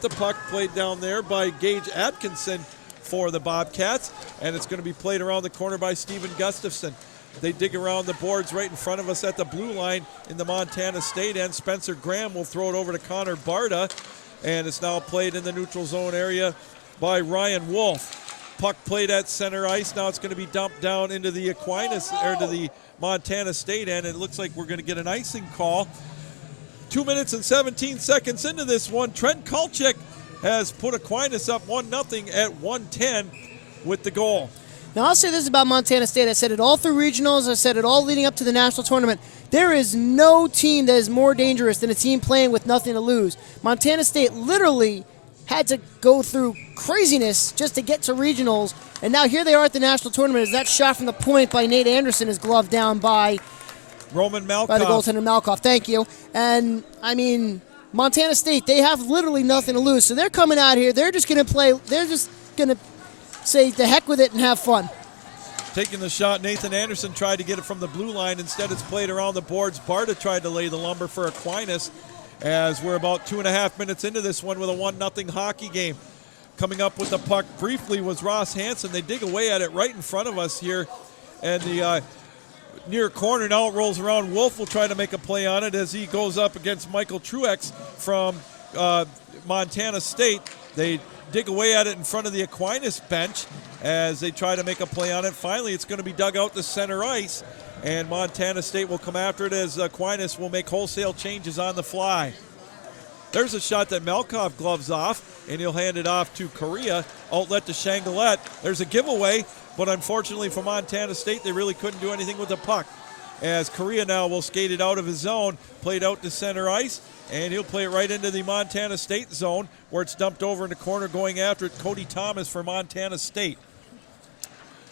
The puck played down there by Gage Atkinson for the Bobcats, and it's going to be played around the corner by Stephen Gustafson. They dig around the boards right in front of us at the blue line in the Montana State end. Spencer Graham will throw it over to Connor Barta, and it's now played in the neutral zone area by Ryan Wolf. Puck played at center ice. Now it's going to be dumped down into the Aquinas, or to the Montana State end. It looks like we're going to get an icing call. 2 minutes and 17 seconds into this one, Trent Kulchik has put Aquinas up 1-0 at 1:10 with the goal. Now, I'll say this about Montana State. I said it all through regionals. I said it all leading up to the national tournament. There is no team that is more dangerous than a team playing with nothing to lose. Montana State literally had to go through craziness just to get to regionals, and now here they are at the national tournament as that shot from the point by Nate Anderson is gloved down by Roman Malkoff. By the goaltender Malkoff, thank you. And, I mean, Montana State, they have literally nothing to lose. So they're coming out here. They're just going to play. They're just going to say the heck with it and have fun. Taking the shot, Nathan Anderson tried to get it from the blue line. Instead, it's played around the boards. Barta tried to lay the lumber for Aquinas as we're about 2.5 minutes into this one with a 1-0 hockey game. Coming up with the puck briefly was Ross Hansen. They dig away at it right in front of us here. And the near corner now it rolls around. Wolf will try to make a play on it as he goes up against Michael Truex from Montana State. They dig away at it in front of the Aquinas bench as they try to make a play on it. Finally, it's going to be dug out to center ice, and Montana State will come after it as Aquinas will make wholesale changes on the fly. There's a shot that Malkoff gloves off, and he'll hand it off to Correa. Outlet to Shangalette. There's a giveaway, but unfortunately for Montana State, they really couldn't do anything with the puck. As Correa now will skate it out of his zone, played out to center ice, and he'll play it right into the Montana State zone where it's dumped over in the corner going after it. Cody Thomas for Montana State.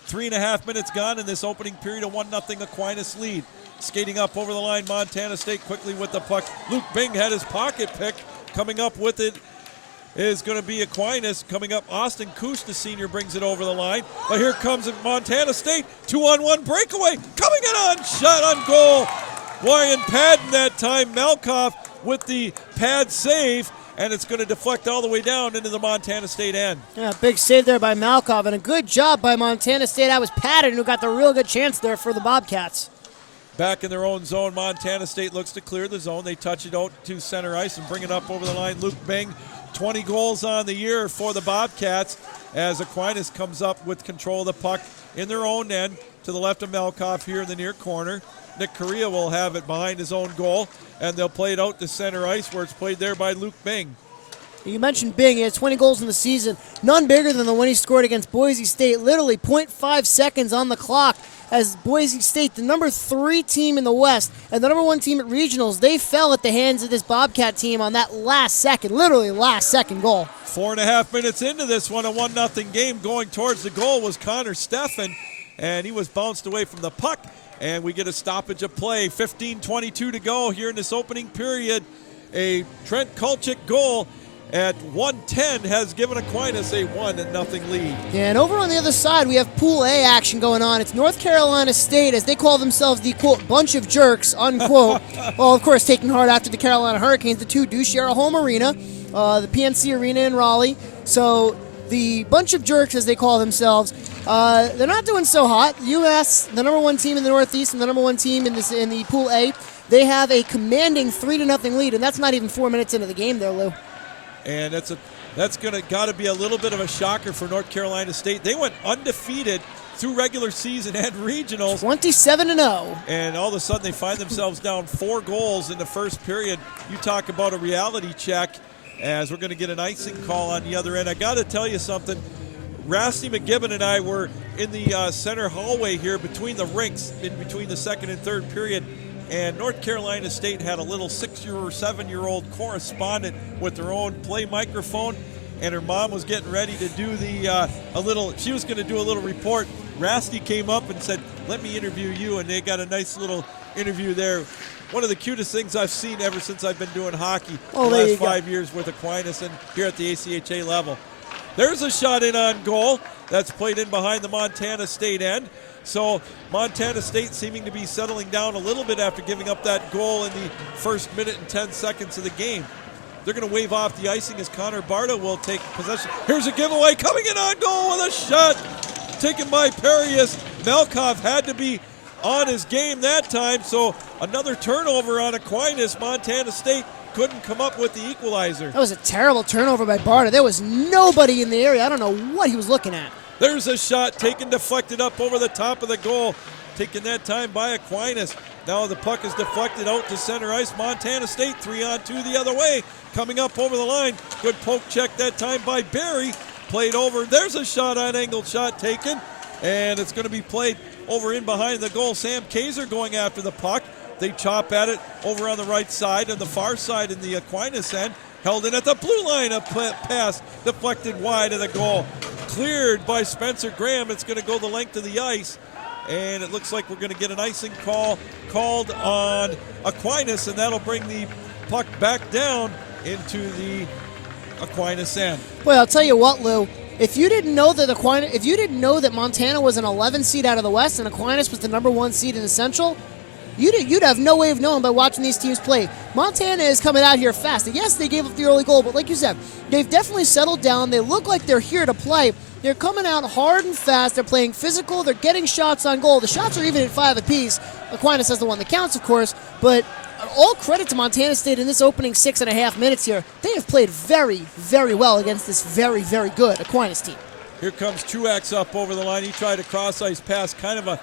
3.5 minutes gone in this opening period, a 1-0 Aquinas lead. Skating up over the line, Montana State quickly with the puck. Luke Bing had his pocket pick. Coming up with it is going to be Aquinas. Coming up, Austin Kush, the senior, brings it over the line. But here comes Montana State. 2-on-1 breakaway. Coming in on shot on goal. Ryan Padden that time. Malkoff with the pad save. And it's going to deflect all the way down into the Montana State end. Yeah, big save there by Malkoff, and a good job by Montana State. That was Padden who got the real good chance there for the Bobcats. Back in their own zone, Montana State looks to clear the zone. They touch it out to center ice and bring it up over the line. Luke Bing, 20 goals on the year for the Bobcats as Aquinas comes up with control of the puck in their own end to the left of Malkoff here in the near corner. Nick Correa will have it behind his own goal, and they'll play it out to center ice where it's played there by Luke Bing. You mentioned Bing. He has 20 goals in the season. None bigger than the one he scored against Boise State. Literally 0.5 seconds on the clock as Boise State, the number 3 team in the West and the number 1 team at regionals, they fell at the hands of this Bobcat team on that last second, literally last second goal. 4.5 minutes into this one, a 1-0 game. Going towards the goal was Connor Steffen, and he was bounced away from the puck. And we get a stoppage of play. 15:22 to go here in this opening period. A Trent Kulchik goal at 1:10 has given Aquinas a 1-0 lead. Yeah, and over on the other side, we have Pool A action going on. It's North Carolina State, as they call themselves the, quote, bunch of jerks, unquote. Well, of course, taking heart after the Carolina Hurricanes. The two do share a home arena, the PNC Arena in Raleigh. So the bunch of jerks, as they call themselves, they're not doing so hot. UMass, the number 1 team in the Northeast and the number 1 team in the Pool A, they have a commanding 3-0 lead, and that's not even 4 minutes into the game there, Lou. And that's got to be a little bit of a shocker for North Carolina State. They went undefeated through regular season and regionals. 27-0. And all of a sudden they find themselves down 4 goals in the first period. You talk about a reality check as we're going to get an icing call on the other end. I got to tell you something. Rusty McGibbon and I were in the center hallway here between the rinks, in between the second and third period, and North Carolina State had a little 6-year or 7-year-old correspondent with their own play microphone, and her mom was getting ready to do she was going to do a little report. Rusty came up and said, "Let me interview you," and they got a nice little interview there. One of the cutest things I've seen ever since I've been doing hockey the last 5 years with Aquinas and here at the ACHA level. There's a shot in on goal that's played in behind the Montana State end. So Montana State seeming to be settling down a little bit after giving up that goal in the first minute and 10 seconds of the game. They're going to wave off the icing as Connor Barta will take possession. Here's a giveaway coming in on goal with a shot taken by Perius. Malkov had to be on his game that time, so another turnover on Aquinas. Montana State couldn't come up with the equalizer. That was a terrible turnover by Barta. There was nobody in the area. I don't know what he was looking at. There's a shot taken, deflected up over the top of the goal. Taken that time by Aquinas. Now the puck is deflected out to center ice. Montana State 3-on-2 the other way. Coming up over the line. Good poke check that time by Barry. Played over. There's a shot on angle, shot taken. And it's going to be played over in behind the goal. Sam Kaiser going after the puck. They chop at it over on the right side and the far side in the Aquinas end. Held in at the blue line. A pass deflected wide of the goal. Cleared by Spencer Graham. It's going to go the length of the ice. And it looks like we're going to get an icing call called on Aquinas, and that'll bring the puck back down into the Aquinas end. Well, I'll tell you what, Lou. If you didn't know that Montana was an 11 seed out of the West and Aquinas was the number 1 seed in the Central, you'd have no way of knowing by watching these teams play. Montana is coming out here fast. And yes, they gave up the early goal, but like you said, they've definitely settled down. They look like they're here to play. They're coming out hard and fast. They're playing physical. They're getting shots on goal. The shots are even at 5 apiece. Aquinas has the one that counts, of course, but all credit to Montana State in this opening 6.5 minutes here. They have played very, very well against this very, very good Aquinas team. Here comes Truax up over the line. He tried a cross-ice pass, kind of a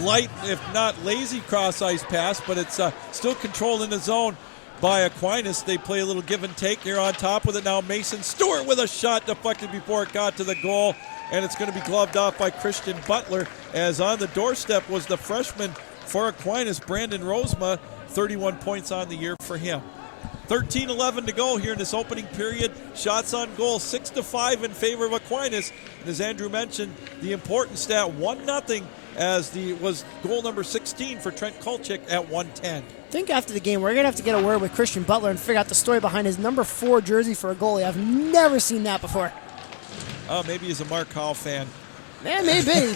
light, if not lazy cross-ice pass, but it's still controlled in the zone by Aquinas. They play a little give and take. They're on top with it now. Mason Stewart with a shot deflected before it got to the goal, and it's going to be gloved off by Christian Butler, as on the doorstep was the freshman for Aquinas, Brandon Rosema, 31 points on the year for him. 13-11 to go here in this opening period. Shots on goal 6-5 in favor of Aquinas. And as Andrew mentioned, the important stat 1-0 as was goal number 16 for Trent Kolchik at 1:10. I think after the game we're going to have to get a word with Christian Butler and figure out the story behind his number 4 jersey for a goalie. I've never seen that before. Maybe he's a Mark Howell fan. Yeah, maybe.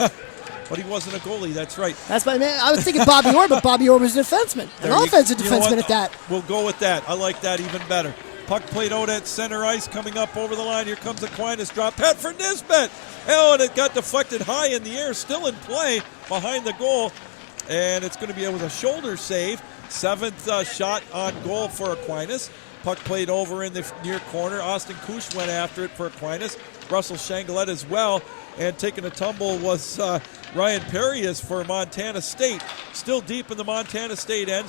But he wasn't a goalie, that's right. That's my man. I was thinking Bobby Orr, but Bobby Orr was a defenseman. An offensive defenseman at that. We'll go with that. I like that even better. Puck played out at center ice, coming up over the line. Here comes Aquinas. Drop pat for Nisbet. Oh, and it got deflected high in the air. Still in play behind the goal. And it's going to be with a shoulder save. 7th shot on goal for Aquinas. Puck played over in the near corner. Austin Kush went after it for Aquinas. Russell Shangalette as well. And taking a tumble was Ryan Perius for Montana State. Still deep in the Montana State end.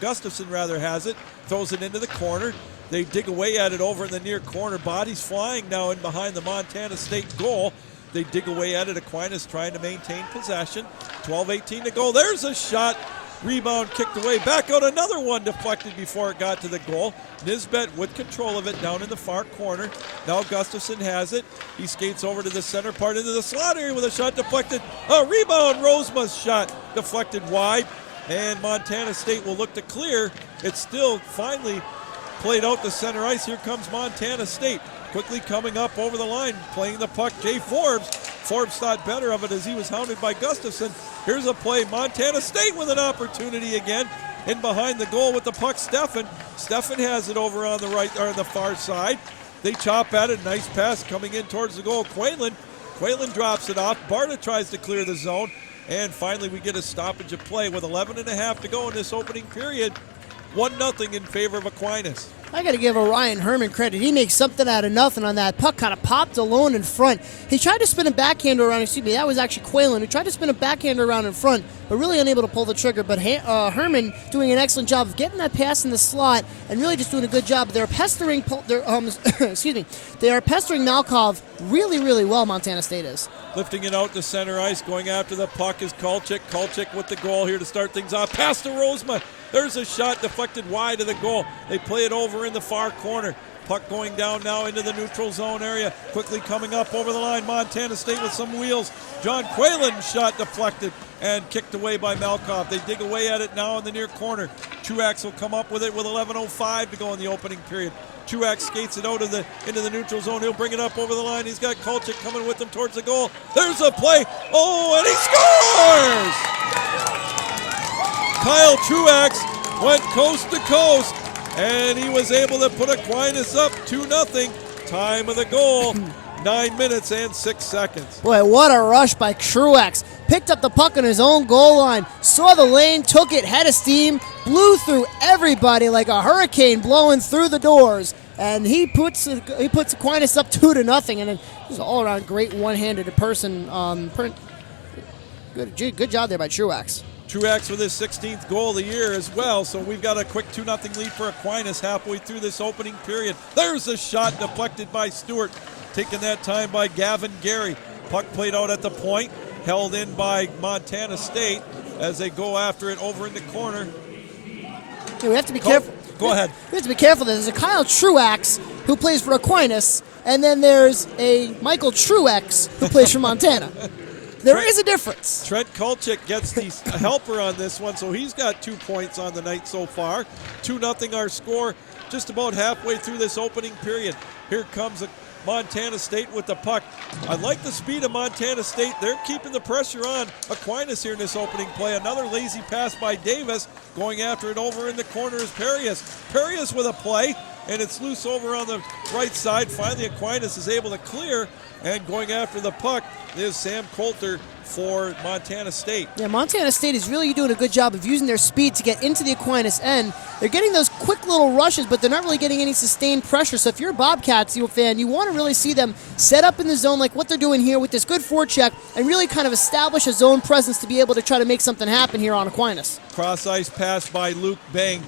Gustafson has it. Throws it into the corner. They dig away at it over in the near corner. Bodies flying now in behind the Montana State goal. They dig away at it. Aquinas trying to maintain possession. 12-18 to go. There's a shot. Rebound kicked away. Back out another one deflected before it got to the goal. Nisbet with control of it down in the far corner. Now Gustafson has it. He skates over to the center part into the slot area with a shot deflected. A rebound. Rosema's shot deflected wide. And Montana State will look to clear. It's still finally played out to center ice. Here comes Montana State. Quickly coming up over the line, playing the puck, Jay Forbes. Forbes thought better of it as he was hounded by Gustafson. Here's a play, Montana State with an opportunity again. In behind the goal with the puck, Steffen. Steffen has it over on the right, or on the far side. They chop at it, nice pass coming in towards the goal. Quaylen drops it off. Barta tries to clear the zone. And finally we get a stoppage of play with 11.5 to go in this opening period. 1-0 in favor of Aquinas. I got to give Orion Herman credit. He makes something out of nothing on that puck. Kind of popped alone in front. He tried to spin a backhander around. That was actually Quaylen who tried to spin a backhander around in front, but really unable to pull the trigger. But Herman doing an excellent job of getting that pass in the slot and really just doing a good job. They're pestering. Excuse me. They are pestering Malkov really, really well. Montana State is lifting it out to center ice. Going after the puck is Kolchik. Kolchik with the goal here to start things off. Pass to Rosema. There's a shot deflected wide of the goal. They play it over in the far corner. Puck going down now into the neutral zone area. Quickly coming up over the line. Montana State with some wheels. John Quaylen shot deflected and kicked away by Malkov. They dig away at it now in the near corner. Truax will come up with it with 11:05 to go in the opening period. Truax skates it out into the neutral zone. He'll bring it up over the line. He's got Kolchik coming with him towards the goal. There's a play. Oh, and he scores! Kyle Truax went coast to coast and he was able to put Aquinas up 2-0. Time of the goal, 9 minutes and 6 seconds. Boy, what a rush by Truex. Picked up the puck on his own goal line, saw the lane, took it, head of steam, blew through everybody like a hurricane blowing through the doors. And he puts Aquinas up 2-0, and it was an all-around great one-handed person. Good job there by Truex. Truex with his 16th goal of the year as well, so we've got a quick 2-0 lead for Aquinas halfway through this opening period. There's a shot deflected by Stewart, taken that time by Gavin Gary. Puck played out at the point, held in by Montana State as they go after it over in the corner. Yeah, we have to be careful. Go ahead. We have to be careful. There's a Kyle Truex who plays for Aquinas, and then there's a Michael Truex who plays for Montana. There is a difference. Trent Kulchik gets the helper on this one, so he's got 2 points on the night so far. 2-0 our score, just about halfway through this opening period. Here comes Montana State with the puck. I like the speed of Montana State. They're keeping the pressure on Aquinas here in this opening play. Another lazy pass by Davis. Going after it over in the corner is Perius. Perius with a play, and it's loose over on the right side. Finally, Aquinas is able to clear, and going after the puck is Sam Coulter for Montana State. Yeah, Montana State is really doing a good job of using their speed to get into the Aquinas end. They're getting those quick little rushes, but they're not really getting any sustained pressure. So if you're a Bobcats fan, you want to really see them set up in the zone like what they're doing here with this good forecheck and really kind of establish a zone presence to be able to try to make something happen here on Aquinas. Cross-ice pass by Luke Bang,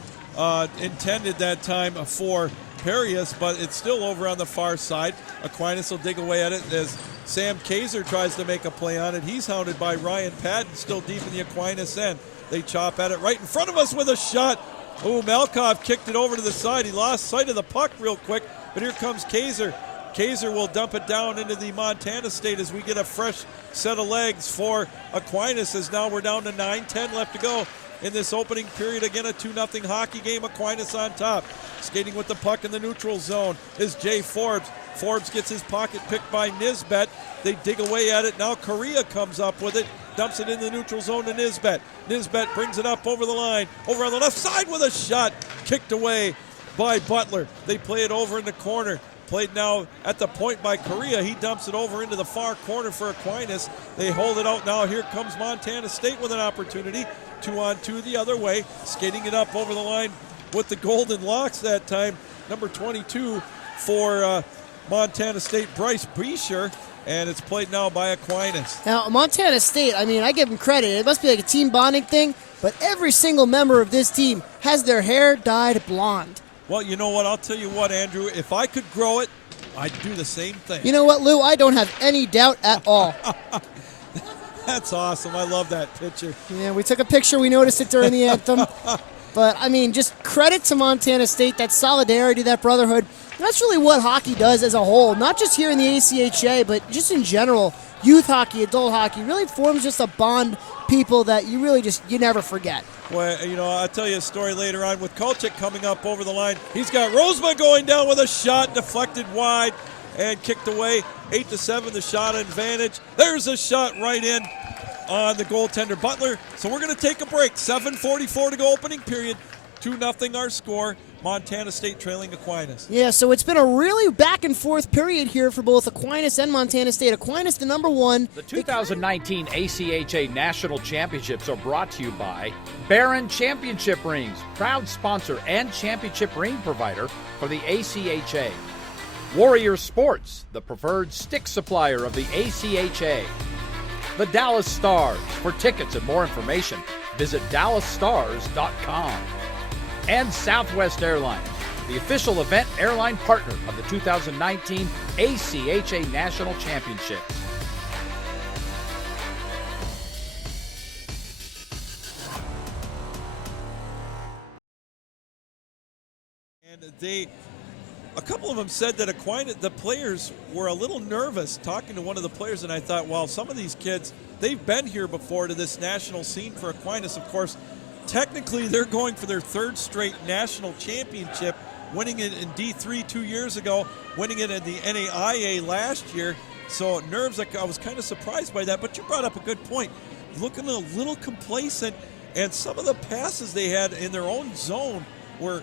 intended that time for Perius, but it's still over on the far side. Aquinas will dig away at it as Sam Kaiser tries to make a play on it. He's hounded by Ryan Patton, still deep in the Aquinas end. They chop at it right in front of us with a shot. Oh, Malkov kicked it over to the side. He lost sight of the puck real quick, but here comes Kaiser. Kaiser will dump it down into the Montana State as we get a fresh set of legs for Aquinas, as now we're down to 9:10 left to go in this opening period. Again, a 2-0 hockey game. Aquinas on top. Skating with the puck in the neutral zone is Jay Forbes. Forbes gets his pocket picked by Nisbet. They dig away at it. Now Correa comes up with it. Dumps it in the neutral zone to Nisbet. Nisbet brings it up over the line. Over on the left side with a shot. Kicked away by Butler. They play it over in the corner. Played now at the point by Correa. He dumps it over into the far corner for Aquinas. They hold it out now. Here comes Montana State with an opportunity. 2-on-2 the other way. Skating it up over the line with the golden locks that time. Number 22 for Montana State, Bryce Beecher. And it's played now by Aquinas. Now, Montana State, I mean, I give them credit. It must be like a team bonding thing, but every single member of this team has their hair dyed blonde. Well, you know what? I'll tell you what, Andrew. If I could grow it, I'd do the same thing. You know what, Lou? I don't have any doubt at all. That's awesome. I love that picture. Yeah, we took a picture. We noticed it during the anthem. But, I mean, just credit to Montana State, that solidarity, that brotherhood. That's really what hockey does as a whole, not just here in the ACHA, but just in general. Youth hockey, adult hockey really forms just a bond people that you really just, you never forget. Well, you know, I'll tell you a story later on with Kulchik coming up over the line. He's got Rosema going down with a shot, deflected wide and kicked away. 8-7, the shot advantage. There's a shot right in on the goaltender Butler. So we're going to take a break. 7:44 to go opening period. 2-0 our score. Montana State trailing Aquinas. Yeah, so it's been a really back and forth period here for both Aquinas and Montana State. Aquinas, the number one. The 2019 ACHA National Championships are brought to you by Barron Championship Rings, proud sponsor and championship ring provider for the ACHA. Warrior Sports, the preferred stick supplier of the ACHA. The Dallas Stars. For tickets and more information, visit dallasstars.com. And Southwest Airlines, the official event airline partner of the 2019 ACHA National Championships. And a couple of them said that Aquinas, the players were a little nervous talking to one of the players, and I thought, well, some of these kids, they've been here before to this national scene for Aquinas, of course. Technically, they're going for their third straight national championship, winning it in D3 2 years ago, winning it in the NAIA last year. So nerves, I was kind of surprised by that, but you brought up a good point. Looking a little complacent, and some of the passes they had in their own zone were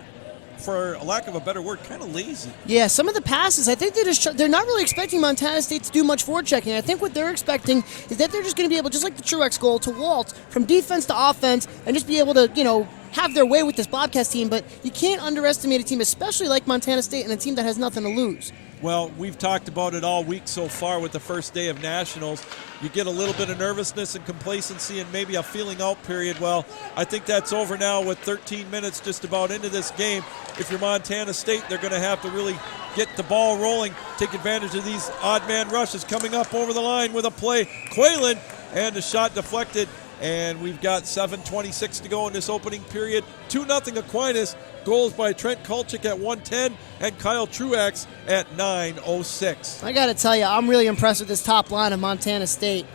for a lack of a better word, kind of lazy. Yeah, some of the passes, I think they're not really expecting Montana State to do much forechecking. I think what they're expecting is that they're just going to be able, just like the Truex goal, to waltz from defense to offense and just be able to, have their way with this Bobcats team. But you can't underestimate a team, especially like Montana State, and a team that has nothing to lose. Well, we've talked about it all week so far with the first day of Nationals. You get a little bit of nervousness and complacency and maybe a feeling out period. Well, I think that's over now with 13 minutes just about into this game. If you're Montana State, they're going to have to really get the ball rolling, take advantage of these odd man rushes. Coming up over the line with a play, Quaylen, and a shot deflected. And we've got 7:26 to go in this opening period. 2-0 Aquinas. Goals by Trent Kulchik at 1:10 and Kyle Truax at 9:06. I got to tell you, I'm really impressed with this top line of Montana State.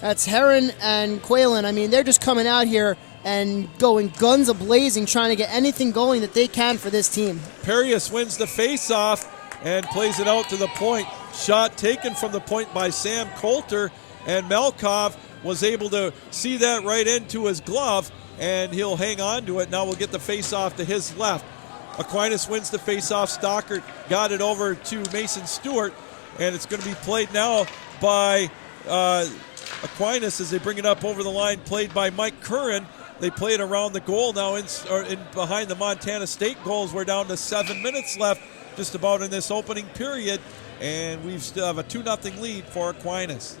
That's Heron and Quaylen. I mean, they're just coming out here and going guns a-blazing, trying to get anything going that they can for this team. Perius wins the face-off and plays it out to the point. Shot taken from the point by Sam Coulter, and Malkov was able to see that right into his glove, and he'll hang on to it. Now we'll get the face-off to his left. Aquinas wins the face-off. Stockert got it over to Mason Stewart, and it's going to be played now by Aquinas as they bring it up over the line, played by Mike Curran. They play it around the goal now in behind the Montana State goals. We're down to 7 minutes left just about in this opening period, and we still have a 2-0 lead for Aquinas.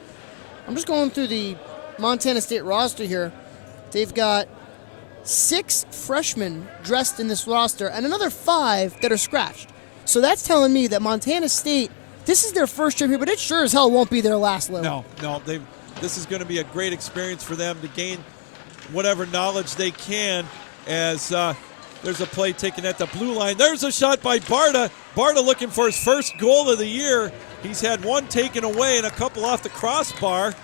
I'm just going through the Montana State roster here. They've got 6 freshmen dressed in this roster and another 5 that are scratched. So that's telling me that Montana State, this is their first trip here, but it sure as hell won't be their last, Lou. No, this is going to be a great experience for them to gain whatever knowledge they can as there's a play taken at the blue line. There's a shot by Barta. Barta looking for his first goal of the year. He's had one taken away and a couple off the crossbar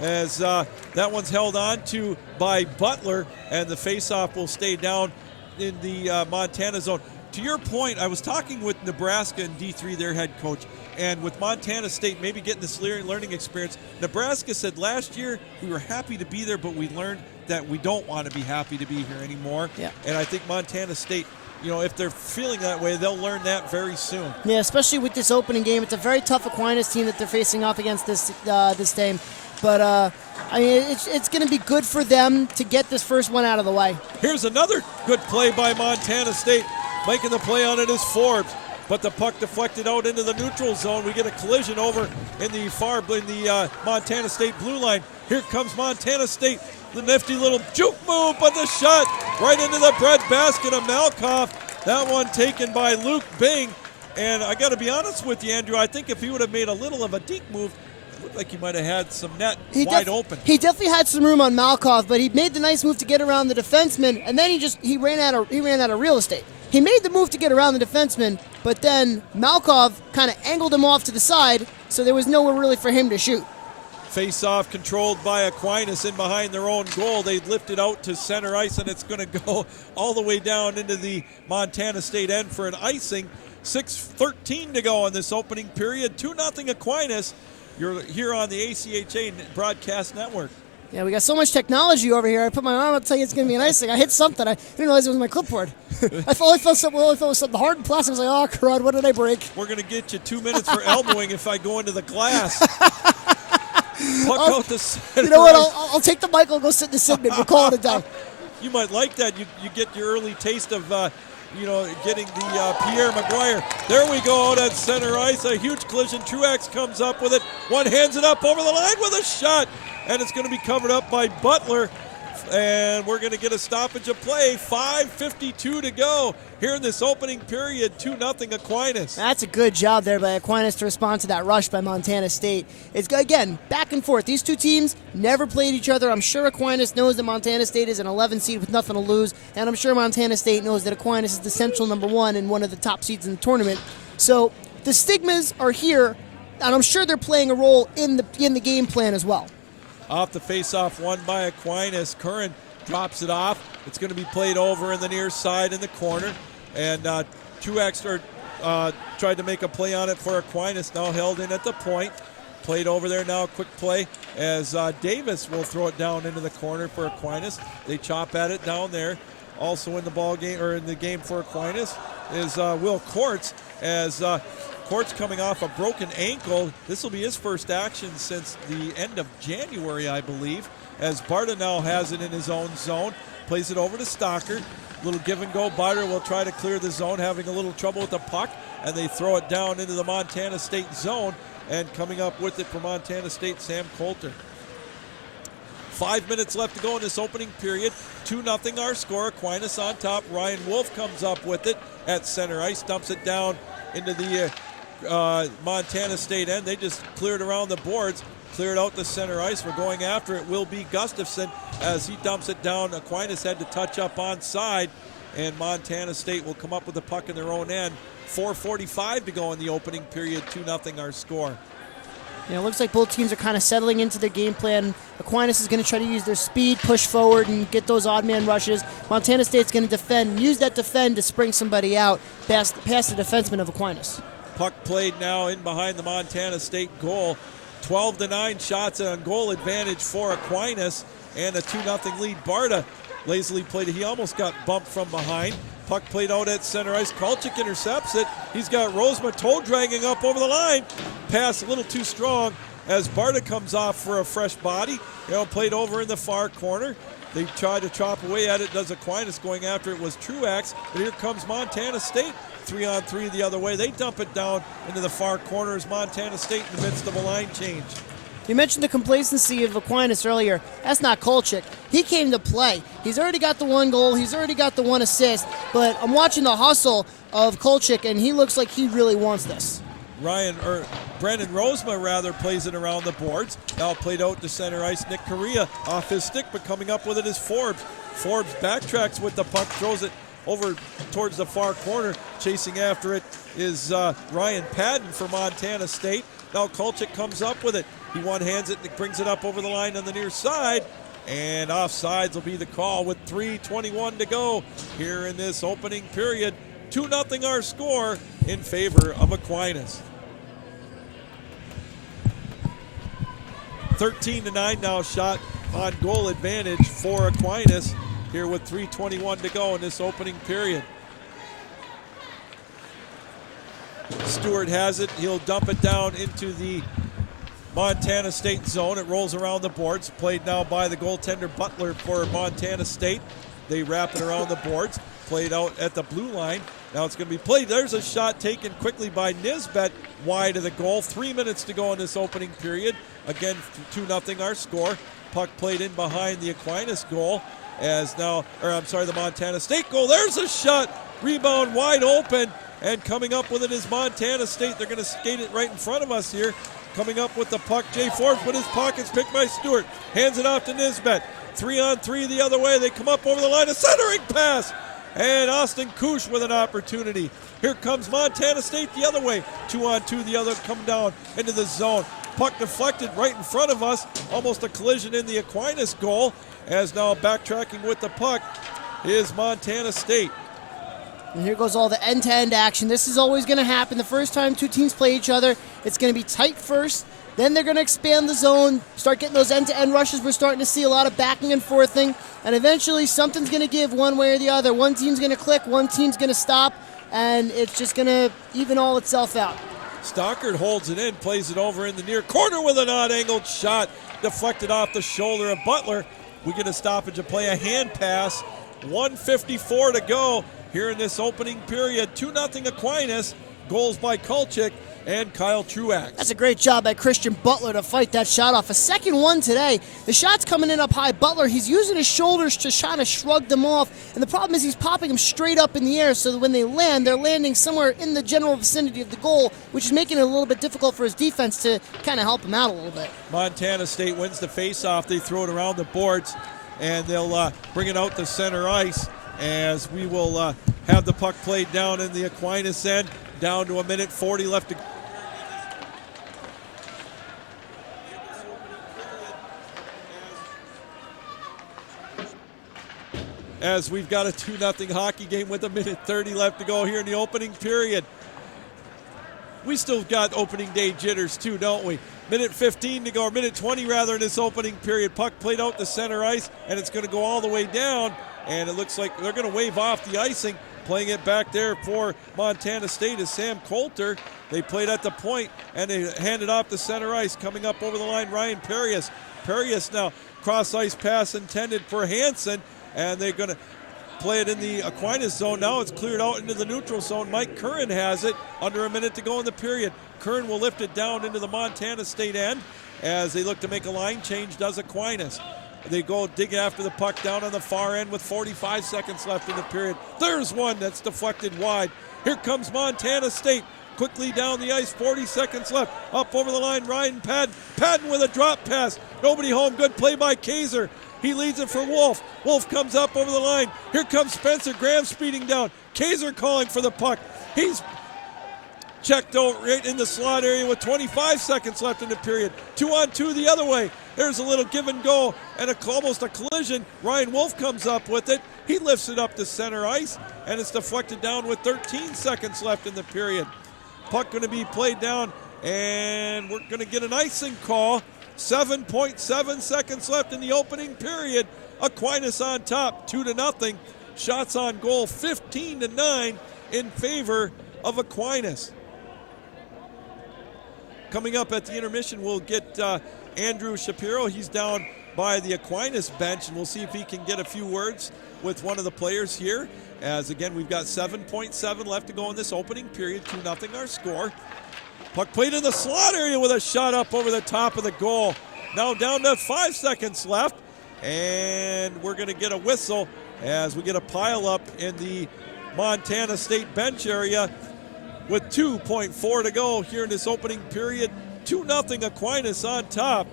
as that one's held on to by Butler, and the faceoff will stay down in the Montana zone. To your point, I was talking with Nebraska and D3, their head coach, and with Montana State maybe getting this learning experience. Nebraska said last year we were happy to be there, but we learned that we don't want to be happy to be here anymore. Yeah. And I think Montana State, if they're feeling that way, they'll learn that very soon. Yeah, especially with this opening game. It's a very tough Aquinas team that they're facing off against this team. But, I mean, it's going to be good for them to get this first one out of the way. Here's another good play by Montana State. Making the play on it is Forbes, but the puck deflected out into the neutral zone. We get a collision over in the Montana State blue line. Here comes Montana State. The nifty little juke move, but the shot right into the bread basket of Malkoff. That one taken by Luke Bing. And I got to be honest with you, Andrew, I think if he would have made a little of a deke move, it looked like he might have had some net wide open. He definitely had some room on Malkoff, but he made the nice move to get around the defenseman, and then he ran out of real estate. He made the move to get around the defenseman, but then Malkov kind of angled him off to the side, so there was nowhere really for him to shoot. Face-off controlled by Aquinas in behind their own goal. They lift it out to center ice, and it's going to go all the way down into the Montana State end for an icing. 6:13 to go in this opening period. 2-0 Aquinas. You're here on the ACHA Broadcast Network. Yeah, we got so much technology over here. I put my arm up to tell you it's going to be an icing. I hit something. I didn't realize it was my clippuard. I felt something hard and plastic. I was like, oh, crud, what did I break? We're going to get you 2 minutes for elbowing if I go into the glass. Puck out the center. You know what? I'll take the mic. I'll go sit in the Sidman. We'll call it a day. You might like that. You get your early taste of, getting the Pierre Maguire. There we go out at center ice. A huge collision. Truax comes up with it. One hands it up over the line with a shot. And it's going to be covered up by Butler. And we're going to get a stoppage of play. 5:52 to go here in this opening period. 2-0 Aquinas. That's a good job there by Aquinas to respond to that rush by Montana State. It's, again, back and forth. These two teams never played each other. I'm sure Aquinas knows that Montana State is an 11 seed with nothing to lose. And I'm sure Montana State knows that Aquinas is the central number 1 and one of the top seeds in the tournament. So the stigmas are here, and I'm sure they're playing a role in the game plan as well. Off the face-off, won by Aquinas. Curran drops it off. It's going to be played over in the near side in the corner. And Truax tried to make a play on it for Aquinas. Now held in at the point. Played over there now. Quick play as Davis will throw it down into the corner for Aquinas. They chop at it down there. Also in the ball game, or in the game for Aquinas, is Will Courts, as Courts coming off a broken ankle. This will be his first action since the end of January, I believe, as Barta now has it in his own zone. Plays it over to Stockard. Little give and go. Barta will try to clear the zone, having a little trouble with the puck, and they throw it down into the Montana State zone. And coming up with it for Montana State, Sam Coulter. 5 minutes left to go in this opening period. 2-0 our score. Aquinas on top. Ryan Wolf comes up with it at center ice, dumps it down into the Montana State end. They just cleared around the boards, cleared out the center ice. We're going after it. Will be Gustafson as he dumps it down. Aquinas had to touch up onside, and Montana State will come up with the puck in their own end. 4:45 to go in the opening period. 2-0 our score. It looks like both teams are kind of settling into their game plan. Aquinas is going to try to use their speed, push forward, and get those odd man rushes. Montana State's going to defend, use that defend to spring somebody out past the defenseman of Aquinas. Puck played now in behind the Montana State goal. 12-9 shots on goal advantage for Aquinas, and a 2-0 lead. Barta lazily played it. He almost got bumped from behind. Puck played out at center ice. Kalchik intercepts it. He's got Rosema toe dragging up over the line. Pass a little too strong as Barta comes off for a fresh body. Played over in the far corner. They tried to chop away at it. Does Aquinas going after it was Truax. But here comes Montana State. 3-on-3 the other way. They dump it down into the far corner as Montana State in the midst of a line change. You mentioned the complacency of Aquinas earlier. That's not Kolchik. He came to play. He's already got the 1 goal. He's already got the 1 assist. But I'm watching the hustle of Kolchik, and he looks like he really wants this. Brendan Rosema plays it around the boards. Now played out to center ice. Nick Correa off his stick, but coming up with it is Forbes. Forbes backtracks with the puck, throws it over towards the far corner. Chasing after it is Ryan Padden for Montana State. Now Kolchik comes up with it. He one-hands it and brings it up over the line on the near side. And offsides will be the call with 3:21 to go here in this opening period. 2-0 our score in favor of Aquinas. 13-9 now shot on goal advantage for Aquinas here with 3:21 to go in this opening period. Stewart has it. He'll dump it down into the Montana State zone. It rolls around the boards. Played now by the goaltender Butler for Montana State. They wrap it around the boards. Played out at the blue line. Now it's going to be played. There's a shot taken quickly by Nisbet wide of the goal. 3 minutes to go in this opening period. Again, 2-0 our score. Puck played in behind the Aquinas goal. The Montana State goal. There's a shot. Rebound wide open. And coming up with it is Montana State. They're going to skate it right in front of us here. Coming up with the puck, Jay Forbes, but his pocket's picked by Stewart. Hands it off to Nisbet. 3-on-3 the other way. They come up over the line. A centering pass. And Austin Kush with an opportunity. Here comes Montana State the other way. 2-on-2 the other, come down into the zone. Puck deflected right in front of us. Almost a collision in the Aquinas goal. As now backtracking with the puck is Montana State. And here goes all the end-to-end action. This is always going to happen. The first time two teams play each other, it's going to be tight first. Then they're going to expand the zone, start getting those end-to-end rushes. We're starting to see a lot of backing and forthing. And eventually something's going to give one way or the other. One team's going to click, one team's going to stop, and it's just going to even all itself out. Stockard holds it in, plays it over in the near corner with an odd-angled shot. Deflected off the shoulder of Butler. We get a stoppage of play, a hand pass. 1:54 to go here in this opening period. 2-0 Aquinas. Goals by Kolchik and Kyle Truax. That's a great job by Christian Butler to fight that shot off. A second one today. The shot's coming in up high. Butler, he's using his shoulders to try to shrug them off. And the problem is he's popping them straight up in the air so that when they land, they're landing somewhere in the general vicinity of the goal, which is making it a little bit difficult for his defense to kind of help him out a little bit. Montana State wins the faceoff. They throw it around the boards, and they'll bring it out to center ice as we will have the puck played down in the Aquinas end. Down to 1:40 left to go. As we've got a 2-0 hockey game with 1:30 left to go here in the opening period. We still got opening day jitters too, don't we? 1:15 to go, or 1:20 rather, in this opening period. Puck played out to center ice, and it's going to go all the way down and it looks like they're going to wave off the icing. Playing it back there for Montana State is Sam Coulter. They played at the point, and they handed off the center ice. Coming up over the line, Ryan Perius. Perius now, cross-ice pass intended for Hansen, and they're going to play it in the Aquinas zone. Now it's cleared out into the neutral zone. Mike Curran has it. Under a minute to go in the period. Curran will lift it down into the Montana State end as they look to make a line change, does Aquinas. They go dig after the puck down on the far end with 45 seconds left in the period. There's one that's deflected wide. Here comes Montana State. Quickly down the ice, 40 seconds left. Up over the line, Ryan Padden. Padden with a drop pass. Nobody home. Good play by Kaiser. He leads it for Wolf. Wolf comes up over the line. Here comes Spencer Graham speeding down. Kaiser calling for the puck. He's checked out right in the slot area with 25 seconds left in the period. 2-on-2 the other way. There's a little give and go and almost a collision. Ryan Wolf comes up with it. He lifts it up to center ice, and it's deflected down with 13 seconds left in the period. Puck going to be played down, and we're going to get an icing call. 7.7 seconds left in the opening period. Aquinas on top, 2-0. Shots on goal, 15-9 in favor of Aquinas. Coming up at the intermission, we'll get Andrew Shapiro. He's down by the Aquinas bench, and we'll see if he can get a few words with one of the players here. As again, we've got 7.7 left to go in this opening period. 2-0 our score. Puck played in the slot area with a shot up over the top of the goal. Now down to 5 seconds left, and we're going to get a whistle as we get a pile up in the Montana State bench area with 2.4 to go here in this opening period. 2-0 Aquinas on top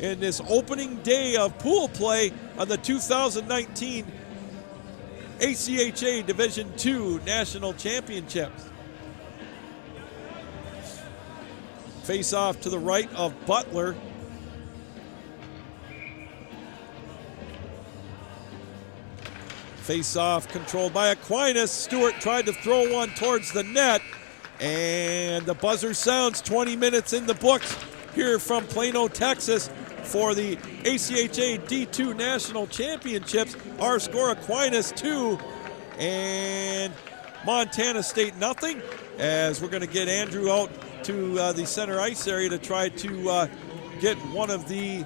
in this opening day of pool play on the 2019 ACHA Division II National Championships. Face off to the right of Butler. Face off controlled by Aquinas. Stewart tried to throw one towards the net, and the buzzer sounds. 20 minutes in the books here from Plano, Texas for the ACHA D2 National Championships. Our score, Aquinas 2 and Montana State 0, as we're going to get Andrew out to the center ice area to try to get one of the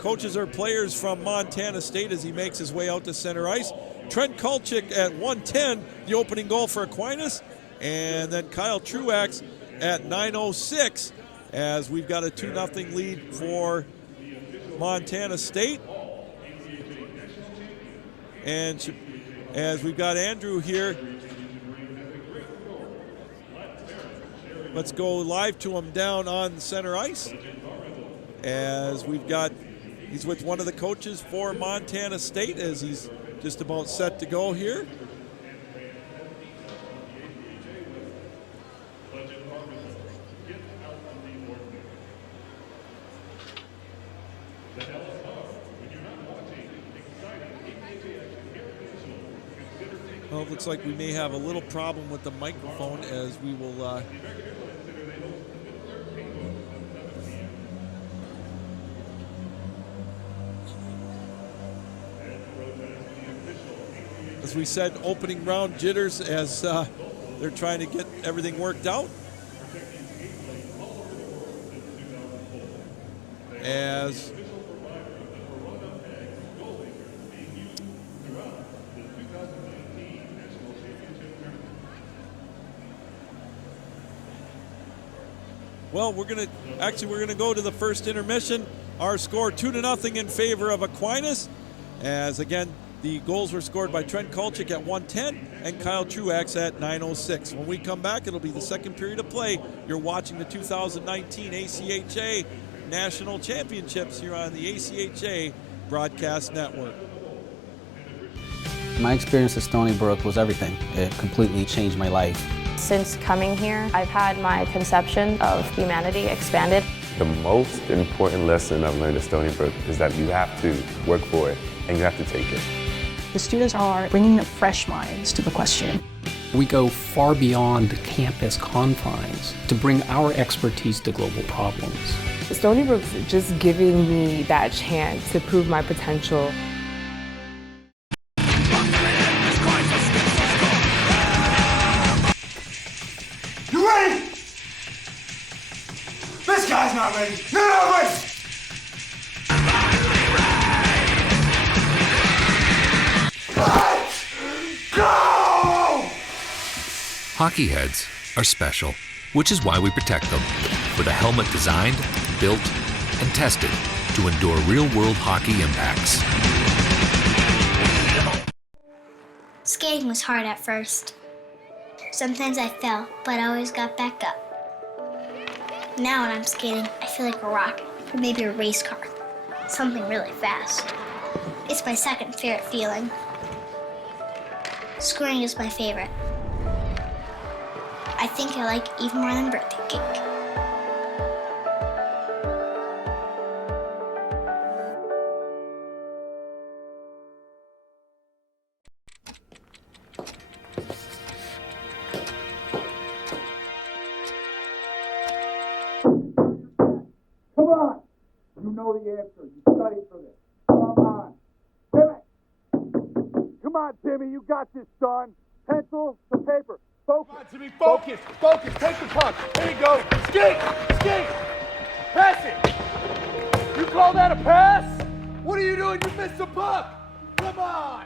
coaches or players from Montana State as he makes his way out to center ice. Trent Kulchik at 1:10, the opening goal for Aquinas, and then Kyle Truax at 9:06 as we've got a 2-0 lead for Montana State. And as we've got Andrew here, let's go live to him down on center ice as he's with one of the coaches for Montana State as he's just about set to go here. Well, it looks like we may have a little problem with the microphone as we will as we said, opening round jitters as they're trying to get everything worked out. As well, we're going to go to the first intermission. Our score 2-0 in favor of Aquinas. As again, the goals were scored by Trent Kulchik at 1:10 and Kyle Truax at 9:06. When we come back, it'll be the second period of play. You're watching the 2019 ACHA National Championships here on the ACHA Broadcast Network. My experience at Stony Brook was everything. It completely changed my life. Since coming here, I've had my conception of humanity expanded. The most important lesson I've learned at Stony Brook is that you have to work for it and you have to take it. The students are bringing fresh minds to the question. We go far beyond campus confines to bring our expertise to global problems. Stony Brook's just giving me that chance to prove my potential. not ready. They're not ready. Let's go! Hockey heads are special, which is why we protect them with a helmet designed, built, and tested to endure real-world hockey impacts. Skating was hard at first. Sometimes I fell, but I always got back up. Now when I'm skating, I feel like a rocket, or maybe a race car. Something really fast. It's my second favorite feeling. Scoring is my favorite. I think I like it even more than birthday cake. Come on! You know the answer. You studied for this. Come on. Timmy! Come on, Timmy. You got this, son. Pencil to paper. Focus. Come on, Timmy. Focus. Focus. Take the puck. There you go. Skate! Skate! Pass it! You call that a pass? What are you doing? You missed the puck! Come on!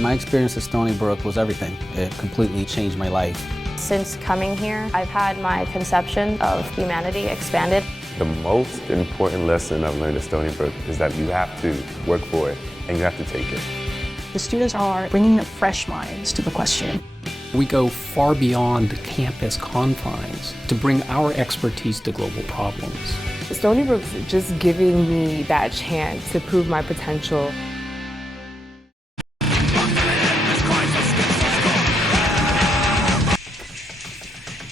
My experience at Stony Brook was everything. It completely changed my life. Since coming here, I've had my conception of humanity expanded. The most important lesson I've learned at Stony Brook is that you have to work for it and you have to take it. The students are bringing fresh minds to the question. We go far beyond campus confines to bring our expertise to global problems. Stony Brook's just giving me that chance to prove my potential.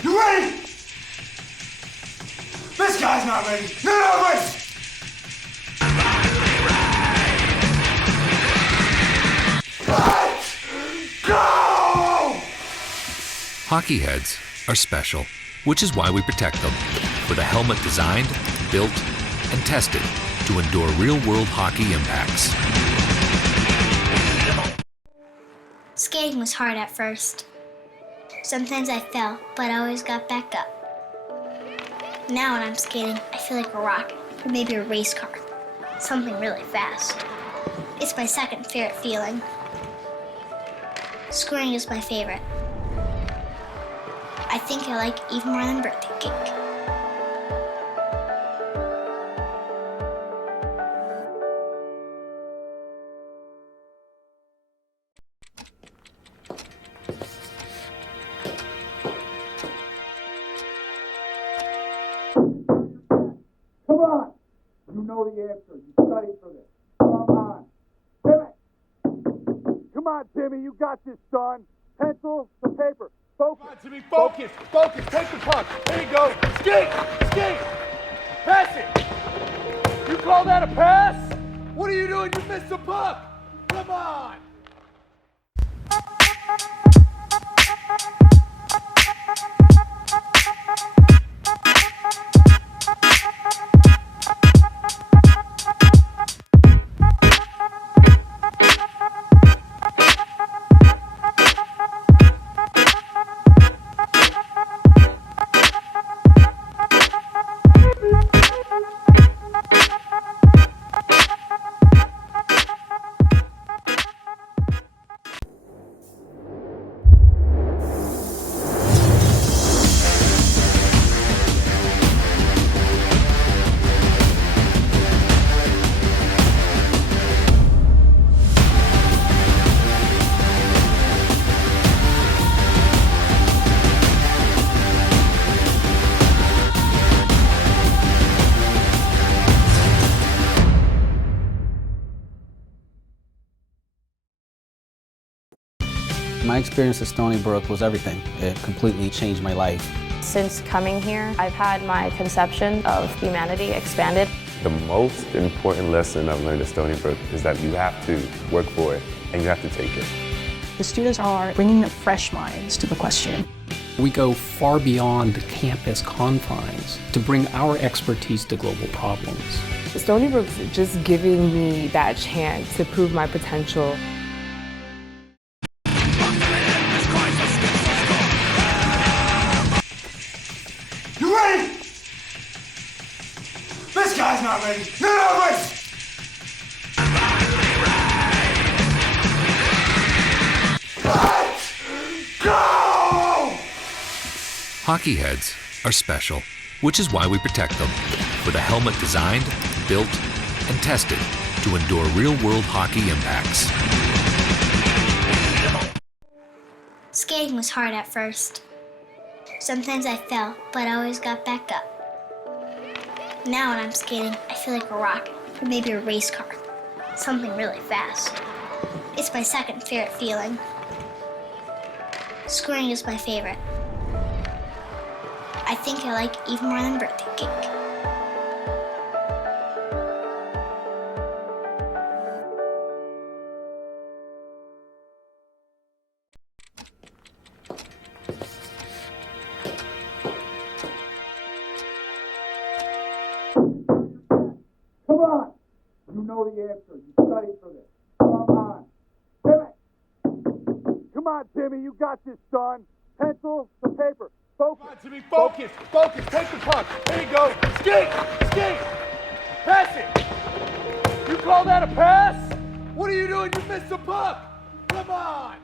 You ready? This guy's not ready. They're not ready. Let's go! Hockey heads are special, which is why we protect them with a helmet designed, built, and tested to endure real-world hockey impacts. Skating was hard at first. Sometimes I fell, but I always got back up. Now when I'm skating, I feel like a rocket, or maybe a race car. Something really fast. It's my second favorite feeling. Scoring is my favorite. I think I like it even more than birthday cake. Come on! You know the answer. You studied for this. Come on. Timmy! Come on, Timmy. You got this, son. Pencil to paper. Focus. Come on, Timmy. Focus. Focus. Take the puck. There you go. Skate! Skate! Pass it! You call that a pass? What are you doing? You missed the puck! Come on! My experience at Stony Brook was everything. It completely changed my life. Since coming here, I've had my conception of humanity expanded. The most important lesson I've learned at Stony Brook is that you have to work for it and you have to take it. The students are bringing fresh minds to the question. We go far beyond campus confines to bring our expertise to global problems. Stony Brook's just giving me that chance to prove my potential. You ready? This guy's not ready. You're not ready. Let's go! Hockey heads are special, which is why we protect them with a helmet designed, built, and tested to endure real-world hockey impacts. Skating was hard at first. Sometimes I fell, but I always got back up. Now when I'm skating, I feel like a rocket, or maybe a race car. Something really fast. It's my second favorite feeling. Scoring is my favorite. I think I like it even more than birthday cake. Come on. You know the answer. You studied for this. Come on. Timmy. Come on, Timmy. You got this, son. Pencil to paper. Focus. Come on, Timmy. Focus. Focus. Take the puck. There you go. Skate. Skate. Pass it. You call that a pass? What are you doing? You missed the puck. Come on.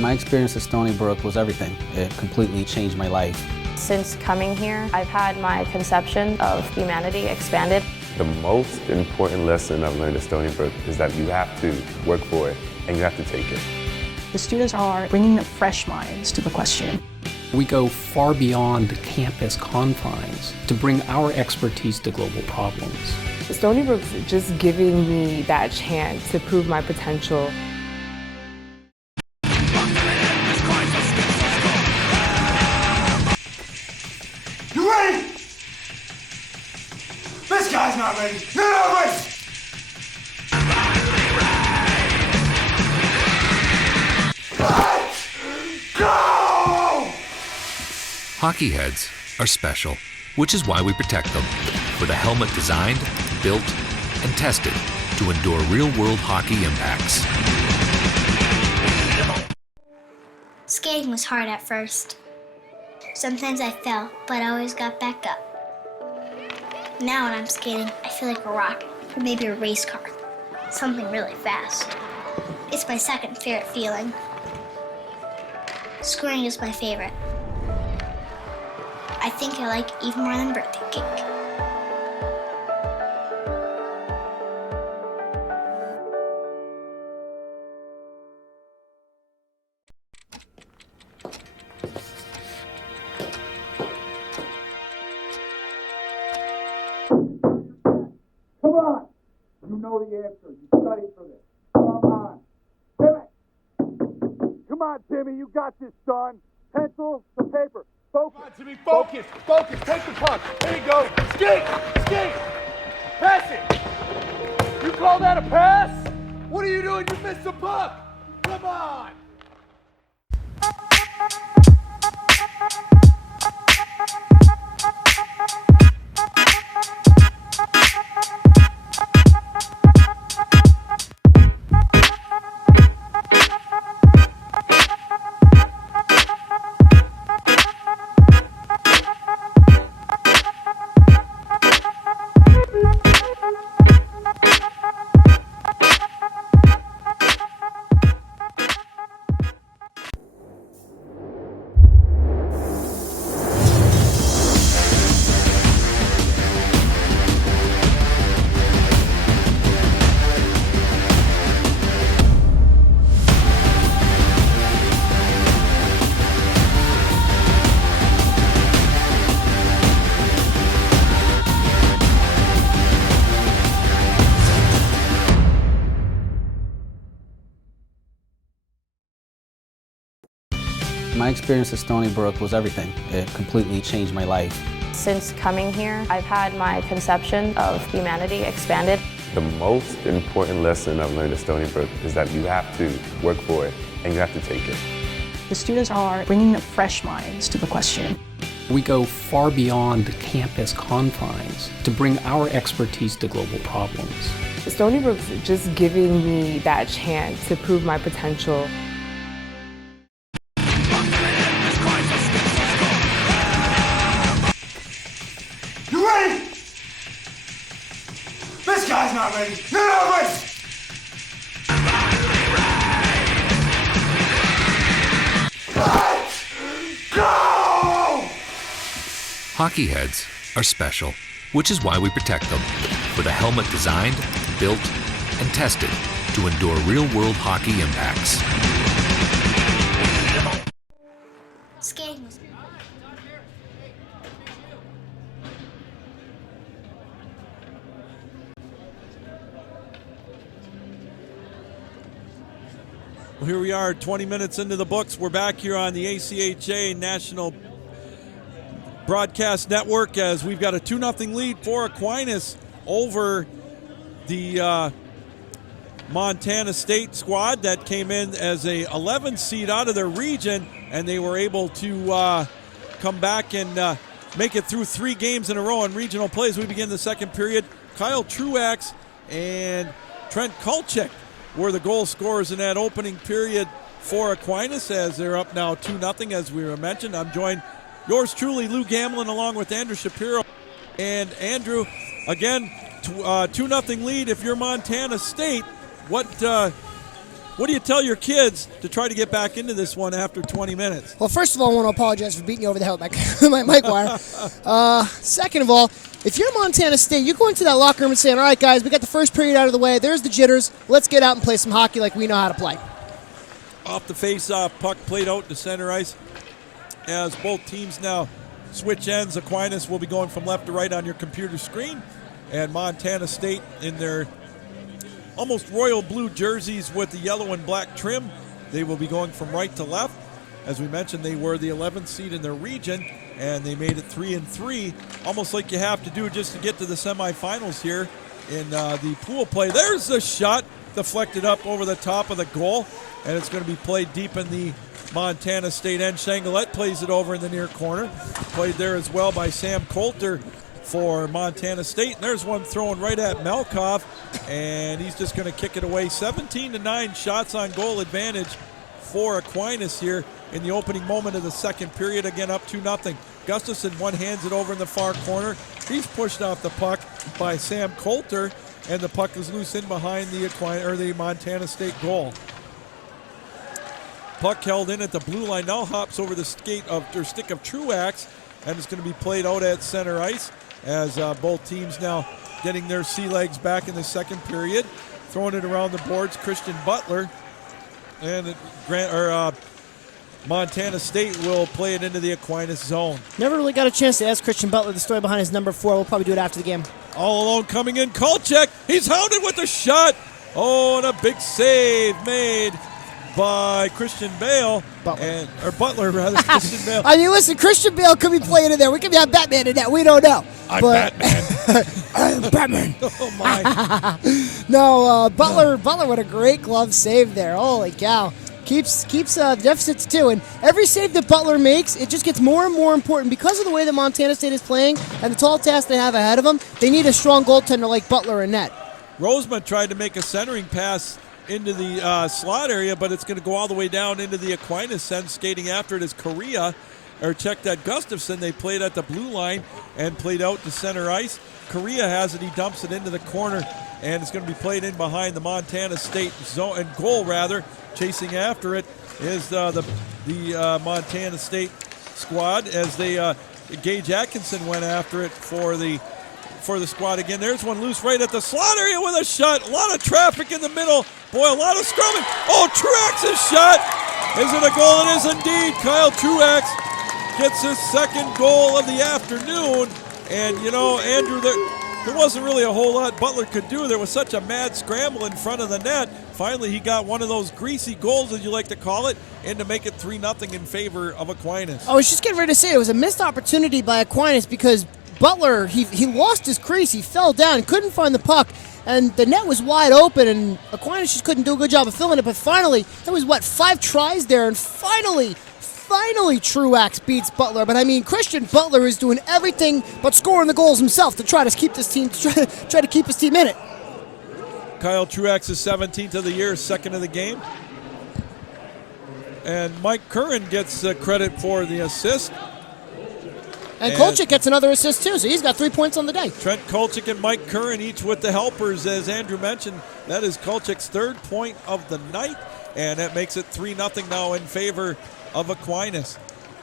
My experience at Stony Brook was everything. It completely changed my life. Since coming here, I've had my conception of humanity expanded. The most important lesson I've learned at Stony Brook is that you have to work for it and you have to take it. The students are bringing fresh minds to the question. We go far beyond campus confines to bring our expertise to global problems. Stony Brook's just giving me that chance to prove my potential. You ready? This guy's not ready. You're not ready. Let's go! Hockey heads are special, which is why we protect them with a helmet designed, built, and tested to endure real-world hockey impacts. Skating was hard at first. Sometimes I fell, but I always got back up. Now when I'm skating, I feel like a rocket, or maybe a race car. Something really fast. It's my second favorite feeling. Scoring is my favorite. I think I like it even more than birthday cake. Come on. You know the answer. You studied for this. Come on. Timmy. Come on, Timmy. You got this, son. Pencil to paper. Focus. Come on, Timmy. Focus. Focus. Take the puck. There you go. Skate. Skate. Pass it. You call that a pass? What are you doing? You missed the puck. Come Come on! My experience at Stony Brook was everything. It completely changed my life. Since coming here, I've had my conception of humanity expanded. The most important lesson I've learned at Stony Brook is that you have to work for it and you have to take it. The students are bringing fresh minds to the question. We go far beyond campus confines to bring our expertise to global problems. Stony Brook's just giving me that chance to prove my potential. You ready? This guy's not ready. You're not ready. Let's go! Hockey heads are special, which is why we protect them with a helmet designed, built, and tested to endure real-world hockey impacts. Skating was Well, here we are, 20 minutes into the books. We're back here on the ACHA National Broadcast Network as we've got a 2-0 lead for Aquinas over the Montana State squad that came in as a 11 seed out of their region, and they were able to come back and make it through 3 games in a row in regional play. As we begin the second period, Kyle Truax and Trent Kulchek were the goal scorers in that opening period for Aquinas as they're up now 2-0, as we were mentioned. I'm joined, yours truly, Lou Gamlin, along with Andrew Shapiro. And Andrew, again, 2-0 lead. If you're Montana State, what do you tell your kids to try to get back into this one after 20 minutes? Well, first of all, I want to apologize for beating you over the head with my mic wire. Second of all, if you're Montana State, you go into that locker room and saying, all right, guys, we got the first period out of the way. There's the jitters. Let's get out and play some hockey like we know how to play. Off the face-off, puck played out to center ice as both teams now switch ends. Aquinas will be going from left to right on your computer screen, and Montana State in their almost royal blue jerseys with the yellow and black trim, they will be going from right to left. As we mentioned, they were the 11th seed in their region, and they made it 3-3, almost like you have to do just to get to the semifinals here in the pool play. There's a shot deflected up over the top of the goal, and it's going to be played deep in the Montana State end. Shangalette plays it over in the near corner. Played there as well by Sam Coulter for Montana State. And there's one thrown right at Melkov, and he's just going to kick it away. 17-9 shots on goal advantage for Aquinas here in the opening moment of the second period. Again, up 2-0. Gustafson one-hands it over in the far corner. He's pushed off the puck by Sam Coulter, and the puck is loose in behind the Montana State goal. Puck held in at the blue line, now hops over the stick of Truax, and it's going to be played out at center ice as both teams now getting their sea legs back in the second period. Throwing it around the boards, Christian Butler, and Montana State will play it into the Aquinas zone. Never really got a chance to ask Christian Butler the story behind his number 4. We'll probably do it after the game. All alone coming in, Kulchek. He's hounded with a shot. Oh, and a big save made by Christian Bale. Butler, rather. Christian Bale. I mean, listen, Christian Bale could be playing in there. We could have Batman in that. We don't know. I'm Batman. I'm Batman. Oh, my. No, Butler with a great glove save there. Holy cow. Keeps the deficit to 2. And every save that Butler makes, it just gets more and more important. Because of the way that Montana State is playing and the tall task they have ahead of them, they need a strong goaltender like Butler in net. Rosemont tried to make a centering pass into the slot area, but it's going to go all the way down into the Aquinas end. Skating after it is Correa, or check that Gustafson. They played at the blue line and played out to center ice. Correa has it. He dumps it into the corner, and it's going to be played in behind the Montana State zone and goal, rather. Chasing after it is the Montana State squad as they Gage Atkinson went after it for the squad again. There's one loose right at the slot area with a shot. A lot of traffic in the middle. Boy, a lot of scrumming. Oh, Truax's shot. Is it a goal? It is indeed. Kyle Truax gets his second goal of the afternoon. And, you know, Andrew, there wasn't really a whole lot Butler could do. There was such a mad scramble in front of the net. Finally, he got one of those greasy goals, as you like to call it, and to make it 3-0 in favor of Aquinas. I was just getting ready to say it was a missed opportunity by Aquinas because Butler, he lost his crease. He fell down, couldn't find the puck, and the net was wide open, and Aquinas just couldn't do a good job of filling it. But finally, there was, 5 tries there, and finally Truax beats Butler. But I mean, Christian Butler is doing everything but scoring the goals himself to try to keep this team, try to keep his team in it. Kyle Truax is 17th of the year, second of the game. And Mike Curran gets credit for the assist. And Kolchak gets another assist too, so he's got 3 points on the day. Trent Kolchak and Mike Curran each with the helpers. As Andrew mentioned, that is Kolchak's 3rd point of the night, and that makes it 3-0 now in favor of Aquinas.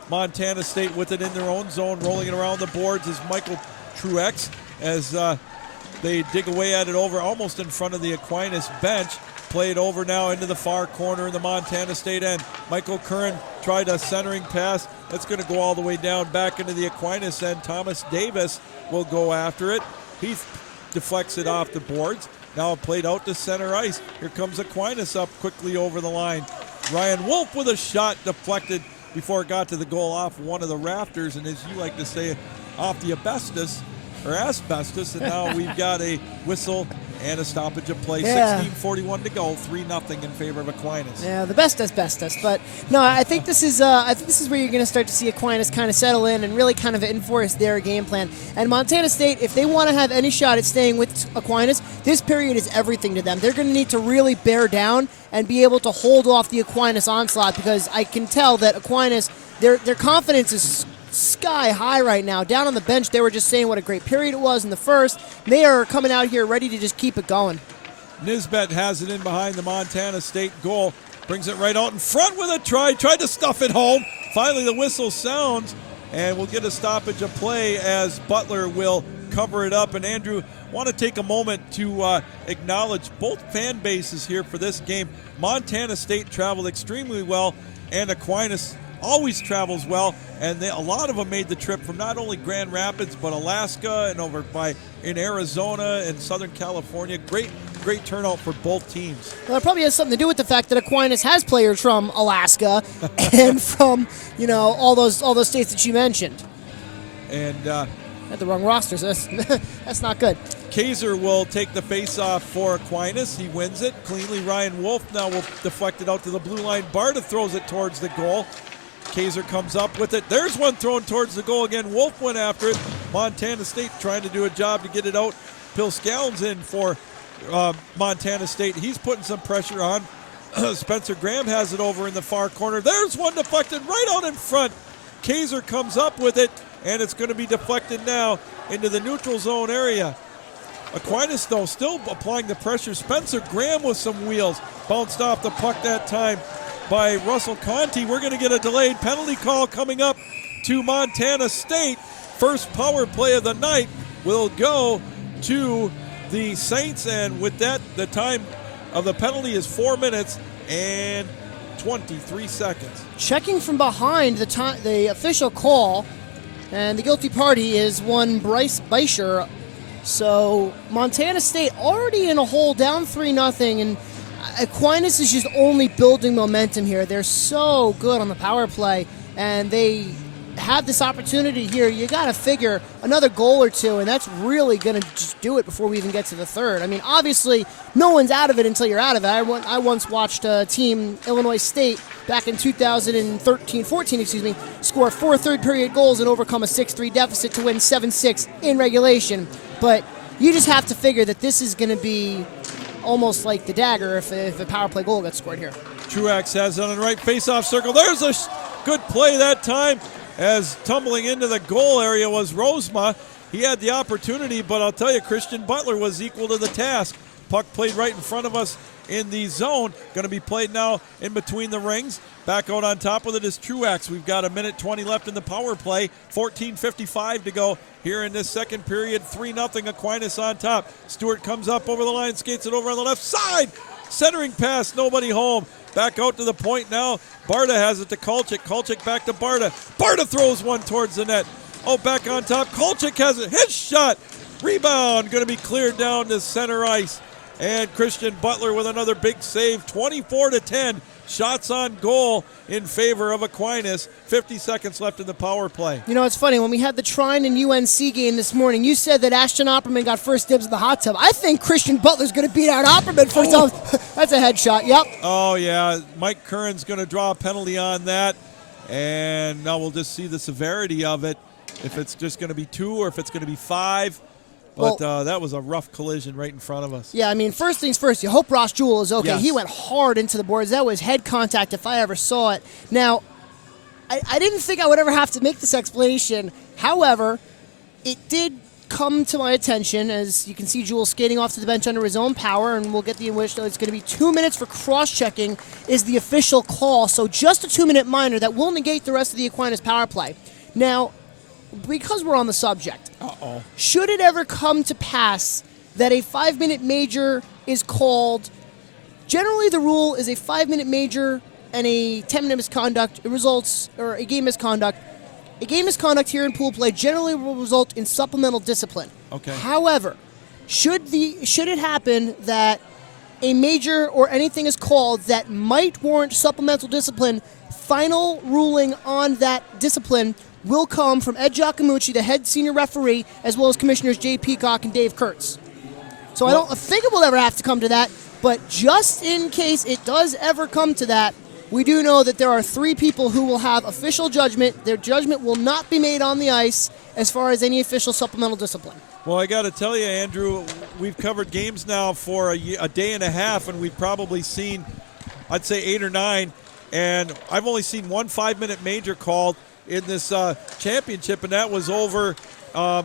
Montana State with it in their own zone, rolling it around the boards is Michael Truex as they dig away at it over almost in front of the Aquinas bench. Played over now into the far corner in the Montana State end. Michael Curran tried a centering pass. That's going to go all the way down back into the Aquinas end. Thomas Davis will go after it. He deflects it off the boards. Now played out to center ice. Here comes Aquinas up quickly over the line. Ryan Wolf with a shot deflected before it got to the goal off one of the rafters, and as you like to say, off the asbestos. And now we've got a whistle and a stoppage of play. 16:41 to go, 3-0 in favor of Aquinas. Yeah, the best asbestos. But no, I think this is where you're going to start to see Aquinas kind of settle in and really kind of enforce their game plan. And Montana State, if they want to have any shot at staying with Aquinas, this period is everything to them. They're going to need to really bear down and be able to hold off the Aquinas onslaught, because I can tell that Aquinas, their confidence is sky high right now. Down on the bench, they were just saying what a great period it was in the first. They are coming out here ready to just keep it going. Nisbet has it in behind the Montana State goal. Brings it right out in front with a try. Tried to stuff it home. Finally, the whistle sounds, and we'll get a stoppage of play as Butler will cover it up. And Andrew, want to take a moment to acknowledge both fan bases here for this game. Montana State traveled extremely well, and Aquinas always travels well, and a lot of them made the trip from not only Grand Rapids but Alaska and over in Arizona and Southern California. Great turnout for both teams. Well, it probably has something to do with the fact that Aquinas has players from Alaska and from all those states that you mentioned. And had the wrong rosters. That's not good. Kaiser will take the face-off for Aquinas. He wins it cleanly. Ryan Wolf now will deflect it out to the blue line. Barta throws it towards the goal. Kaiser comes up with it. There's one thrown towards the goal again. Wolf went after it. Montana State trying to do a job to get it out. Pilscallon's in for Montana State. He's putting some pressure on. Spencer Graham has it over in the far corner. There's one deflected right out in front. Kaiser comes up with it, and it's going to be deflected now into the neutral zone area. Aquinas, though, still applying the pressure. Spencer Graham with some wheels. Bounced off the puck that time by Russell Conti. We're going to get a delayed penalty call coming up to Montana State. First power play of the night will go to the Saints, and with that, the time of the penalty is 4 minutes and 23 seconds. Checking from behind the official call, and the guilty party is one Bryce Beischer. So Montana State already in a hole, down 3-0, and Aquinas is just only building momentum here. They're so good on the power play, and they have this opportunity here, you got to figure another goal or two, and that's really going to just do it before we even get to the third. I mean, obviously, no one's out of it until you're out of it. I once watched a team, Illinois State, back in 2014, score 4 third-period goals and overcome a 6-3 deficit to win 7-6 in regulation. But you just have to figure that this is going to be almost like the dagger if a power play goal gets scored here. Truax has it on the right face-off circle. There's a good play that time, as tumbling into the goal area was Rosema. He had the opportunity, but I'll tell you, Christian Butler was equal to the task. Puck played right in front of us in the zone. Going to be played now in between the rings. Back out on top with it is Truax. We've got 1:20 left in the power play. 14:55 to go here in this second period. 3-0 Aquinas on top. Stewart comes up over the line, skates it over on the left side. Centering pass, nobody home. Back out to the point now. Barta has it to Kolchik. Kolchik back to Barta. Barta throws one towards the net. Oh, back on top. Kolchik has it. His shot. Rebound. Going to be cleared down to center ice. And Christian Butler with another big save. 24-10. Shots on goal in favor of Aquinas. 50 seconds left in the power play. You know, it's funny. When we had the Trine and UNC game this morning, you said that Ashton Opperman got first dibs in the hot tub. I think Christian Butler's going to beat out Opperman first time. That's a headshot, yep. Oh, yeah. Mike Curran's going to draw a penalty on that. And now we'll just see the severity of it. If it's just going to be 2 or if it's going to be 5. But that was a rough collision right in front of us. Yeah, I mean, first things first, you hope Ross Jewell is okay. Yes. He went hard into the boards. That was head contact if I ever saw it. Now, I didn't think I would ever have to make this explanation. However, it did come to my attention, as you can see Jewell skating off to the bench under his own power, and we'll get the wish that it's going to be 2 minutes for cross-checking is the official call. So just a 2-minute minor that will negate the rest of the Aquinas power play. Now, because we're on the subject, should it ever come to pass that a 5-minute major is called, generally the rule is a 5-minute major and a 10-minute misconduct, a game misconduct. A game misconduct here in pool play generally will result in supplemental discipline. Okay. However, should it happen that a major or anything is called that might warrant supplemental discipline, final ruling on that discipline will come from Ed Giacomucci, the head senior referee, as well as Commissioners Jay Peacock and Dave Kurtz. So I don't think it will ever have to come to that, but just in case it does ever come to that, we do know that there are 3 people who will have official judgment. Their judgment will not be made on the ice as far as any official supplemental discipline. Well, I got to tell you, Andrew, we've covered games now for a day and a half, and we've probably seen, I'd say 8 or 9, and I've only seen one 5-minute major called in this championship, and that was over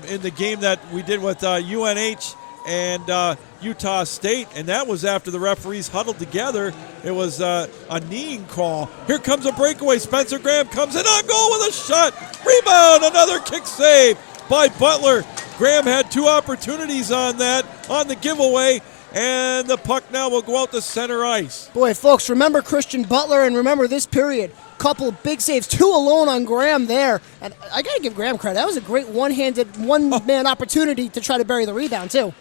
in the game that we did with UNH and Utah State, and that was after the referees huddled together. It was a kneeing call. Here comes a breakaway. Spencer Graham comes in on goal with a shot. Rebound, another kick save by Butler. Graham had 2 opportunities on that, on the giveaway, and the puck now will go out to center ice. Boy, folks, remember Christian Butler and remember this period. Couple of big saves, 2 alone on Graham there. And I got to give Graham credit. That was a great one-man opportunity to try to bury the rebound, too.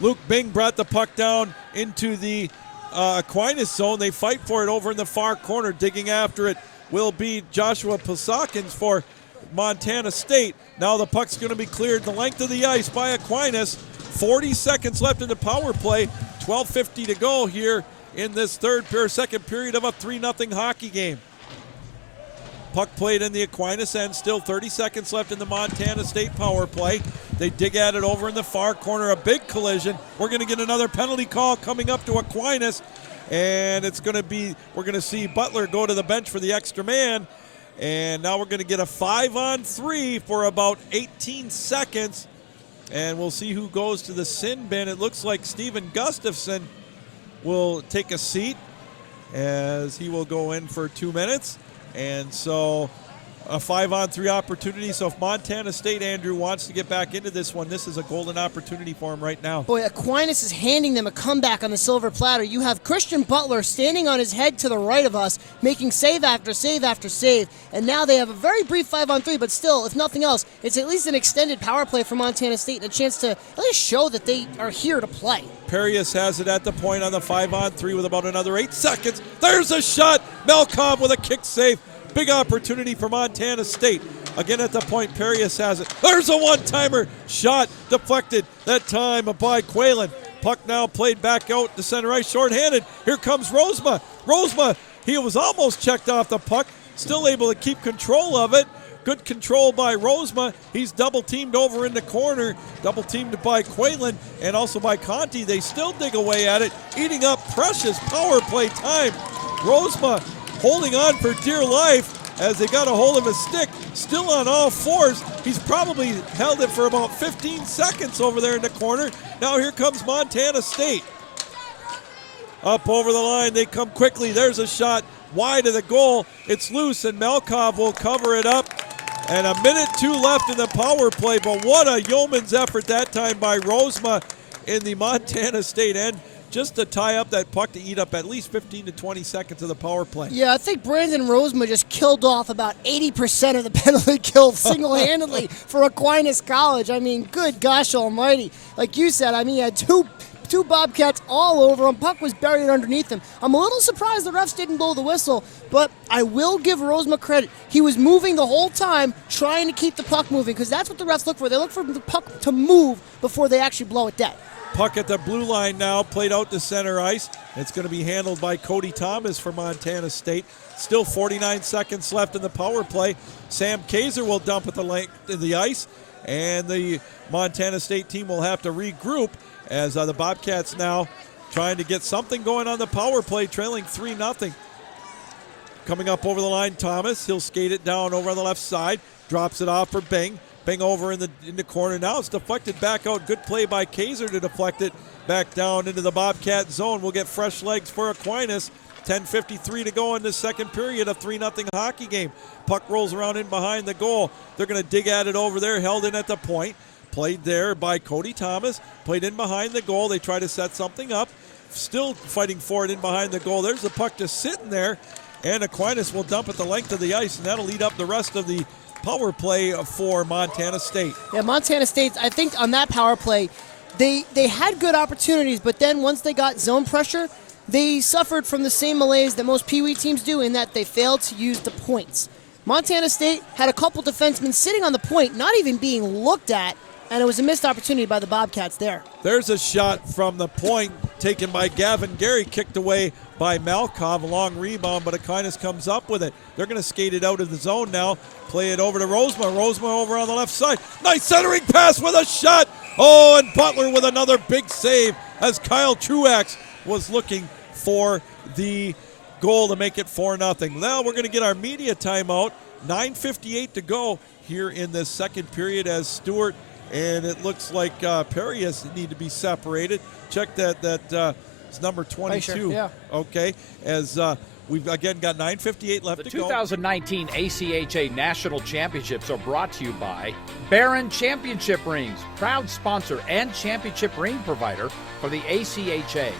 Luke Bing brought the puck down into the Aquinas zone. They fight for it over in the far corner. Digging after it will be Joshua Pasakins for Montana State. Now the puck's going to be cleared the length of the ice by Aquinas. 40 seconds left in the power play. 12:50 to go here in this second period of a 3-0 hockey game. Puck played in the Aquinas end, still 30 seconds left in the Montana State power play. They dig at it over in the far corner, a big collision. We're going to get another penalty call coming up to Aquinas, and we're going to see Butler go to the bench for the extra man, and now we're going to get a 5-on-3 for about 18 seconds, and we'll see who goes to the sin bin. It looks like Steven Gustafson will take a seat as he will go in for 2 minutes. And so a 5-on-3 opportunity. So if Montana State, Andrew, wants to get back into this one, this is a golden opportunity for him right now. Boy, Aquinas is handing them a comeback on the silver platter. You have Christian Butler standing on his head to the right of us, making save after save after save. And now they have a very brief 5-on-3, but still, if nothing else, it's at least an extended power play for Montana State and a chance to at least show that they are here to play. Perius has it at the point on the 5-on-3 with about another 8 seconds. There's a shot. Melkov with a kick save. Big opportunity for Montana State. Again at the point, Perius has it. There's a one-timer shot deflected that time by Quaylen. Puck now played back out to center ice, shorthanded. Here comes Rosma. Rosma, he was almost checked off the puck, still able to keep control of it. Good control by Rosma. He's double-teamed over in the corner, double-teamed by Quaylen and also by Conti. They still dig away at it, eating up precious power play time. Rosma holding on for dear life as they got a hold of his stick, still on all fours. He's probably held it for about 15 seconds over there in the corner. Now here comes Montana State. Up over the line, they come quickly. There's a shot wide of the goal. It's loose, and Malkov will cover it up. And a minute 2 left in the power play, but what a yeoman's effort that time by Rosma in the Montana State end, just to tie up that puck to eat up at least 15 to 20 seconds of the power play. Yeah, I think Brandon Rosma just killed off about 80% of the penalty kills single-handedly for Aquinas College. I mean, good gosh almighty. Like you said, I mean, he had two Bobcats all over him. Puck was buried underneath him. I'm a little surprised the refs didn't blow the whistle, but I will give Rosma credit. He was moving the whole time, trying to keep the puck moving, because that's what the refs look for. They look for the puck to move before they actually blow it dead. Puck at the blue line now, played out to center ice. It's going to be handled by Cody Thomas for Montana State. Still 49 seconds left in the power play. Sam Kaiser will dump at the length of the ice, and the Montana State team will have to regroup as the Bobcats now trying to get something going on the power play, trailing 3-0. Coming up over the line, Thomas. He'll skate it down over on the left side, drops it off for Bing. Bing over in the corner now. It's deflected back out. Good play by Kaiser to deflect it back down into the Bobcat zone. We'll get fresh legs for Aquinas. 10:53 to go in the second period, a 3-0 hockey game. Puck rolls around in behind the goal. They're going to dig at it over there, held in at the point. Played there by Cody Thomas. Played in behind the goal. They try to set something up. Still fighting for it in behind the goal. There's the puck just sitting there. And Aquinas will dump at the length of the ice, and that'll lead up the rest of the power play for Montana State. Yeah, Montana State, I think on that power play, they had good opportunities, but then once they got zone pressure, they suffered from the same malaise that most Pee Wee teams do in that they failed to use the points. Montana State had a couple defensemen sitting on the point, not even being looked at, and it was a missed opportunity by the Bobcats there. There's a shot from the point taken by Gavin Gary, kicked away by Malkov, a long rebound, but Aquinas comes up with it. They're going to skate it out of the zone now, play it over to Rosma. Rosma over on the left side. Nice centering pass with a shot. Oh, and Butler with another big save as Kyle Truax was looking for the goal to make it 4-0. Now we're going to get our media timeout. 9:58 to go here in the second period as Stewart and it looks like Perius need to be separated. Check that it's number 22. Sure, yeah. Okay, as we've again got 9:58 left to go. The 2019 ACHA National Championships are brought to you by Barron Championship Rings, proud sponsor and championship ring provider for the ACHA.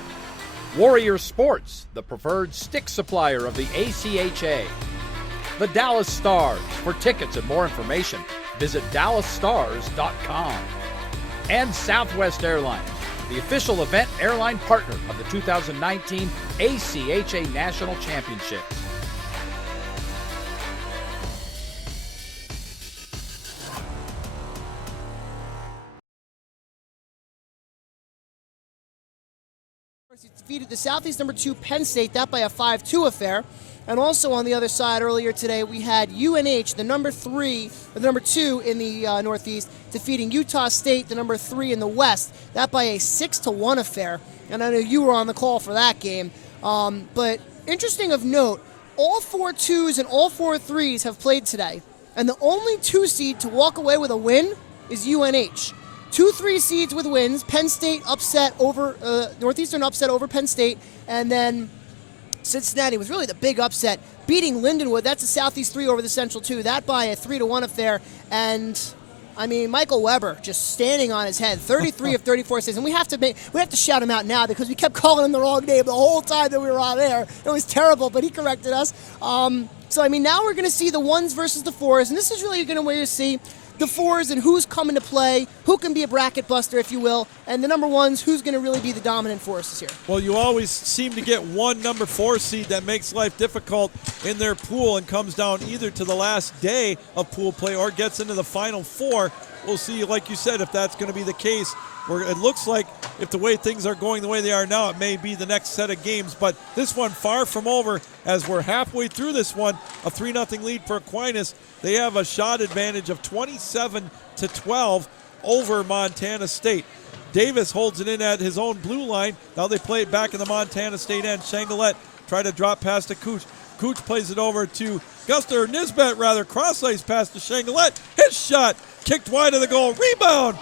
Warrior Sports, the preferred stick supplier of the ACHA. The Dallas Stars. For tickets and more information, visit dallasstars.com. And Southwest Airlines, the official event airline partner of the 2019 ACHA National Championships. Defeated the Southeast number 2 Penn State, that by a 5-2 affair. And also on the other side earlier today, we had UNH, the number 2 in the Northeast, defeating Utah State, the number 3 in the West, that by a 6-1 affair. And I know you were on the call for that game. But interesting of note, all 4 2s and all 4 3s have played today. And the only 2 seed to walk away with a win is UNH. 2 3 seeds with wins. Penn State upset over Northeastern upset over Penn State, and then Cincinnati was really the big upset, beating Lindenwood. That's a Southeast 3 over the Central 2. That by a 3-1 affair. And I mean, Michael Weber just standing on his head, 33 of 34 saves, and we have to shout him out now because we kept calling him the wrong name the whole time that we were on air. It was terrible, but he corrected us. So I mean, now we're going to see the 1s versus the 4s, and this is really going to where you see the 4s and who's coming to play, who can be a bracket buster, if you will, and the number 1s, who's going to really be the dominant forces here. Well, you always seem to get one number 4 seed that makes life difficult in their pool and comes down either to the last day of pool play or gets into the Final Four. We'll see, like you said, if that's going to be the case. Where it looks like if the way things are going the way they are now, it may be the next set of games. But this one far from over as we're halfway through this one. A 3-0 lead for Aquinas. They have a shot advantage of 27-12 over Montana State. Davis holds it in at his own blue line. Now they play it back in the Montana State end. Shangalette try to drop past to Cooch. Cooch plays it over to Guster, Nisbet rather, cross-ice pass to Shangalette. His shot, kicked wide of the goal, rebound,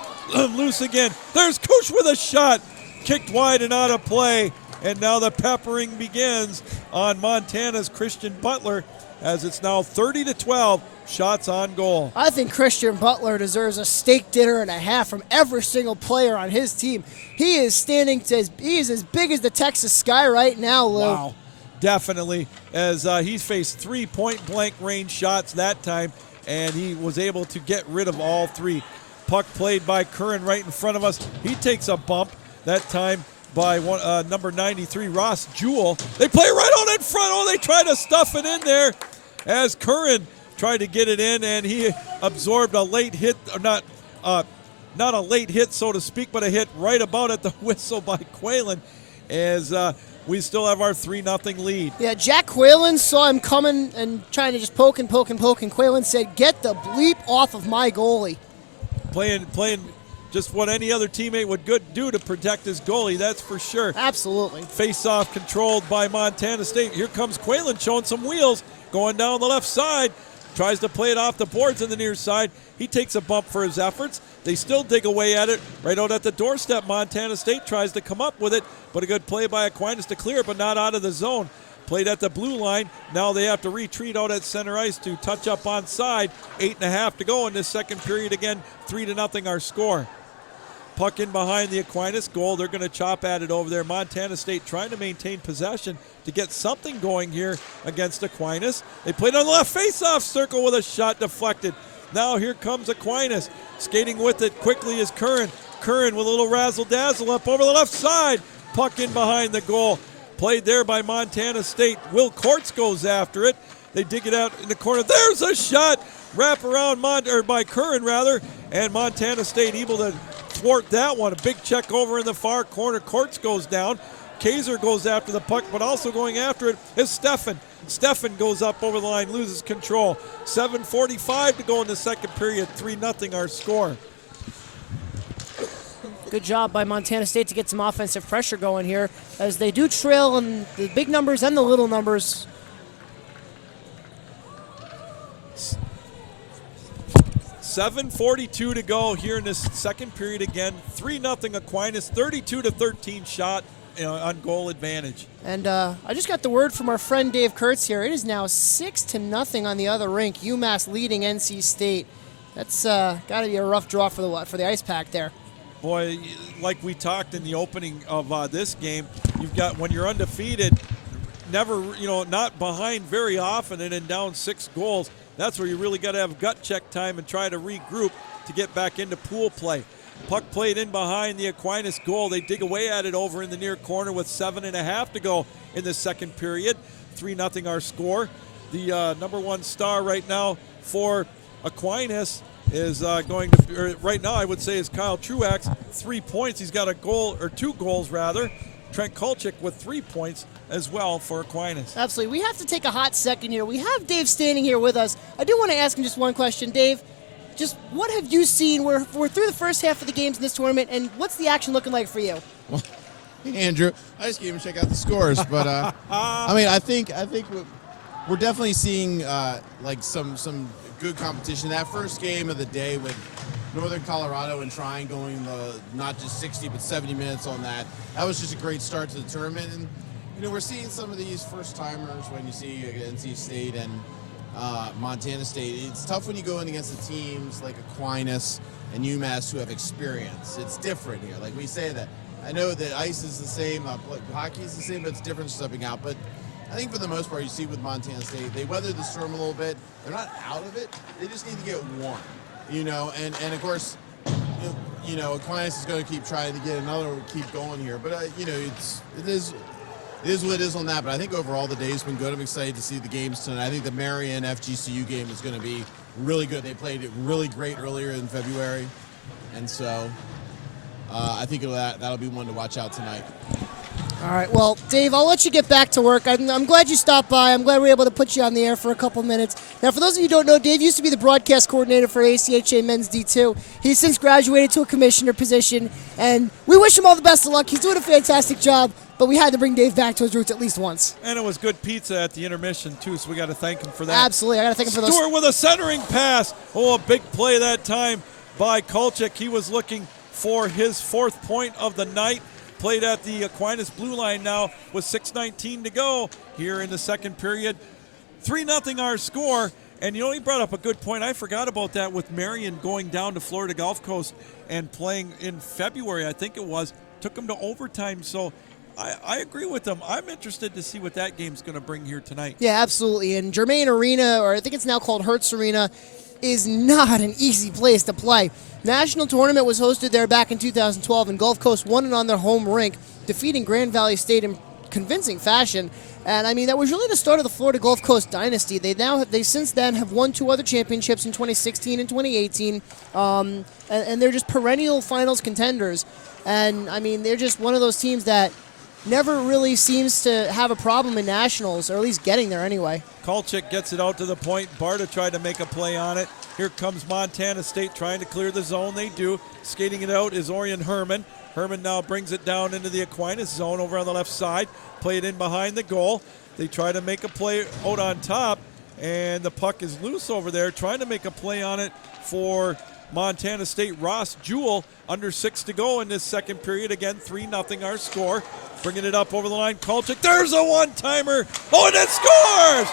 loose again. There's Cooch with a shot, kicked wide and out of play. And now the peppering begins on Montana's Christian Butler as it's now 30-12, shots on goal. I think Christian Butler deserves a steak dinner and a half from every single player on his team. He is he is as big as the Texas sky right now, Lou. Wow. Definitely, as he faced 3 point-blank range shots that time, and he was able to get rid of all 3. Puck played by Curran right in front of us. He takes a bump that time by number 93, Ross Jewell. They play right on in front. Oh, they try to stuff it in there as Curran tried to get it in, and he absorbed a late hit, not a late hit, so to speak, but a hit right about at the whistle by Quaylen as we still have our 3-0 lead. Yeah, Jack Quaylen saw him coming and trying to just poke and Quaylen said, "Get the bleep off of my goalie." Playing just what any other teammate would do to protect his goalie, that's for sure. Absolutely. Face-off controlled by Montana State. Here comes Quaylen showing some wheels, going down the left side. Tries to play it off the boards on the near side. He takes a bump for his efforts. They still dig away at it. Right out at the doorstep, Montana State tries to come up with it, but a good play by Aquinas to clear, but not out of the zone. Played at the blue line. Now they have to retreat out at center ice to touch up on side. 8.5 to go in this second period. Again, 3-0 our score. Puck in behind the Aquinas goal. They're going to chop at it over there. Montana State trying to maintain possession to get something going here against Aquinas. They played on the left face-off circle with a shot deflected. Now here comes Aquinas. Skating with it quickly is Curran. Curran with a little razzle-dazzle up over the left side. Puck in behind the goal. Played there by Montana State. Will Courts goes after it. They dig it out in the corner. There's a shot. Wrap around by Curran rather. And Montana State able to thwart that one. A big check over in the far corner. Courts goes down. Kaiser goes after the puck, but also going after it is Steffen. Steffen goes up over the line, loses control. 7:45 to go in the second period. 3-0 our score. Good job by Montana State to get some offensive pressure going here as they do trail in the big numbers and the little numbers. $7:42 to go here in this second period again. 3-0 Aquinas, 32-13 shot on goal advantage. And I just got the word from our friend Dave Kurtz here. It is now 6-0 on the other rink. UMass leading NC State. That's got to be a rough draw for the Ice Pack there. Boy, like we talked in the opening of this game, you've got when you're undefeated, never, not behind very often and then down 6 goals. That's where you really got to have gut check time and try to regroup to get back into pool play. Puck played in behind the Aquinas goal. They dig away at it over in the near corner with 7.5 to go in the second period. 3-0 our score. The number 1 star right now for Aquinas is going to, right now I would say, is Kyle Truax. 3 points. He's got a goal, or 2 goals rather. Trent Kulchik with 3 points as well for Aquinas. Absolutely. We have to take a hot second here. We have Dave standing here with us. I do want to ask him just one question. Dave, just what have you seen? We're through the first half of the games in this tournament, and what's the action looking like for you? Well, hey, Andrew, I just came to check out the scores, but I think we're definitely seeing like some good competition. That first game of the day with Northern Colorado and trying going not just 60 but 70 minutes on that. That was just a great start to the tournament, and we're seeing some of these first timers when you see NC State and Montana State. It's tough when you go in against the teams like Aquinas and UMass who have experience. It's different here. Like we say that. I know that ice is the same, hockey is the same, but it's different stepping out. But I think for the most part, you see with Montana State, they weathered the storm a little bit. They're not out of it. They just need to get one. and of course, Aquinas is going to keep trying to get keep going here. But it is what it is on that. But I think overall the day's been good. I'm excited to see the games tonight. I think the Marion FGCU game is going to be really good. They played it really great earlier in February, and so I think that'll be one to watch out tonight. All right, well, Dave, I'll let you get back to work. I'm glad you stopped by. I'm glad we were able to put you on the air for a couple minutes. Now, for those of you who don't know, Dave used to be the broadcast coordinator for ACHA Men's D2. He's since graduated to a commissioner position, and we wish him all the best of luck. He's doing a fantastic job, but we had to bring Dave back to his roots at least once. And it was good pizza at the intermission, too, so we got to thank him for that. Absolutely, I got to thank him for those. Stewart with a centering pass. Oh, a big play that time by Kulchik. He was looking for his 4th point of the night. Played at the Aquinas blue line now with 6:19 to go here in the second period. 3-0 our score. And, he brought up a good point. I forgot about that with Marion going down to Florida Gulf Coast and playing in February, I think it was. Took them to overtime. So I agree with them. I'm interested to see what that game's going to bring here tonight. Yeah, absolutely. And Germain Arena, or I think it's now called Hertz Arena, is not an easy place to play. National tournament was hosted there back in 2012, and Gulf Coast won it on their home rink, defeating Grand Valley State in convincing fashion. And I mean, that was really the start of the Florida Gulf Coast dynasty. They since then have won 2 other championships in 2016 and 2018, and they're just perennial finals contenders. And I mean, they're just one of those teams that never really seems to have a problem in nationals, or at least getting there anyway. Kulchik gets it out to the point. Barta tried to make a play on it. Here comes Montana State trying to clear the zone. They do. Skating it out is Orion Herman. Herman now brings it down into the Aquinas zone over on the left side. Play it in behind the goal. They try to make a play out on top, and the puck is loose over there. Trying to make a play on it for Montana State. Ross Jewell, under 6 to go in this second period. Again, 3-0 our score. Bringing it up over the line. Kulchik, there's a one-timer. Oh, and it scores!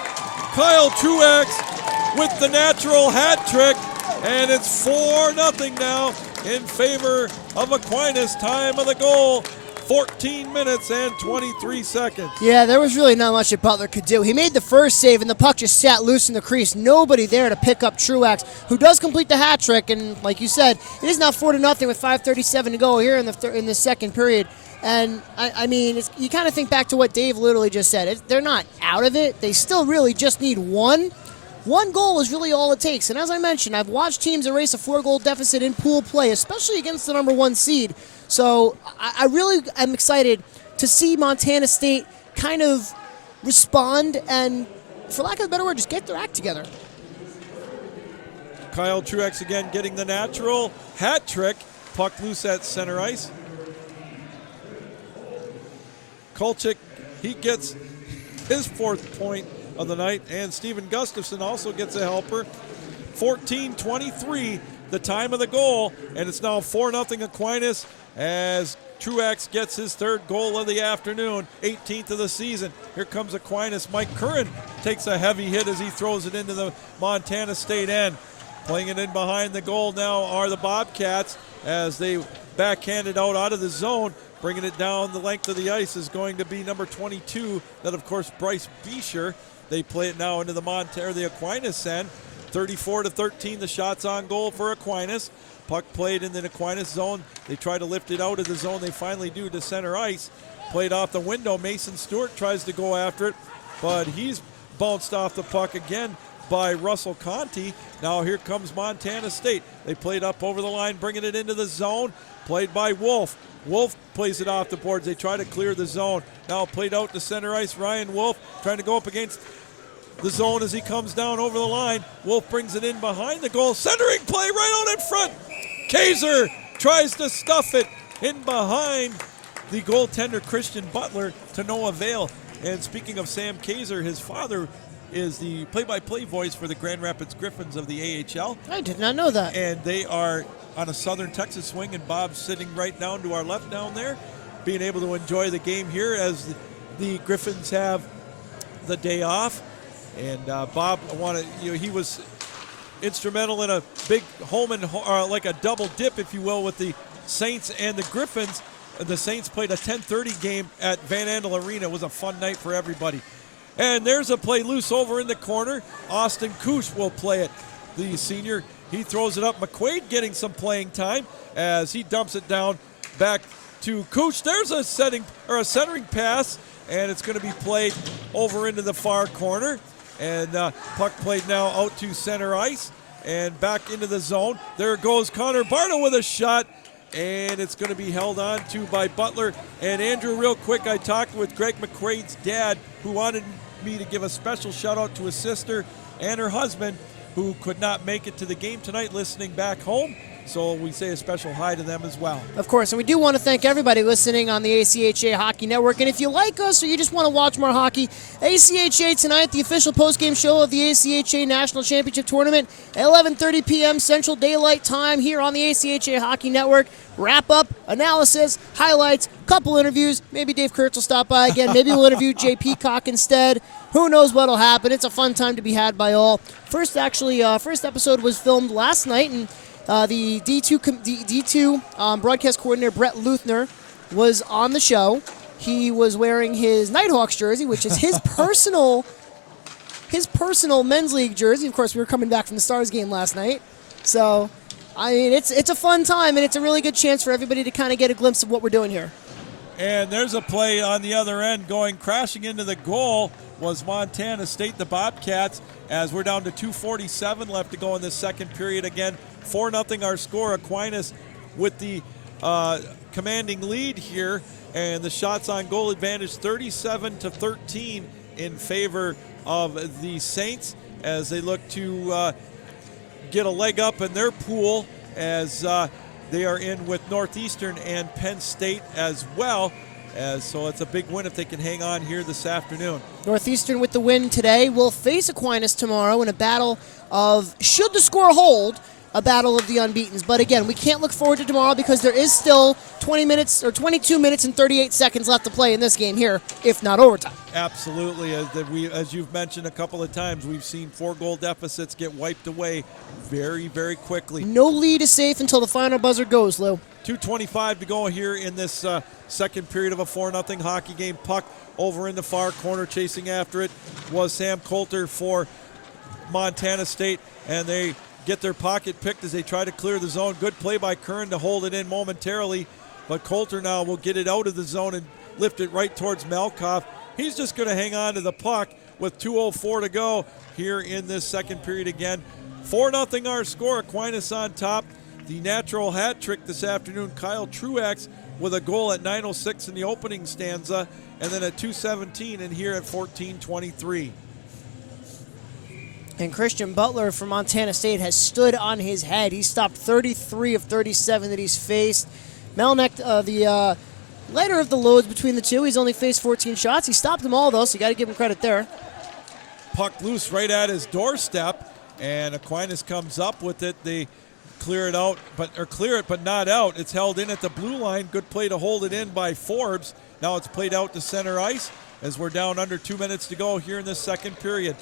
Kyle Truex with the natural hat trick, and it's 4-0 now in favor of Aquinas. Time of the goal, 14 minutes and 23 seconds. Yeah, there was really not much that Butler could do. He made the first save, and the puck just sat loose in the crease. Nobody there to pick up Truex, who does complete the hat trick. And like you said, it is now 4-0 with 5:37 to go here in the second period. And, I mean, you kind of think back to what Dave literally just said. They're not out of it. They still really just need one. One goal is really all it takes. And as I mentioned, I've watched teams erase a 4-goal deficit in pool play, especially against the number 1 seed. So I really am excited to see Montana State kind of respond and, for lack of a better word, just get their act together. Kyle Truex again getting the natural hat trick. Puck loose at center ice. Kulchik, he gets his 4th point of the night, and Steven Gustafson also gets a helper. 14-23, the time of the goal, and it's now 4-0 Aquinas as Truex gets his 3rd goal of the afternoon, 18th of the season. Here comes Aquinas. Mike Curran takes a heavy hit as he throws it into the Montana State end. Playing it in behind the goal now are the Bobcats as they backhand it out of the zone. Bringing it down the length of the ice is going to be number 22. That, of course, Bryce Beecher. They play it now into the Aquinas end. 34-13, the shots on goal for Aquinas. Puck played in the Aquinas zone. They try to lift it out of the zone. They finally do to center ice. Played off the window. Mason Stewart tries to go after it, but he's bounced off the puck again by Russell Conti. Now here comes Montana State. They played up over the line, bringing it into the zone. Played by Wolf. Wolf plays it off the boards. They try to clear the zone. Now played out to center ice. Ryan Wolf trying to go up against the zone as he comes down over the line. Wolf brings it in behind the goal. Centering play right out in front. Kaiser tries to stuff it in behind the goaltender Christian Butler to no avail. And speaking of Sam Kaiser, his father is the play-by-play voice for the Grand Rapids Griffins of the AHL. I did not know that. And they are on a Southern Texas swing, and Bob's sitting right down to our left down there, being able to enjoy the game here as the Griffins have the day off. And Bob he was instrumental in a big home and like a double dip, if you will, with the Saints and the Griffins. The Saints played a 10:30 game at Van Andel Arena. It was a fun night for everybody. And there's a play loose over in the corner. Austin Koosh will play it. The senior He throws it up. McQuaid getting some playing time as he dumps it down back to Cooch. There's a centering pass, and it's going to be played over into the far corner. And puck played now out to center ice and back into the zone. There goes Connor Barta with a shot, and it's going to be held on to by Butler. And Andrew, real quick, I talked with Greg McQuaid's dad, who wanted me to give a special shout out to his sister and her husband, who could not make it to the game tonight, listening back home. So we say a special hi to them as well. Of course, and we do want to thank everybody listening on the ACHA Hockey Network. And if you like us or you just want to watch more hockey, ACHA Tonight, the official postgame show of the ACHA National Championship Tournament, at 11:30 p.m. Central Daylight Time here on the ACHA Hockey Network. Wrap up, analysis, highlights, couple interviews. Maybe Dave Kurtz will stop by again. Maybe we'll interview Jay Peacock instead. Who knows what'll happen? It's a fun time to be had by all. First episode was filmed last night, and the D2 broadcast coordinator, Brett Luthner, was on the show. He was wearing his Nighthawks jersey, which is his personal men's league jersey. Of course, we were coming back from the Stars game last night. So, I mean, it's a fun time, and it's a really good chance for everybody to kind of get a glimpse of what we're doing here. And there's a play on the other end going crashing into the goal was Montana State, the Bobcats, as we're down to 2:47 left to go in this second period. Again, 4-0 our score. Aquinas with the commanding lead here, and the shots on goal advantage 37-13 in favor of the Saints as they look to get a leg up in their pool as they are in with Northeastern and Penn State as well. So it's a big win if they can hang on here this afternoon. Northeastern with the win today will face Aquinas tomorrow in a battle of, should the score hold, a battle of the unbeatens. But again, we can't look forward to tomorrow because there is still 22 minutes and 38 seconds left to play in this game here, if not overtime. Absolutely. As you've mentioned a couple of times, we've seen 4-goal deficits get wiped away very, very quickly. No lead is safe until the final buzzer goes, Lou. 2:25 to go here in this second period of a 4-0 hockey game. Puck over in the far corner, chasing after it was Sam Coulter for Montana State, and they get their pocket picked as they try to clear the zone. Good play by Kern to hold it in momentarily, but Coulter now will get it out of the zone and lift it right towards Malkoff. He's just going to hang on to the puck with 2:04 to go here in this second period again. 4-0 our score. Aquinas on top. The natural hat trick this afternoon, Kyle Truex with a goal at 9:06 in the opening stanza, and then at 2:17 and here at 14:23. And Christian Butler from Montana State has stood on his head. He stopped 33 of 37 that he's faced. Melnick, the lighter of the loads between the two, he's only faced 14 shots. He stopped them all, though, so you got to give him credit there. Puck loose right at his doorstep, and Aquinas comes up with it. They clear it, but not out. It's held in at the blue line. Good play to hold it in by Forbes. Now it's played out to center ice as we're down under 2 minutes to go here in this second period.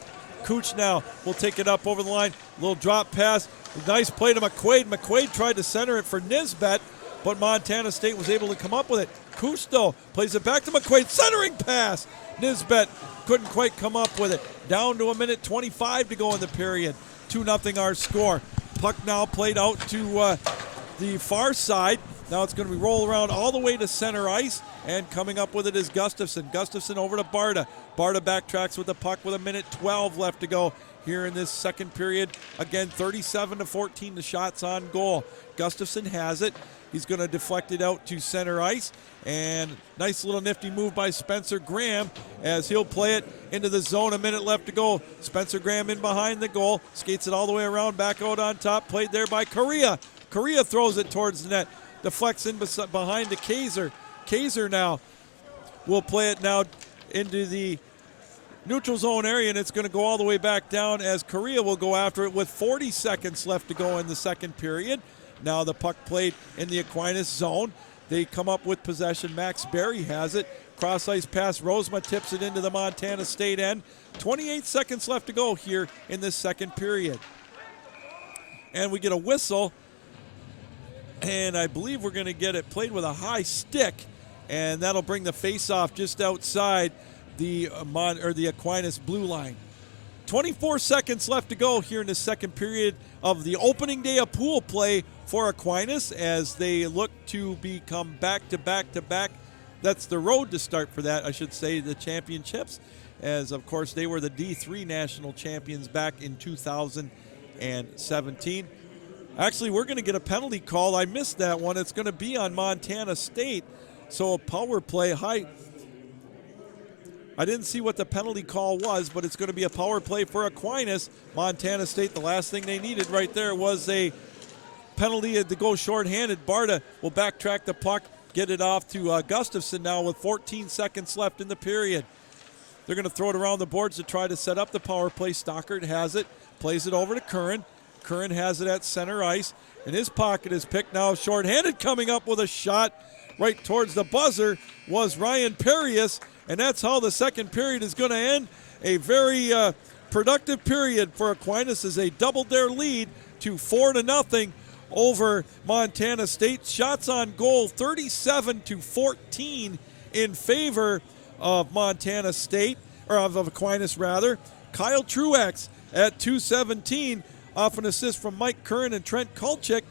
Cooch now will take it up over the line. Little drop pass. Nice play to McQuaid. McQuaid tried to center it for Nisbet, but Montana State was able to come up with it. Cooch, though, plays it back to McQuaid. Centering pass. Nisbet couldn't quite come up with it. Down to 1:25 to go in the period. 2-0 our score. Puck now played out to the far side. Now it's going to be roll around all the way to center ice, and coming up with it is Gustafson. Gustafson over to Barta. Barta backtracks with the puck with 1:12 left to go here in this second period. Again, 37-14 the shots on goal. Gustafson has it. He's going to deflect it out to center ice, and nice little nifty move by Spencer Graham as he'll play it into the zone. 1 minute left to go. Spencer Graham in behind the goal, skates it all the way around, back out on top, played there by Correa. Correa throws it towards the net, deflects in behind to Kaiser. Kaiser now will play it now into the neutral zone area, and it's going to go all the way back down as Correa will go after it with 40 seconds left to go in the second period. Now the puck played in the Aquinas zone. They come up with possession. Max Berry has it. Cross-ice pass. Rosema tips it into the Montana State end. 28 seconds left to go here in this second period. And we get a whistle, and I believe we're going to get it played with a high stick, and that'll bring the face-off just outside the Aquinas blue line. 24 seconds left to go here in the second period of the opening day of pool play for Aquinas as they look to become back-to-back-to-back. That's the road to start for that, I should say, the championships, as, of course, they were the D3 national champions back in 2017. Actually, we're going to get a penalty call. I missed that one. It's going to be on Montana State. So a power play. I didn't see what the penalty call was, but it's going to be a power play for Aquinas. Montana State, the last thing they needed right there was a penalty to go shorthanded. Barta will backtrack the puck, get it off to Gustafson now with 14 seconds left in the period. They're going to throw it around the boards to try to set up the power play. Stockard has it, plays it over to Curran. Curran has it at center ice, and his pocket is picked now shorthanded. Coming up with a shot right towards the buzzer was Ryan Perius, and that's how the second period is going to end. A very productive period for Aquinas as they doubled their lead to 4-0 over Montana State. Shots on goal 37-14 in favor of Montana State, or of Aquinas rather. Kyle Truex at 2:17 off an assist from Mike Curran and Trent Kulchik.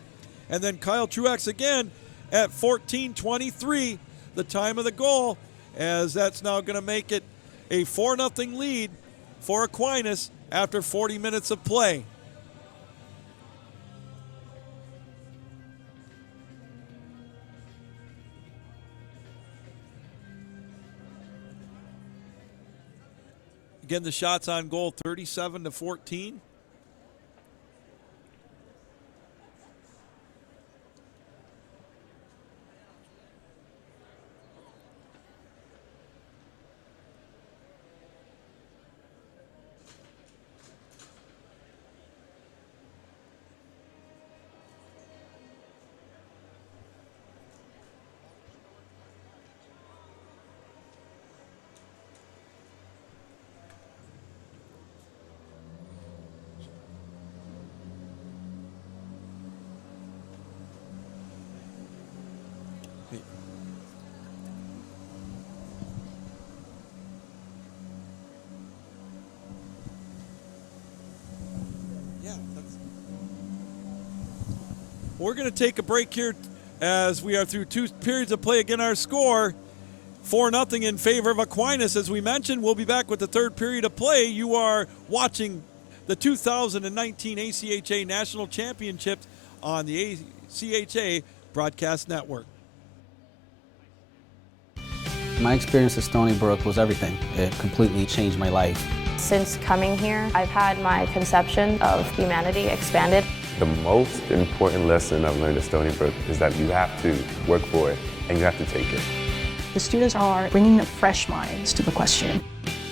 And then Kyle Truex again at 14:23, the time of the goal, as that's now going to make it a 4-0 lead for Aquinas after 40 minutes of play. Again, the shots on goal 37-14. We're going to take a break here as we are through two periods of play. Again, our score, 4-0 in favor of Aquinas. As we mentioned, we'll be back with the third period of play. You are watching the 2019 ACHA National Championships on the ACHA Broadcast Network. My experience at Stony Brook was everything. It completely changed my life. Since coming here, I've had my conception of humanity expanded. The most important lesson I've learned at Stony Brook is that you have to work for it and you have to take it. The students are bringing fresh minds to the question.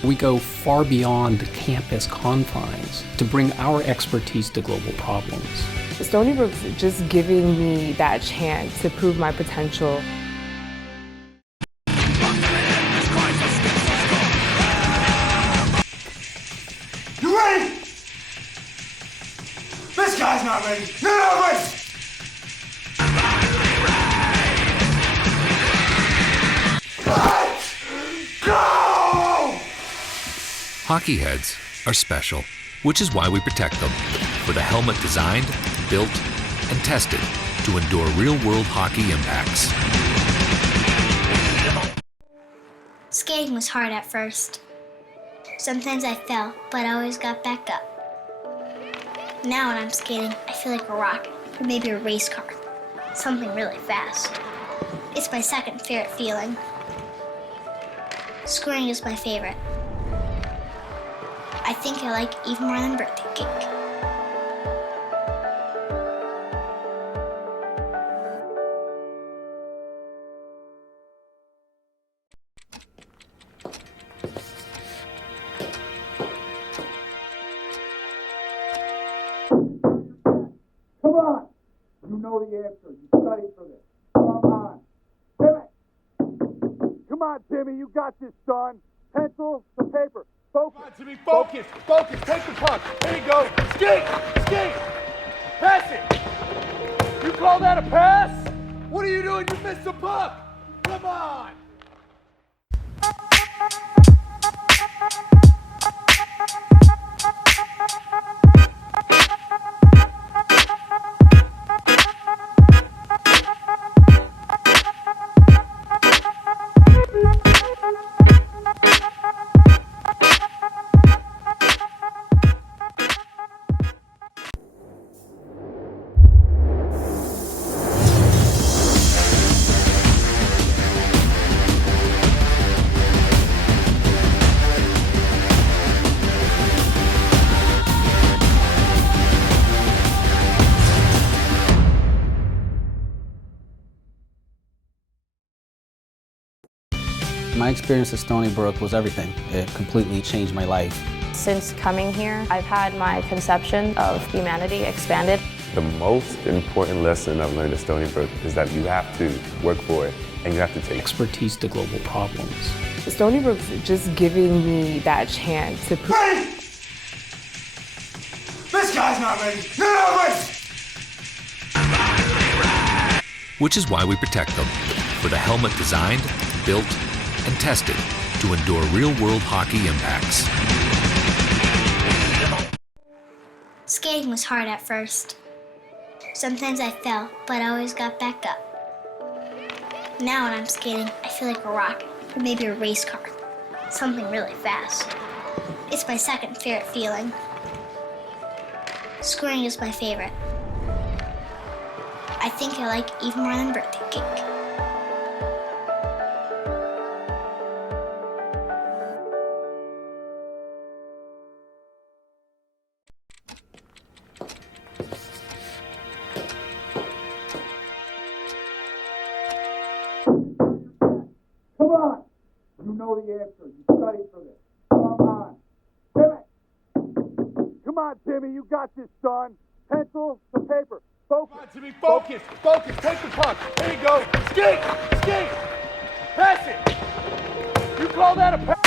We go far beyond campus confines to bring our expertise to global problems. Stony Brook's just giving me that chance to prove my potential. You ready? This guy's not ready. You're not ready. Let's go! Hockey heads are special, which is why we protect them with a helmet designed, built, and tested to endure real-world hockey impacts. Skating was hard at first. Sometimes I fell, but I always got back up. Now when I'm skating, I feel like a rocket, or maybe a race car. Something really fast. It's my second favorite feeling. Scoring is my favorite. I think I like it even more than birthday cake. Come on. You know the answer. You studied for this. Come on. Timmy. Come on, Timmy. You got this, son. Pencil to paper. Focus. Come on, Timmy. Focus. Focus. Take the puck. Here you go. Skate. Skate. Pass it. You call that a pass? What are you doing? You missed the puck. Come on. My experience at Stony Brook was everything. It completely changed my life. Since coming here, I've had my conception of humanity expanded. The most important lesson I've learned at Stony Brook is that you have to work for it and you have to take Expertise to global problems. Stony Brook's just giving me that chance to prove. Ready! This guy's not ready. You're not ready! Which is why we protect them with a helmet designed, built, and tested to endure real-world hockey impacts. Skating was hard at first. Sometimes I fell, but I always got back up. Now when I'm skating, I feel like a rocket, or maybe a race car. Something really fast. It's my second favorite feeling. Scoring is my favorite. I think I like it even more than birthday cake. Come on! You know the answer. You studied for this. Come on. Timmy! Come on, Timmy. You got this, son. Pencil to paper. Focus. Come on, Timmy. Focus. Focus. Take the puck. There you go. Skate! Skate! Pass it! You call that a pass?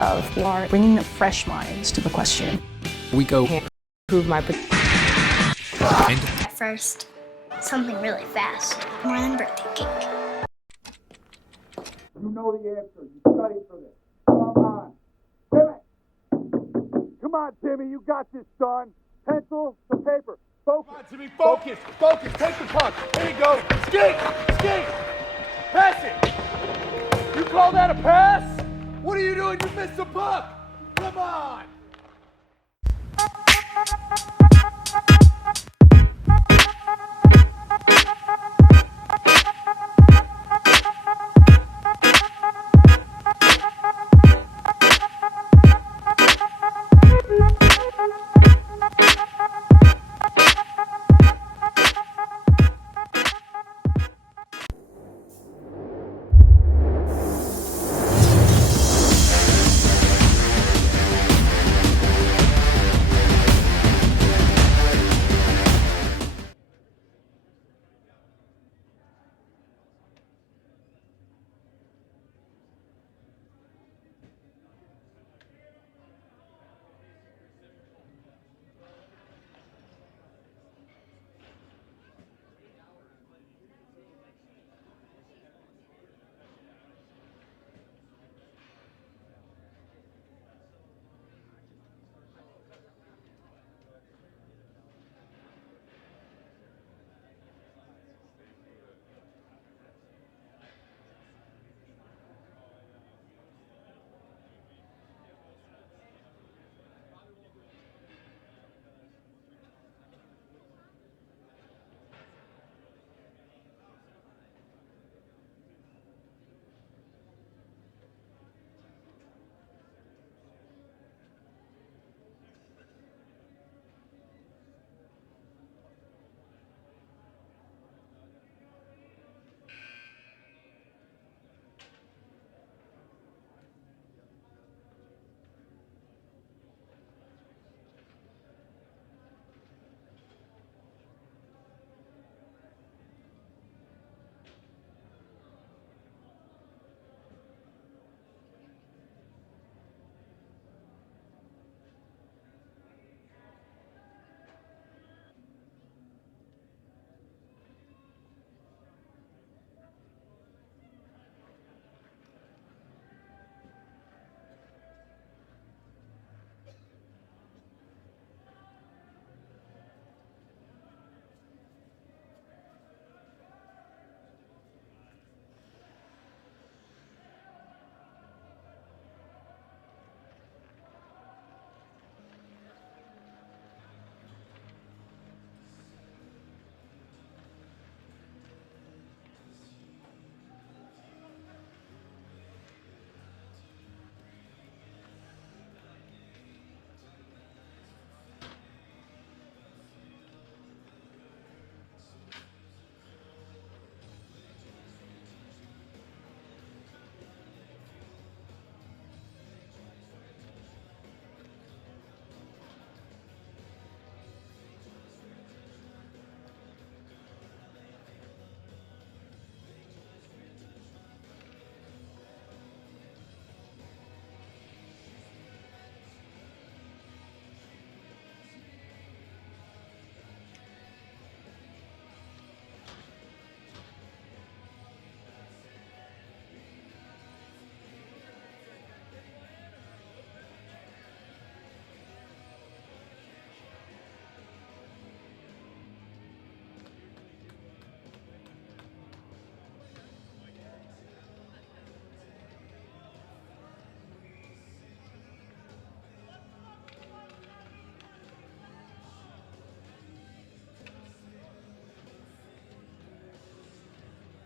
Of are bringing fresh minds to the question. We go Prove my At first, something really fast, more than birthday cake. You know the answer. You studied for this. Come on. Timmy! Come on, Timmy. You got this, son. Pencil to paper. Focus. Come on, Timmy. Focus. Focus. Take the puck. There you go. Skate! Skate! Pass it! You call that a pass? What are you doing? You missed the puck! Come on!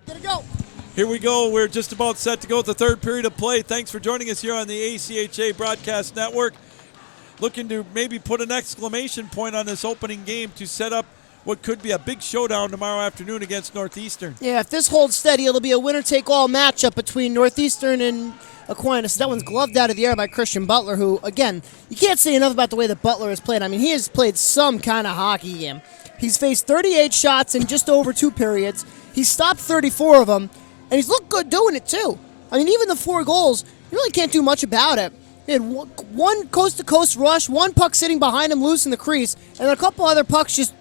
Get it go. Here we go. We're just about set to go with the third period of play. Thanks for joining us here on the ACHA Broadcast Network. Looking to maybe put an exclamation point on this opening game to set up what could be a big showdown tomorrow afternoon against Northeastern. Yeah, if this holds steady, it'll be a winner-take-all matchup between Northeastern and Aquinas. That one's gloved out of the air by Christian Butler, who, again, you can't say enough about the way that Butler has played. I mean, he has played some kind of hockey game. He's faced 38 shots in just over 2 periods. He's stopped 34 of them, and he's looked good doing it, too. I mean, even the 4 goals, you really can't do much about it. He had one coast-to-coast rush, 1 puck sitting behind him loose in the crease, and a couple other pucks just,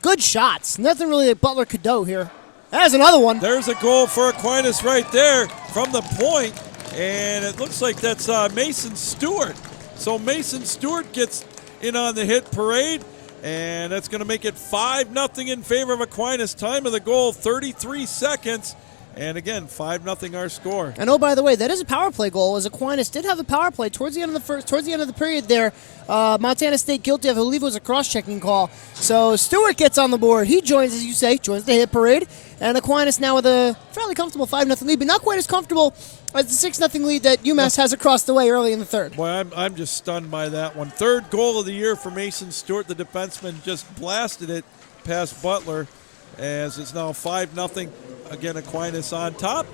good shots. Nothing really that Butler could do here. There's another one. There's a goal for Aquinas right there from the point, and it looks like that's Mason Stewart. So Mason Stewart gets in on the hit parade, and that's going to make it 5-0 in favor of Aquinas. Time of the goal, 33 seconds. And again, 5-0 our score. And oh, by the way, that is a power play goal, as Aquinas did have the power play towards the end of the period there. Montana State guilty of, I believe it was a cross-checking call. So Stewart gets on the board. He joins, as you say, joins the hit parade. And Aquinas now with a fairly comfortable 5-0 lead, but not quite as comfortable as the 6-0 lead that UMass has across the way early in the third. Boy, I'm just stunned by that one. Third goal of the year for Mason Stewart. The defenseman just blasted it past Butler, as it's now 5-0. Again, Aquinas on top.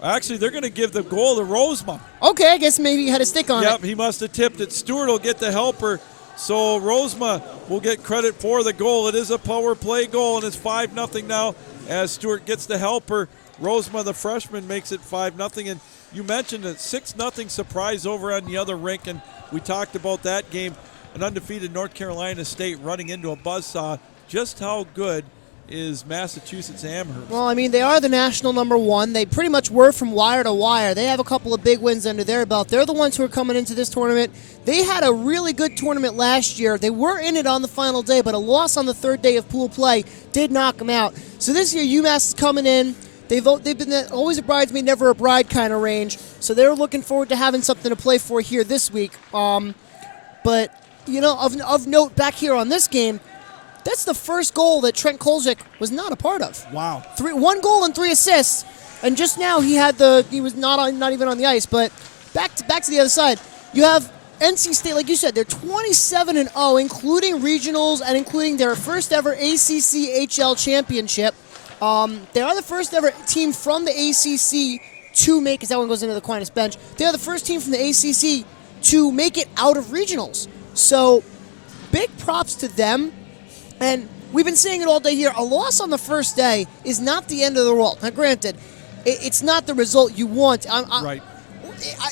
Actually, they're going to give the goal to Rosema. Okay, I guess maybe he had a stick on it. Yep, he must have tipped it. Stewart will get the helper, so Rosema will get credit for the goal. It is a power play goal, and it's 5-0 now as Stewart gets the helper. Rosema, the freshman, makes it 5-0. And you mentioned a 6-0 surprise over on the other rink, and we talked about that game. An undefeated North Carolina State running into a buzzsaw. Just how good is Massachusetts Amherst? Well, I mean, they are the national number 1. They pretty much were from wire to wire. They have a couple of big wins under their belt. They're the ones who are coming into this tournament. They had a really good tournament last year. They were in it on the final day, but a loss on the third day of pool play did knock them out. So this year, UMass is coming in. They've been always a bridesmaid, never a bride kind of range. So they're looking forward to having something to play for here this week. But of note back here on this game, that's the first goal that Trent Kolchak was not a part of. Wow. 1 goal and 3 assists, and just now he was not even on the ice. But back to the other side, you have NC State, like you said, they're 27-0, including regionals and including their first ever ACC-HL championship. They are the first ever team from the ACC to make, because that one goes into the Aquinas bench. They are the first team from the ACC to make it out of regionals. So, big props to them. And we've been saying it all day here. A loss on the first day is not the end of the world. Now, granted, it's not the result you want. Right.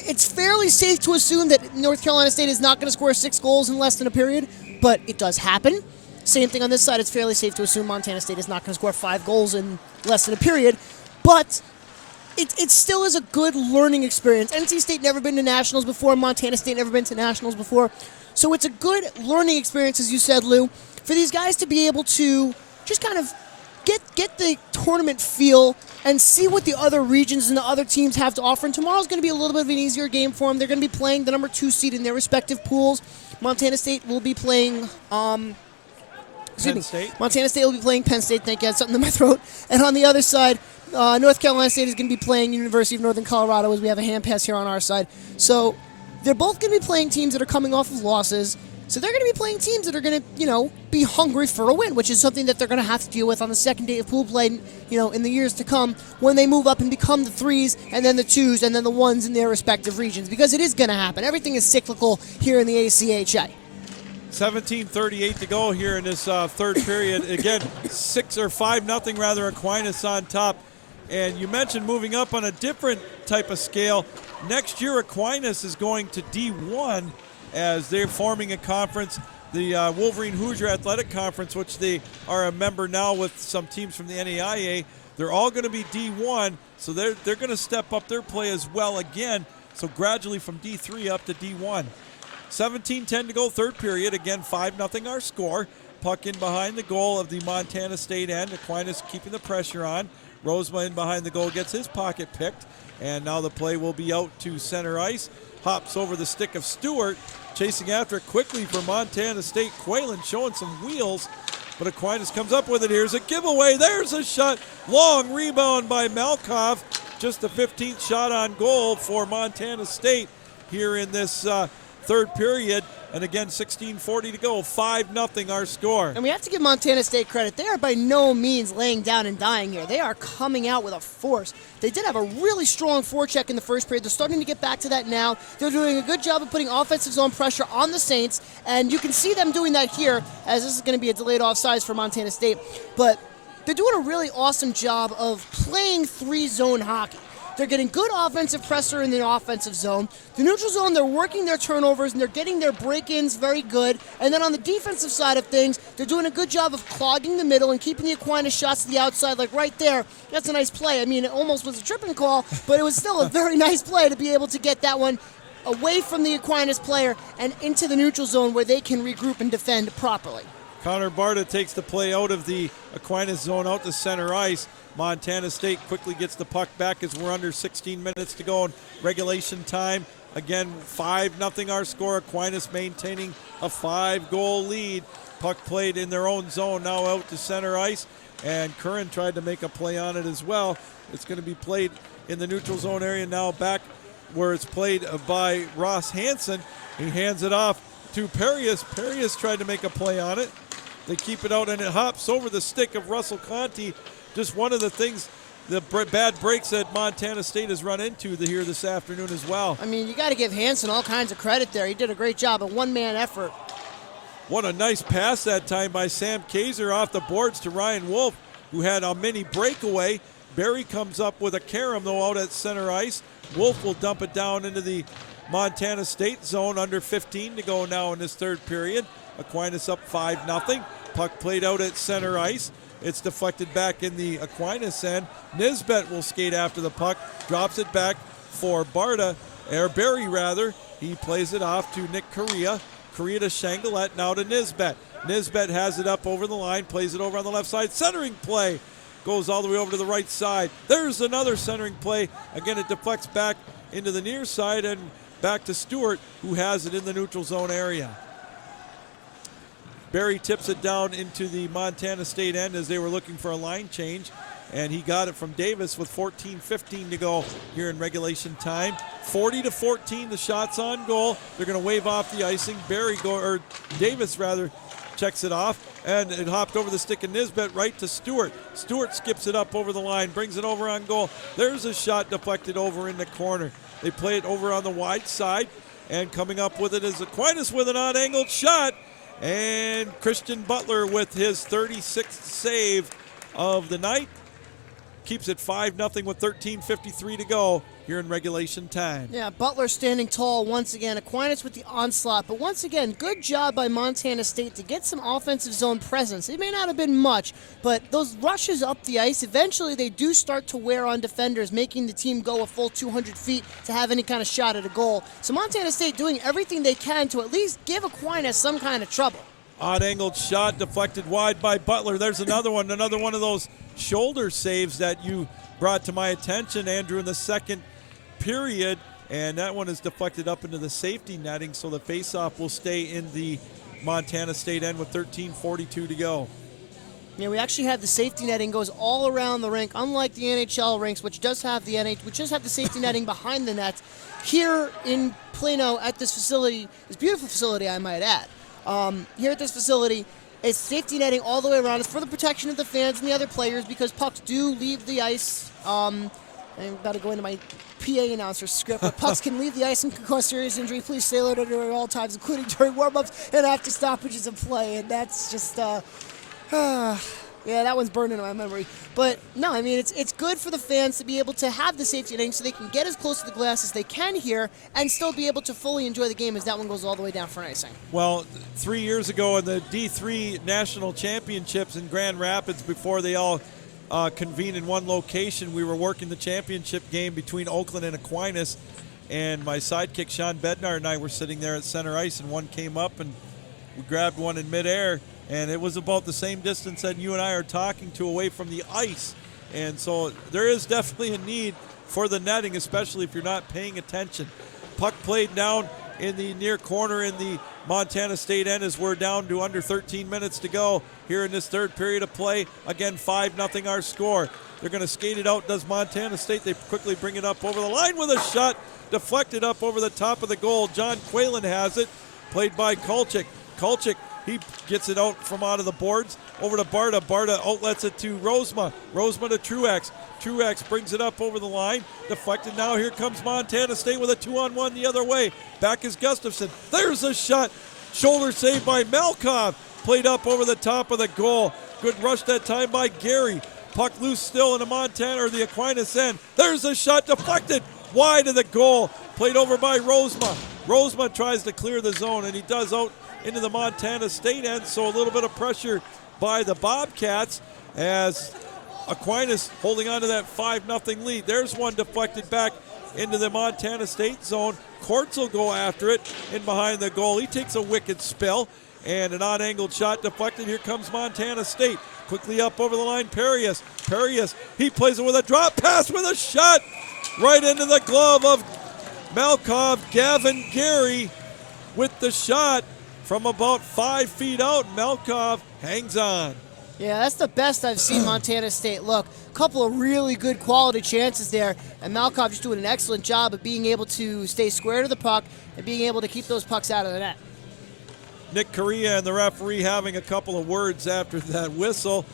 It's fairly safe to assume that North Carolina State is not going to score 6 goals in less than a period, but it does happen. Same thing on this side. It's fairly safe to assume Montana State is not going to score 5 goals in less than a period. But it still is a good learning experience. NC State never been to nationals before. Montana State never been to nationals before. So it's a good learning experience, as you said, Lou, for these guys to be able to just kind of get the tournament feel and see what the other regions and the other teams have to offer. And tomorrow's going to be a little bit of an easier game for them. They're going to be playing the number 2 seed in their respective pools. Montana State will be playing Penn State. Montana State will be playing Penn State. Thank you, I had something in my throat. And on the other side, North Carolina State is going to be playing University of Northern Colorado, as we have a hand pass here on our side. So they're both going to be playing teams that are coming off of losses. So they're going to be playing teams that are going to, be hungry for a win, which is something that they're going to have to deal with on the second day of pool play, in the years to come when they move up and become the 3s and then the 2s and then the 1s in their respective regions, because it is going to happen. Everything is cyclical here in the ACHA. 17:38 to go here in this third period. Again, 5-0 rather, Aquinas on top. And you mentioned moving up on a different type of scale. Next year, Aquinas is going to D1 as they're forming a conference, the Wolverine Hoosier Athletic Conference, which they are a member now with some teams from the NAIA. They're all going to be D1, so they're going to step up their play as well again. So gradually from D3 up to D1. 17:10 to go, third period. Again, 5-0 our score. Puck in behind the goal of the Montana State end. Aquinas keeping the pressure on. Rosema in behind the goal gets his pocket picked. And now the play will be out to center ice. hops over the stick of Stewart. Chasing after it quickly for Montana State. Quaylen showing some wheels, but Aquinas comes up with it. Here's a giveaway. There's a shot. Long rebound by Malkoff. Just the 15th shot on goal for Montana State here in this third period. And again, 16:40 to go, 5-0 our score. And we have to give Montana State credit. They are by no means laying down and dying here. They are coming out with a force. They did have a really strong forecheck in the first period. They're starting to get back to that now. They're doing a good job of putting offensive zone pressure on the Saints, and you can see them doing that here, as this is going to be a delayed offsides for Montana State. But they're doing a really awesome job of playing three-zone hockey. They're getting good offensive pressure in the offensive zone. The neutral zone, they're working their turnovers, and they're getting their break-ins very good. And then on the defensive side of things, they're doing a good job of clogging the middle and keeping the Aquinas shots to the outside. Like right there, that's a nice play. I mean, it almost was a tripping call, but it was still a very nice play to be able to get that one away from the Aquinas player and into the neutral zone where they can regroup and defend properly. Connor Barta takes the play out of the Aquinas zone out to center ice. Montana State quickly gets the puck back as we're under 16 minutes to go in regulation time. Again, 5-0 our score. Aquinas maintaining a 5-goal lead. Puck played in their own zone, now out to center ice. And Curran tried to make a play on it as well. It's going to be played in the neutral zone area now, back where it's played by Ross Hansen. He hands it off to Perius. Perius tried to make a play on it. They keep it out, and it hops over the stick of Russell Conti. Just one of the things, the bad breaks that Montana State has run into here this afternoon as well. I mean, you got to give Hansen all kinds of credit there. He did a great job, a one-man effort. What a nice pass that time by Sam Kaiser off the boards to Ryan Wolf, who had a mini breakaway. Barry comes up with a carom, though, out at center ice. Wolf will dump it down into the Montana State zone. Under 15 to go now in this third period. Aquinas up 5-0. Puck played out at center ice. It's deflected back in the Aquinas end. Nisbet will skate after the puck, drops it back for Barta, or Barry rather. He plays it off to Nick Correa. Correa to Shangalette, now to Nisbet. Nisbet has it up over the line, plays it over on the left side. Centering play goes all the way over to the right side. There's another centering play. Again, it deflects back into the near side and back to Stewart, who has it in the neutral zone area. Barry tips it down into the Montana State end as they were looking for a line change, and he got it from Davis with 14:15 to go here in regulation time. 40-14, the shots on goal. They're going to wave off the icing. Davis checks it off, and it hopped over the stick of Nisbet right to Stewart. Stewart skips it up over the line, brings it over on goal. There's a shot deflected over in the corner. They play it over on the wide side, and coming up with it is Aquinas with an odd-angled shot. And Christian Butler with his 36th save of the night keeps it 5-0 with 13:53 to go here in regulation time. Yeah, Butler standing tall once again. Aquinas with the onslaught. But once again, good job by Montana State to get some offensive zone presence. It may not have been much, but those rushes up the ice, eventually they do start to wear on defenders, making the team go a full 200 feet to have any kind of shot at a goal. So Montana State doing everything they can to at least give Aquinas some kind of trouble. Odd-angled shot deflected wide by Butler. There's another one of those shoulder saves that you brought to my attention, Andrew, in the second period, and that one is deflected up into the safety netting, so the faceoff will stay in the Montana State end with 13:42 to go. Yeah, we actually have the safety netting goes all around the rink, unlike the NHL rinks, which does have the safety netting behind the nets. Here in Plano at this facility, this beautiful facility, I might add. Here at this facility, it's safety netting all the way around. It's for the protection of the fans and the other players because pucks do leave the ice. I'm about to go into my PA announcer script, but pucks can leave the ice and can cause serious injury. Please stay alert at all times, including during warm-ups and after stoppages of play. And that's just, yeah, that one's burned into my memory. But no, I mean, it's good for the fans to be able to have the safety netting so they can get as close to the glass as they can here and still be able to fully enjoy the game as that one goes all the way down for icing. Well, 3 years ago in the D3 National Championships in Grand Rapids, before they all convened in one location, we were working the championship game between Oakland and Aquinas, and my sidekick Sean Bednar and I were sitting there at center ice, and one came up and we grabbed one in midair, and it was about the same distance that you and I are talking to away from the ice. And so there is definitely a need for the netting, especially if you're not paying attention. Puck played down in the near corner in the Montana State end as we're down to under 13 minutes to go here in this third period of play. Again, 5-0 our score. They're going to skate it out, does Montana State. They quickly bring it up over the line with a shot, deflected up over the top of the goal. John Quaylen has it, played by Kulchik. Kulchik, he gets it out from out of the boards, over to Barta. Barta outlets it to Rosma. Rosma to Truex. Truex brings it up over the line, deflected now. Here comes Montana State with a 2-on-1 the other way. Back is Gustafson. There's a shot. Shoulder save by Malkov. Played up over the top of the goal. Good rush that time by Gary. Puck loose still in the Montana or the Aquinas end. There's a shot deflected wide of the goal. Played over by Rosma. Rosma tries to clear the zone, and he does out into the Montana State end. So a little bit of pressure by the Bobcats as Aquinas holding on to that 5-0 lead. There's one deflected back into the Montana State zone. Courts will go after it in behind the goal. He takes a wicked spill and an odd-angled shot deflected. Here comes Montana State. Quickly up over the line, Perius. Perius, he plays it with a drop pass with a shot right into the glove of Malkov. Gavin Gary with the shot from about 5 feet out. Malkov hangs on. Yeah, that's the best I've seen Montana State look. A couple of really good quality chances there, and Malkov just doing an excellent job of being able to stay square to the puck and being able to keep those pucks out of the net. Nick Correa and the referee having a couple of words after that whistle,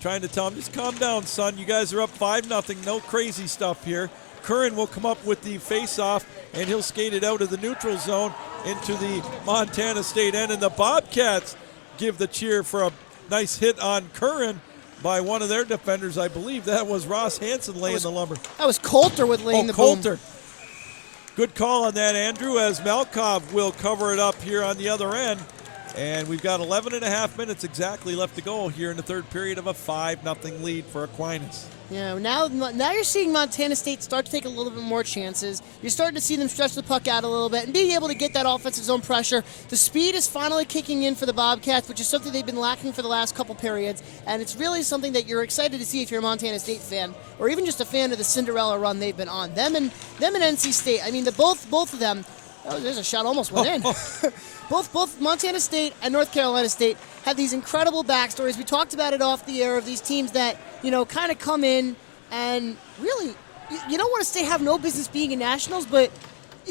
trying to tell him, just calm down, son. You guys are up 5-0. No crazy stuff here. Curran will come up with the face-off, and he'll skate it out of the neutral zone into the Montana State end, and the Bobcats give the cheer for a nice hit on Curran by one of their defenders. I believe that was Ross Hansen laying the lumber. That was Coulter with laying the Coulter. boom. Good call on that, Andrew, as Malkov will cover it up here on the other end. And we've got 11 and a half minutes exactly left to go here in the third period of a 5-0 lead for Aquinas. Yeah, now you're seeing Montana State start to take a little bit more chances. You're starting to see them stretch the puck out a little bit and being able to get that offensive zone pressure. The speed is finally kicking in for the Bobcats, which is something they've been lacking for the last couple periods, and it's really something that you're excited to see if you're a Montana State fan or even just a fan of the Cinderella run they've been on. Them and NC State. I mean, both of them. Oh, there's a shot almost went in. Both Montana State and North Carolina State have these incredible backstories. We talked about it off the air of these teams that, kind of come in and really, you don't want to say have no business being in nationals, but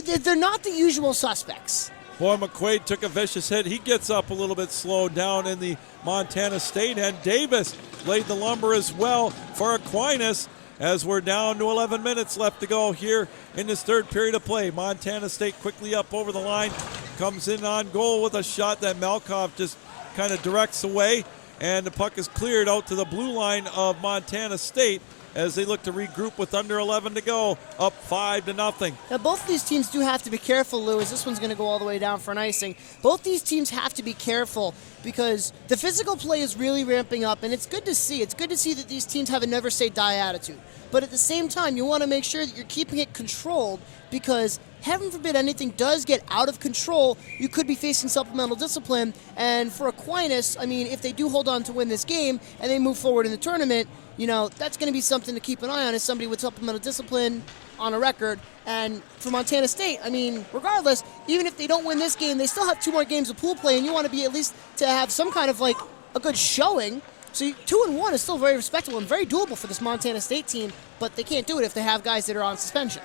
they're not the usual suspects. Boy, McQuaid took a vicious hit. He gets up a little bit slow down in the Montana State end. Davis laid the lumber as well for Aquinas as we're down to 11 minutes left to go here in this third period of play. Montana State quickly up over the line, comes in on goal with a shot that Malkov just kind of directs away, and the puck is cleared out to the blue line of Montana State as they look to regroup with under 11 to go, up 5-0. Now, both of these teams do have to be careful, Lou, as this one's going to go all the way down for an icing. Both these teams have to be careful because the physical play is really ramping up, and it's good to see. It's good to see that these teams have a never-say-die attitude. But at the same time, you want to make sure that you're keeping it controlled because, heaven forbid, anything does get out of control, you could be facing supplemental discipline. And for Aquinas, I mean, if they do hold on to win this game and they move forward in the tournament, that's going to be something to keep an eye on as somebody with supplemental discipline on a record. And for Montana State, I mean, regardless, even if they don't win this game, they still have 2 more games of pool play, and you want to be at least to have some kind of, a good showing. So 2-1 is still very respectable and very doable for this Montana State team, but they can't do it if they have guys that are on suspension.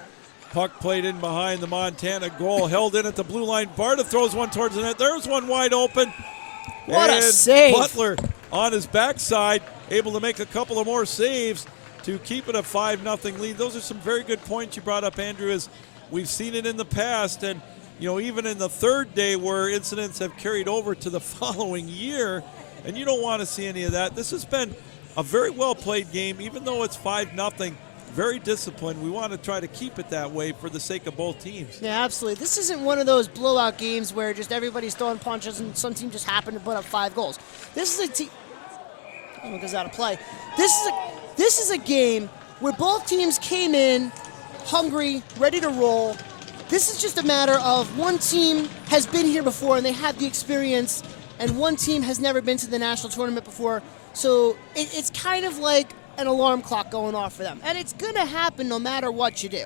Puck played in behind the Montana goal, held in at the blue line. Barta throws one towards the net. There's one wide open. What and a save. Butler on his backside, able to make a couple of more saves to keep it a 5-0 lead. Those are some very good points you brought up, Andrew, as we've seen it in the past. And, even in the third day where incidents have carried over to the following year, and you don't want to see any of that. This has been a very well-played game, even though it's 5-0. Very disciplined. We want to try to keep it that way for the sake of both teams. Yeah, absolutely. This isn't one of those blowout games where just everybody's throwing punches and some team just happened to put up 5 goals. This is a team. Oh, it goes out of play. This is a game where both teams came in hungry, ready to roll. This is just a matter of one team has been here before and they have the experience, and one team has never been to the national tournament before. So it's kind of like an alarm clock going off for them. And it's going to happen no matter what you do.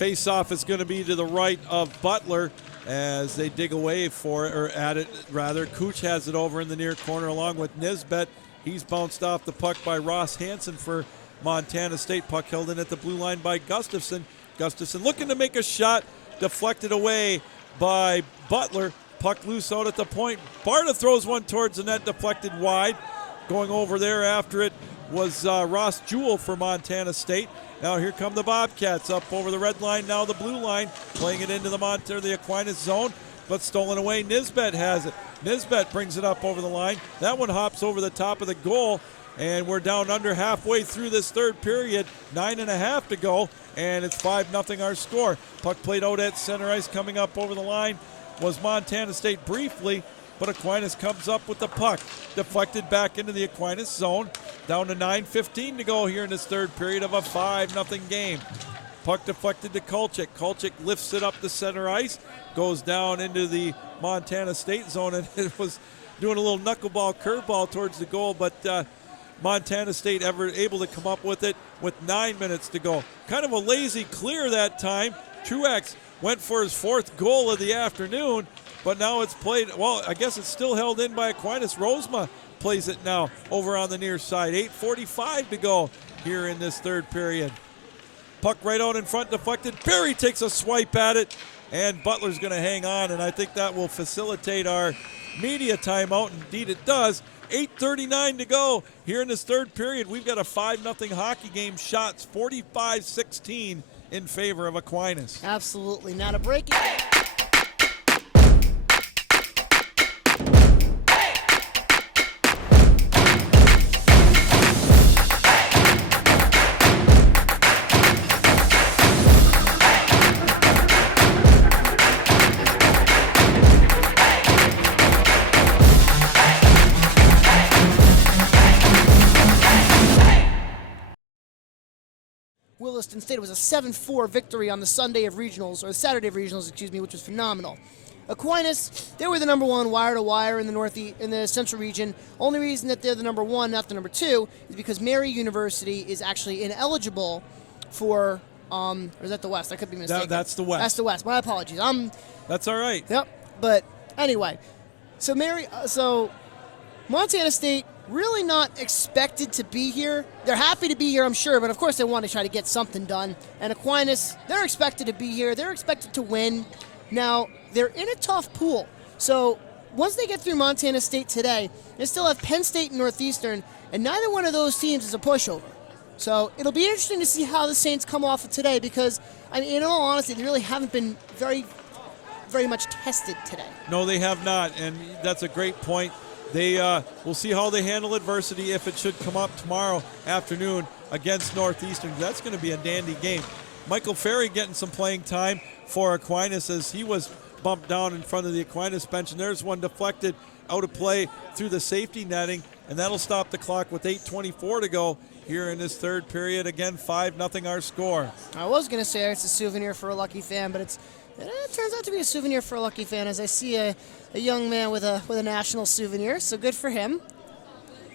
Face-off is going to be to the right of Butler as they dig away for it, or at it rather. Cooch has it over in the near corner along with Nisbet. He's bounced off the puck by Ross Hansen for Montana State. Puck held in at the blue line by Gustafson. Gustafson looking to make a shot, deflected away by Butler. Puck loose out at the point. Barta throws one towards the net, deflected wide. Going over there after it was Ross Jewell for Montana State. Now here come the Bobcats up over the red line, now the blue line, playing it into the Aquinas zone, but stolen away. Nisbet has it. Nisbet brings it up over the line. That one hops over the top of the goal, and we're down under halfway through this third period. 9.5 to go, and it's 5-0 our score. Puck played out at center ice, coming up over the line was Montana State briefly, but Aquinas comes up with the puck. Deflected back into the Aquinas zone. Down to 9:15 to go here in this third period of a 5-0 game. Puck deflected to Kolchik. Kolchik lifts it up the center ice, goes down into the Montana State zone, and it was doing a little knuckleball curveball towards the goal, but Montana State able to come up with it with 9 minutes to go. Kind of a lazy clear that time. Truex went for his 4th goal of the afternoon, but now it's played, well, I guess it's still held in by Aquinas. Rosema plays it now over on the near side. 8:45 to go here in this third period. Puck right out in front, deflected. Perry takes a swipe at it, and Butler's going to hang on, and I think that will facilitate our media timeout. Indeed it does. 8:39 to go here in this third period. We've got a 5-0 hockey game. Shots 45-16 in favor of Aquinas. Absolutely. Now to break it. Williston State. It was a 7-4 victory on the Sunday of regionals, or the Saturday of regionals, excuse me, which was phenomenal. Aquinas, they were the number one wire-to-wire in the Central region. Only reason that they're the number one, not the number two, is because Mary University is actually ineligible for, or is that the West? I could be mistaken. That's the West. That's the West. My apologies. That's all right. Yep. But anyway, so Montana State really not expected to be here. They're happy to be here, I'm sure, but of course they want to try to get something done. And Aquinas, they're expected to be here. They're expected to win. Now, they're in a tough pool. So once they get through Montana State today, they still have Penn State and Northeastern, and neither one of those teams is a pushover. So it'll be interesting to see how the Saints come off of today because, I mean, in all honesty, they really haven't been very much tested today. No, they have not, and that's a great point. We'll see how they handle adversity if it should come up tomorrow afternoon against Northeastern. That's going to be a dandy game. Michael Ferry getting some playing time for Aquinas as he was bumped down in front of the Aquinas bench, and there's one deflected out of play through the safety netting, and that'll stop the clock with 8:24 to go here in this third period. Again, 5-0 our score. I was going to say it's a souvenir for a lucky fan, but it turns out to be a souvenir for a lucky fan as I see a young man with a national souvenir, so good for him.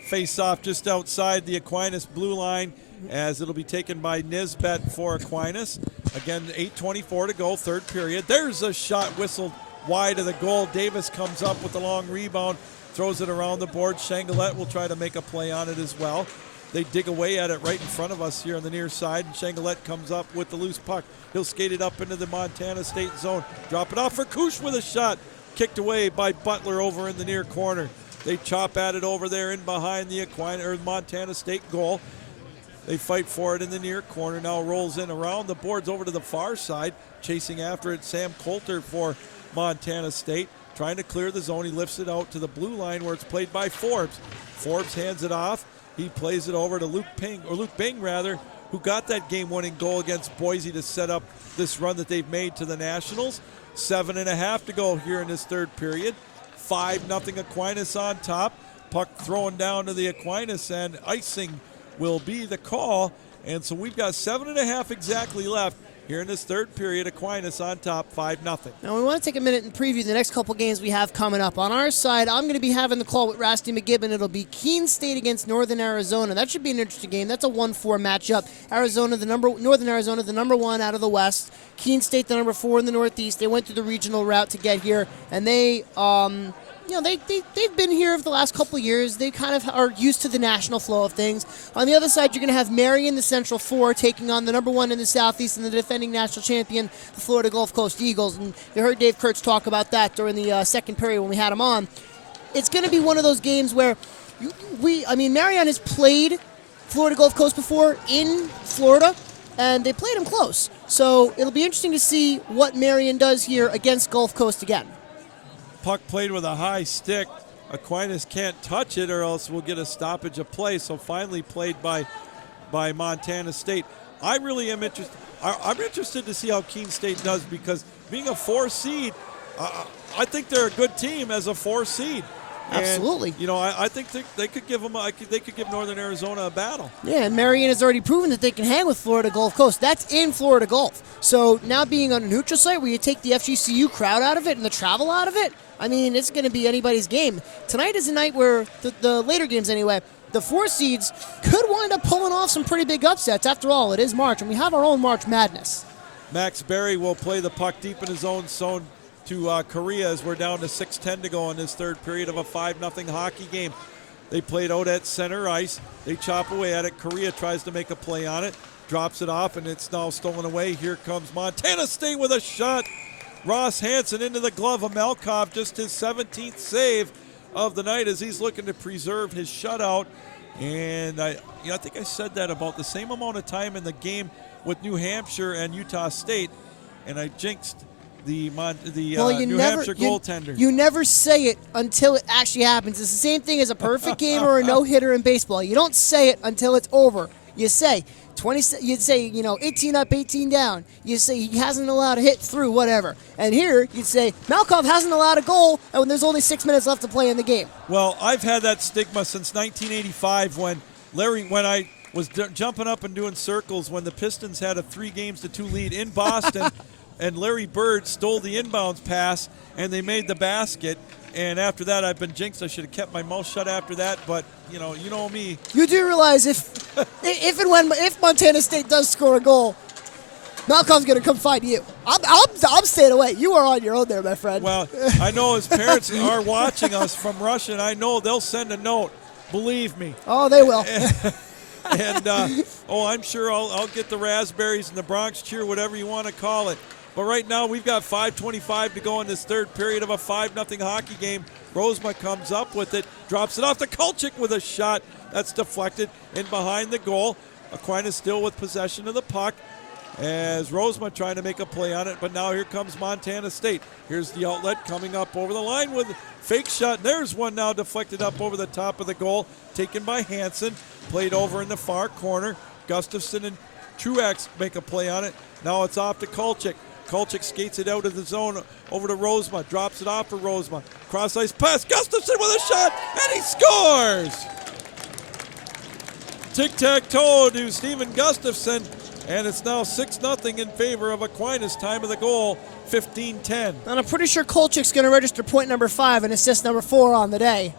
Face off just outside the Aquinas blue line as it'll be taken by Nisbet for Aquinas. Again, 8:24 to go, third period. There's a shot whistled wide of the goal. Davis comes up with the long rebound, throws it around the board. Shangalette will try to make a play on it as well. They dig away at it right in front of us here on the near side, and Shangalette comes up with the loose puck. He'll skate it up into the Montana State zone. Drop it off for Kush with a shot. Kicked away by Butler over in the near corner. They chop at it over there in behind the Montana State goal. They fight for it in the near corner. Now rolls in around the boards over to the far side. Chasing after it, Sam Coulter for Montana State. Trying to clear the zone. He lifts it out to the blue line where it's played by Forbes. Forbes hands it off. He plays it over to Luke Bing, who got that game-winning goal against Boise to set up this run that they've made to the Nationals. 7.5 to go here in this third period. 5-0 Aquinas on top. Puck thrown down to the Aquinas, and icing will be the call. And so we've got 7.5 exactly left here in this third period. Aquinas on top 5-0. Now we want to take a minute and preview the next couple games we have coming up. On our side, I'm going to be having the call with Rusty McGibbon. It'll be Keene State against Northern Arizona. That should be an interesting game. That's a 1-4 matchup. Northern Arizona, the number 1 out of the West. Keene State, the number 4 in the Northeast. They went through the regional route to get here, and they've been here for the last couple of years. They kind of are used to the national flow of things. On the other side, you're going to have Marion, the Central 4, taking on the number 1 in the Southeast and the defending national champion, the Florida Gulf Coast Eagles. And you heard Dave Kurtz talk about that during the second period when we had him on. It's going to be one of those games where Marion has played Florida Gulf Coast before in Florida, and they played them close. So it'll be interesting to see what Marion does here against Gulf Coast again. Puck played with a high stick. Aquinas can't touch it or else we'll get a stoppage of play. So finally played by Montana State. I really am interested. I'm interested to see how Keene State does, because being a 4 seed, I think they're a good team as a 4 seed. Absolutely. And, I think they could give Northern Arizona a battle. Yeah, and Marion has already proven that they can hang with Florida Gulf Coast. That's in Florida Gulf. So now being on a neutral site where you take the FGCU crowd out of it and the travel out of it, it's going to be anybody's game. Tonight is a night where the later games anyway, the 4 seeds could wind up pulling off some pretty big upsets. After all, it is March, and we have our own March Madness. Max Berry will play the puck deep in his own zone to Korea as we're down to 6:10 to go in this third period of a 5-0 hockey game. They played out at center ice. They chop away at it. Korea tries to make a play on it, drops it off, and it's now stolen away. Here comes Montana State with a shot. Ross Hansen into the glove of Malkov, just his 17th save of the night as he's looking to preserve his shutout. And I think I said that about the same amount of time in the game with New Hampshire and Utah State, and I jinxed the New Hampshire goaltender. You never say it until it actually happens. It's the same thing as a perfect game or a no-hitter in baseball. You don't say it until it's over. You say 20. You'd say 18 up, 18 down. You say he hasn't allowed a hit through, whatever. And here you'd say Malkov hasn't allowed a goal, and when there's only 6 minutes left to play in the game. Well, I've had that stigma since 1985 when I was jumping up and doing circles when the Pistons had a 3-2 lead in Boston. And Larry Bird stole the inbounds pass, and they made the basket. And after that, I've been jinxed. I should have kept my mouth shut after that. But you know me. You do realize if Montana State does score a goal, Malcolm's going to come find you. I'm staying away. You are on your own there, my friend. Well, I know his parents are watching us from Russia, and I know they'll send a note. Believe me. Oh, they will. And I'm sure I'll get the raspberries and the Bronx cheer, whatever you want to call it. But right now we've got 5:25 to go in this third period of a 5-0 hockey game. Rosema comes up with it, drops it off to Kulchik with a shot that's deflected in behind the goal. Aquinas still with possession of the puck as Rosema trying to make a play on it, but now here comes Montana State. Here's the outlet coming up over the line with a fake shot. There's one now deflected up over the top of the goal, taken by Hansen, played over in the far corner. Gustafson and Truax make a play on it. Now it's off to Kulchik. Kulchik skates it out of the zone over to Rosema, drops it off for Rosema. Cross ice pass, Gustafson with a shot, and he scores! Tic-tac-toe to Stephen Gustafson, and it's now 6-0 in favor of Aquinas. Time of the goal, 15-10. And I'm pretty sure Kulchik's going to register point number 5 and assist number 4 on the day.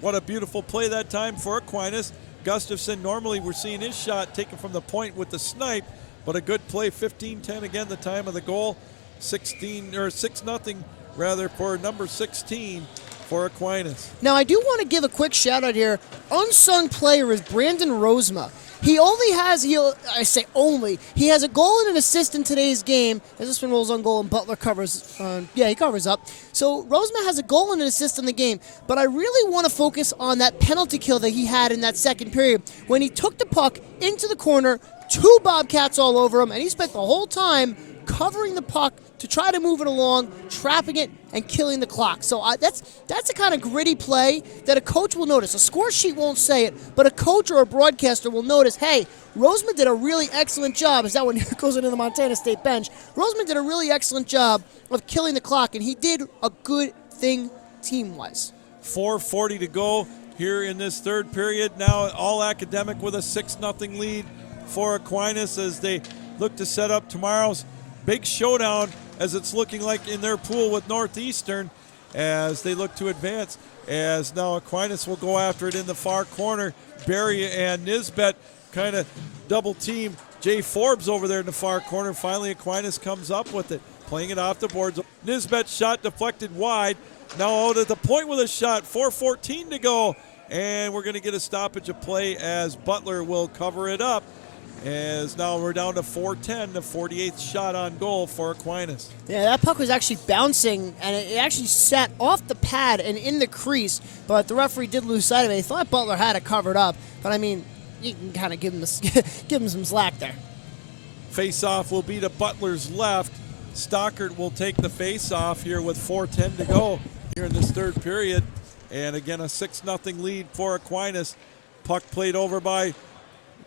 What a beautiful play that time for Aquinas. Gustafson, normally we're seeing his shot taken from the point with the snipe, but a good play, 15-10 again, the time of the goal, 6-0 rather for number 16 for Aquinas. Now I do want to give a quick shout out here. Unsung player is Brandon Rosema. He has a goal and an assist in today's game as this one rolls on goal and Butler covers. He covers up. So Rosema has a goal and an assist in the game, but I really want to focus on that penalty kill that he had in that second period when he took the puck into the corner, 2 Bobcats all over him, and he spent the whole time covering the puck to try to move it along, trapping it, and killing the clock. So that's the kind of gritty play that a coach will notice. A score sheet won't say it, but a coach or a broadcaster will notice, hey, Rosema did a really excellent job, as that one goes into the Montana State bench. Rosema did a really excellent job of killing the clock, and he did a good thing team-wise. 4:40 to go here in this third period. Now all academic with a 6-0 lead for Aquinas as they look to set up tomorrow's big showdown, as it's looking like in their pool with Northeastern, as they look to advance. As now Aquinas will go after it in the far corner. Barry and Nisbet kind of double team Jay Forbes over there in the far corner. Finally, Aquinas comes up with it, playing it off the boards. Nisbet's shot deflected wide. Now out at the point with a shot, 4:14 to go. And we're going to get a stoppage of play as Butler will cover it up. As now we're down to 4:10, the 48th shot on goal for Aquinas. Yeah, that puck was actually bouncing, and it actually sat off the pad and in the crease, but the referee did lose sight of it. He thought Butler had it covered up, but I mean, you can kind of give him some slack there. Face-off will be to Butler's left. Stockert will take the face-off here with 4:10 to go here in this third period. And again, a 6-0 lead for Aquinas. Puck played over by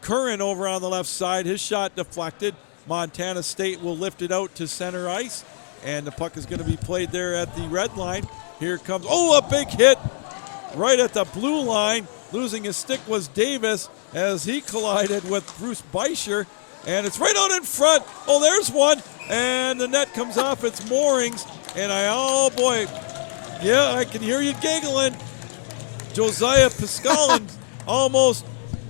Curran over on the left side. His shot deflected. Montana State will lift it out to center ice. And the puck is going to be played there at the red line. Here comes, a big hit right at the blue line. Losing his stick was Davis as he collided with Bruce Beischer. And it's right out in front. Oh, there's one. And the net comes off its moorings. And oh boy, yeah, I can hear you giggling. Josiah Piscalin almost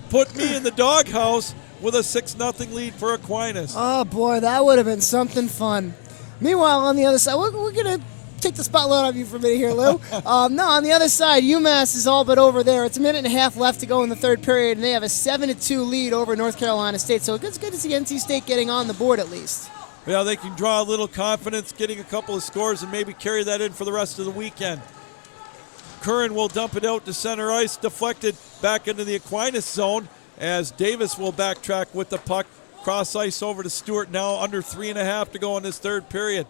put me in the doghouse with a 6-0 lead for Aquinas. Oh boy, that would have been something fun. Meanwhile, on the other side, we're going to take the spotlight off you for a minute here, Lou. On the other side, UMass is all but over there. It's a minute and a half left to go in the third period, and they have a 7-2 lead over North Carolina State. So it's good to see NC State getting on the board at least. Yeah, they can draw a little confidence, getting a couple of scores, and maybe carry that in for the rest of the weekend. Curran will dump it out to center ice, deflected back into the Aquinas zone, as Davis will backtrack with the puck. Cross ice over to Stewart, now under 3.5 to go in this third period.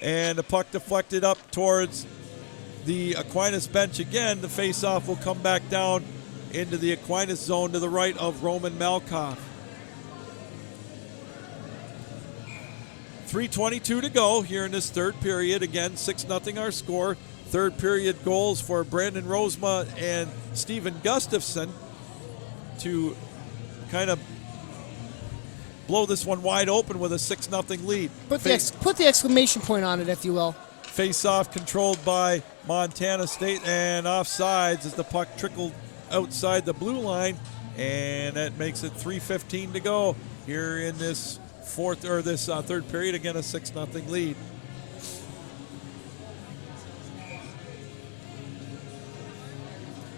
And the puck deflected up towards the Aquinas bench again. The faceoff will come back down into the Aquinas zone to the right of Roman Malkoff. 3:22 to go here in this third period. Again, 6-0 our score. Third period goals for Brandon Rosema and Stephen Gustafson to kind of blow this one wide open with a 6-0 lead. Put the exclamation point on it, if you will. Face-off controlled by Montana State, and offsides as the puck trickled outside the blue line, and that makes it 3:15 to go here in this third period. Again, a 6-0 lead.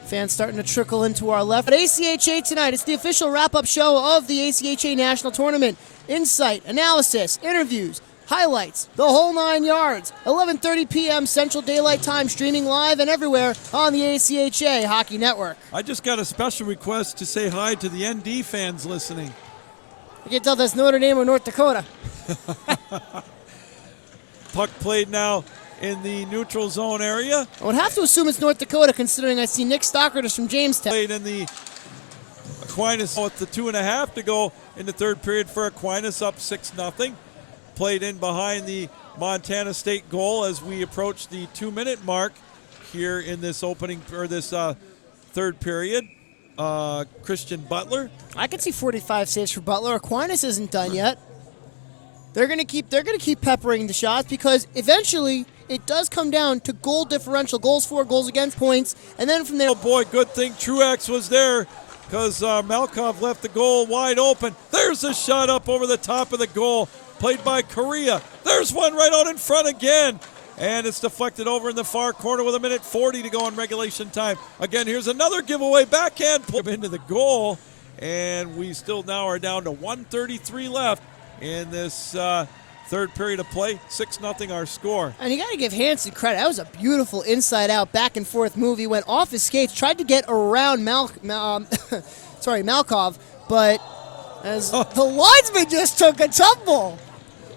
Fans starting to trickle into our left. At ACHA tonight, it's the official wrap-up show of the ACHA National Tournament. Insight, analysis, interviews, highlights, the whole 9 yards. 11:30 p.m. Central Daylight Time, streaming live and everywhere on the ACHA Hockey Network. I just got a special request to say hi to the ND fans listening. You can tell that's Notre Dame or North Dakota. Puck played now in the neutral zone area. I would have to assume it's North Dakota, considering I see Nick Stockert is from Jamestown. Played in the Aquinas with the 2.5 to go in the third period for Aquinas, up 6-0. Played in behind the Montana State goal as we approach the 2-minute mark here in this third period. Christian Butler. I could see 45 saves for Butler. Aquinas isn't done yet. They're gonna keep peppering the shots, because eventually it does come down to goal differential, goals for, goals against, points, and then from there. Oh boy, good thing Truax was there, because Malkov left the goal wide open. There's a shot up over the top of the goal, played by Correa. There's one right out in front again, and it's deflected over in the far corner with 1:40 to go in regulation time. Again, here's another giveaway backhand pull into the goal, and we still now are down to 1:33 left in this third period of play. 6-0 our score. And you got to give Hansen credit. That was a beautiful inside-out, back-and-forth move. He went off his skates, tried to get around Malkov, but as the linesman just took a tumble,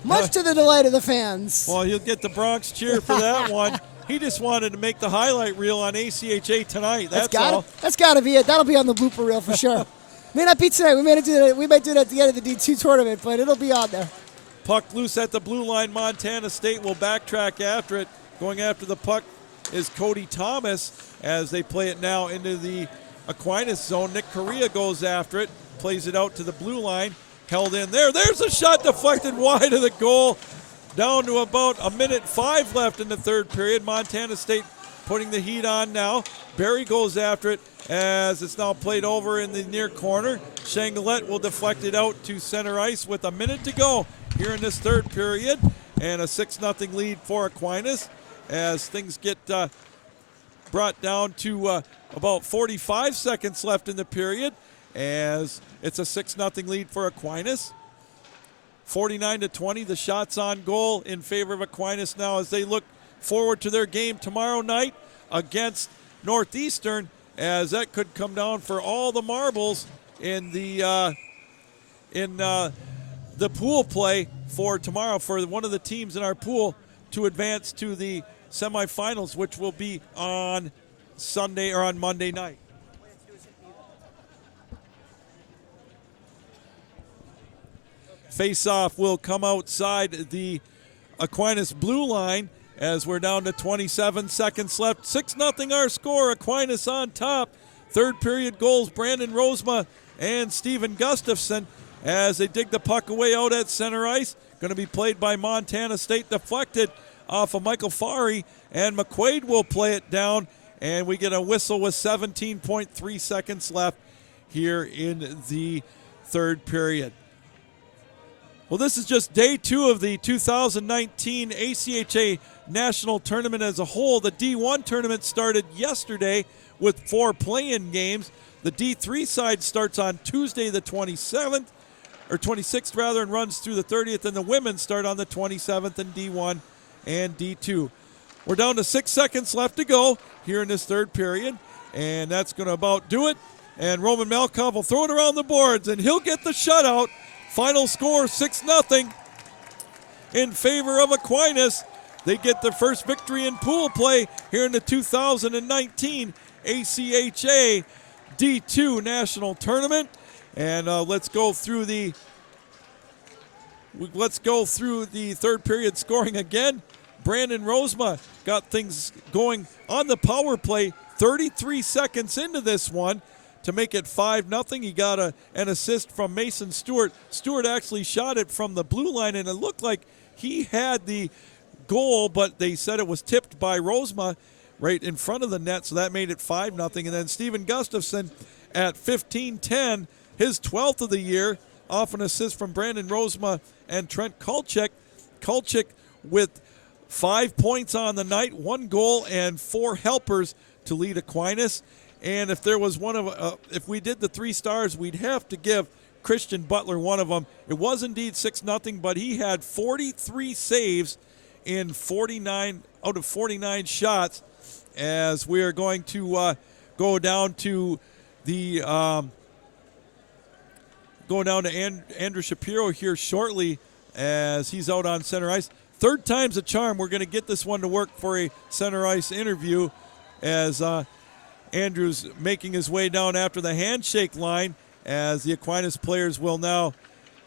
much to the delight of the fans. Well, he'll get the Bronx cheer for that one. He just wanted to make the highlight reel on ACHA tonight. That's all. That's got to be it. That'll be on the blooper reel for sure. May not be tonight. We might do that at the end of the D2 tournament, but it'll be on there. Puck loose at the blue line. Montana State will backtrack after it. Going after the puck is Cody Thomas as they play it now into the Aquinas zone. Nick Correa goes after it, plays it out to the blue line. held in there. There's a shot deflected wide of the goal. Down to about 1:05 left in the third period. Montana State putting the heat on now. Barry goes after it as it's now played over in the near corner. Changalette will deflect it out to center ice with a minute to go here in this third period. And a 6-0 lead for Aquinas as things get brought down to about 45 seconds left in the period as it's a 6-0 lead for Aquinas. 49-20, the shots on goal in favor of Aquinas now as they look forward to their game tomorrow night against Northeastern, as that could come down for all the marbles in the pool play for tomorrow for one of the teams in our pool to advance to the semifinals, which will be on Sunday or on Monday night. Face-off will come outside the Aquinas blue line as we're down to 27 seconds left. 6-0 our score. Aquinas on top. Third period goals, Brandon Rosema and Steven Gustafson as they dig the puck away out at center ice. Going to be played by Montana State, deflected off of Michael Fari, and McQuaid will play it down, and we get a whistle with 17.3 seconds left here in the third period. Well, this is just day 2 of the 2019 ACHA National Tournament as a whole. The D1 tournament started yesterday with 4 play-in games. The D3 side starts on Tuesday the 26th rather, and runs through the 30th, and the women start on the 27th in D1 and D2. We're down to 6 seconds left to go here in this third period, and that's going to about do it. And Roman Malkov will throw it around the boards, and he'll get the shutout. Final score 6-0 in favor of Aquinas. They get their first victory in pool play here in the 2019 ACHA D2 National Tournament. And let's go through the third period scoring again. Brandon Rosema got things going on the power play 33 seconds into this one to make it 5-0. He got an assist from Mason Stewart. Stewart actually shot it from the blue line, and it looked like he had the goal, but they said it was tipped by Rosema right in front of the net, so that made it 5-0. And then Steven Gustafson at 15-10, his 12th of the year, off an assist from Brandon Rosema and Trent Kulchik. Kulchik with 5 points on the night, 1 goal and 4 helpers to lead Aquinas. And if there was if we did the 3 stars, we'd have to give Christian Butler one of them. It was indeed 6-0, but he had 43 saves in 49 out of 49 shots. As we are going to go down to Andrew Shapiro here shortly, as he's out on center ice. Third time's a charm. We're going to get this one to work for a center ice interview, as Andrew's making his way down after the handshake line, as the Aquinas players will now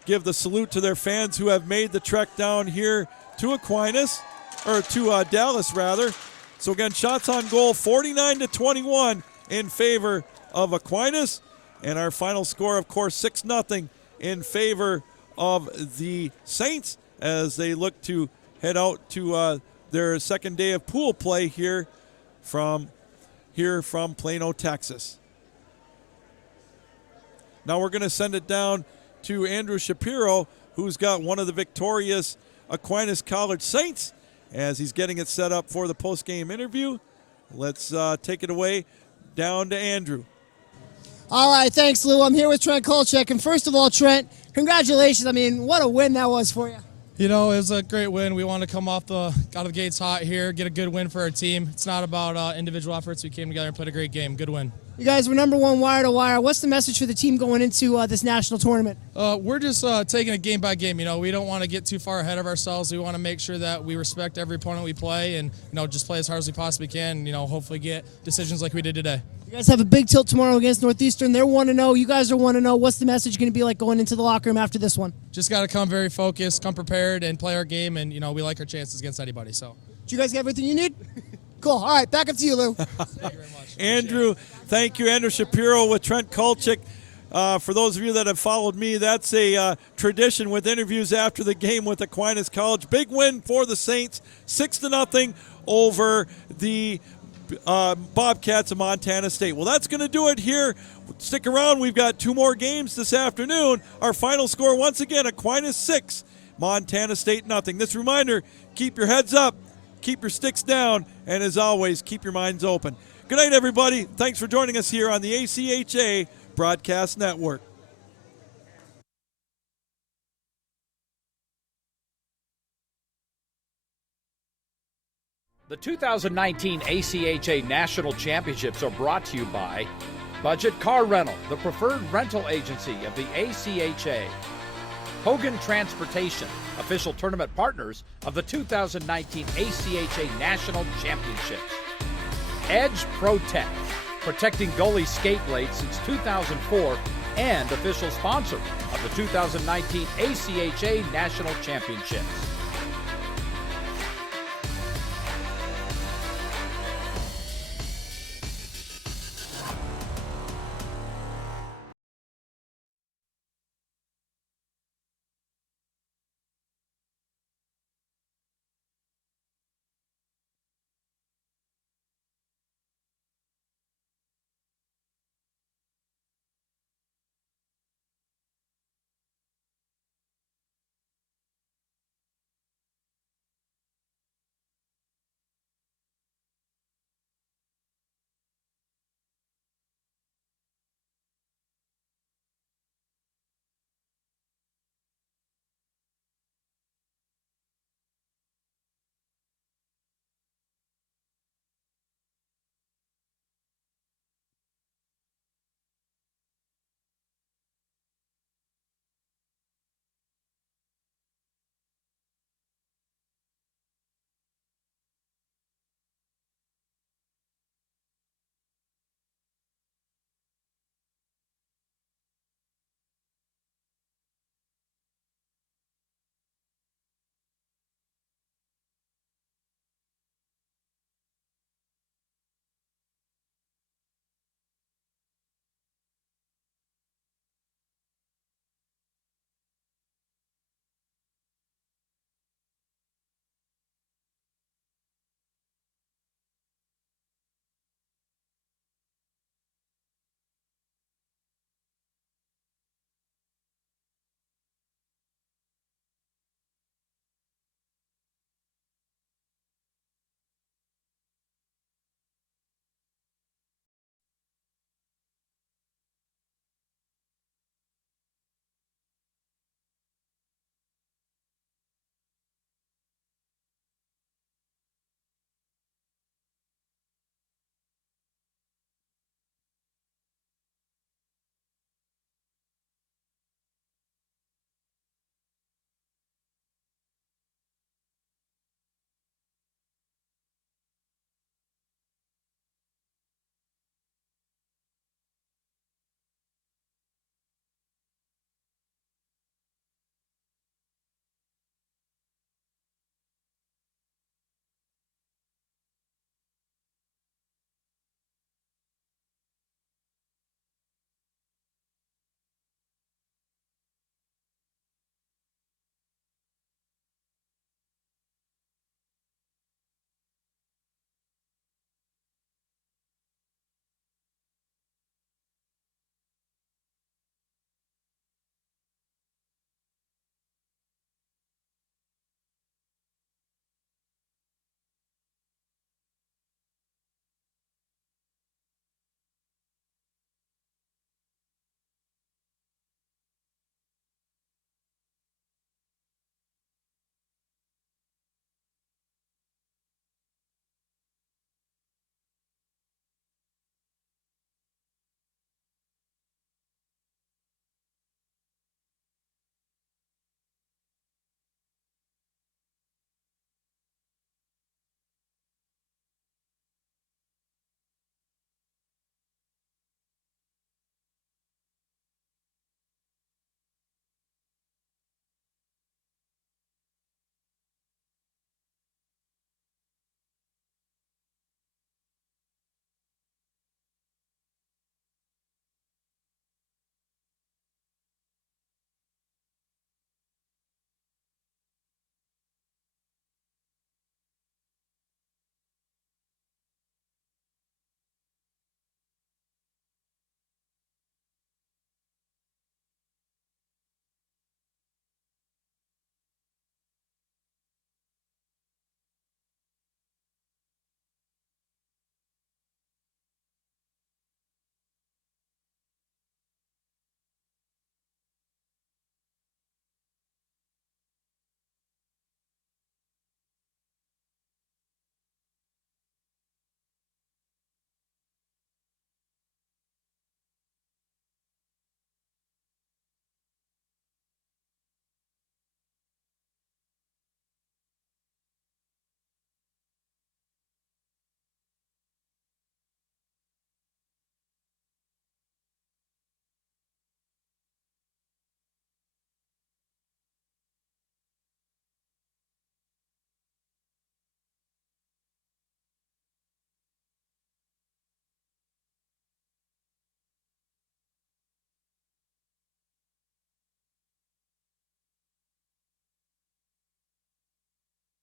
give the salute to their fans who have made the trek down here to Aquinas, or to Dallas rather. So again, shots on goal 49-21 in favor of Aquinas, and our final score, of course, 6-0 in favor of the Saints as they look to head out to their second day of pool play here from Plano, Texas. Now we're going to send it down to Andrew Shapiro, who's got one of the victorious Aquinas College Saints, as he's getting it set up for the post-game interview. Let's take it away down to Andrew. All right, thanks, Lou. I'm here with Trent Kulchik. And first of all, Trent, congratulations. I mean, what a win that was for you. You know, it was a great win. We wanted to come out of the gates hot here, get a good win for our team. It's not about individual efforts. We came together and played a great game. Good win. You guys were number 1 wire to wire. What's the message for the team going into this national tournament? We're just taking it game by game. You know, we don't want to get too far ahead of ourselves. We want to make sure that we respect every opponent we play and, you know, just play as hard as we possibly can and, you know, hopefully get decisions like we did today. You guys have a big tilt tomorrow against Northeastern. They're 1-0. You guys are 1-0. What's the message going to be like going into the locker room after this one? Just got to come very focused, come prepared, and play our game. And, you know, we like our chances against anybody. So, did you guys get everything you need? Cool. All right, back up to you, Lou. Thank you very much. Andrew, thank you. Andrew Shapiro with Trent Kulchik For those of you that have followed me, that's a tradition with interviews after the game with Aquinas College. Big win for the Saints, 6-0 over the Bobcats of Montana State. Well, that's going to do it here. Stick around. We've got 2 more games this afternoon. Our final score, once again, Aquinas 6, Montana State nothing. This reminder, keep your heads up, keep your sticks down, and as always, keep your minds open. Good night, everybody. Thanks for joining us here on the ACHA Broadcast Network. The 2019 ACHA National Championships are brought to you by Budget Car Rental, the preferred rental agency of the ACHA. Hogan Transportation, official tournament partners of the 2019 ACHA National Championships. Edge Protect, protecting goalie skate blades since 2004 and official sponsor of the 2019 ACHA National Championships.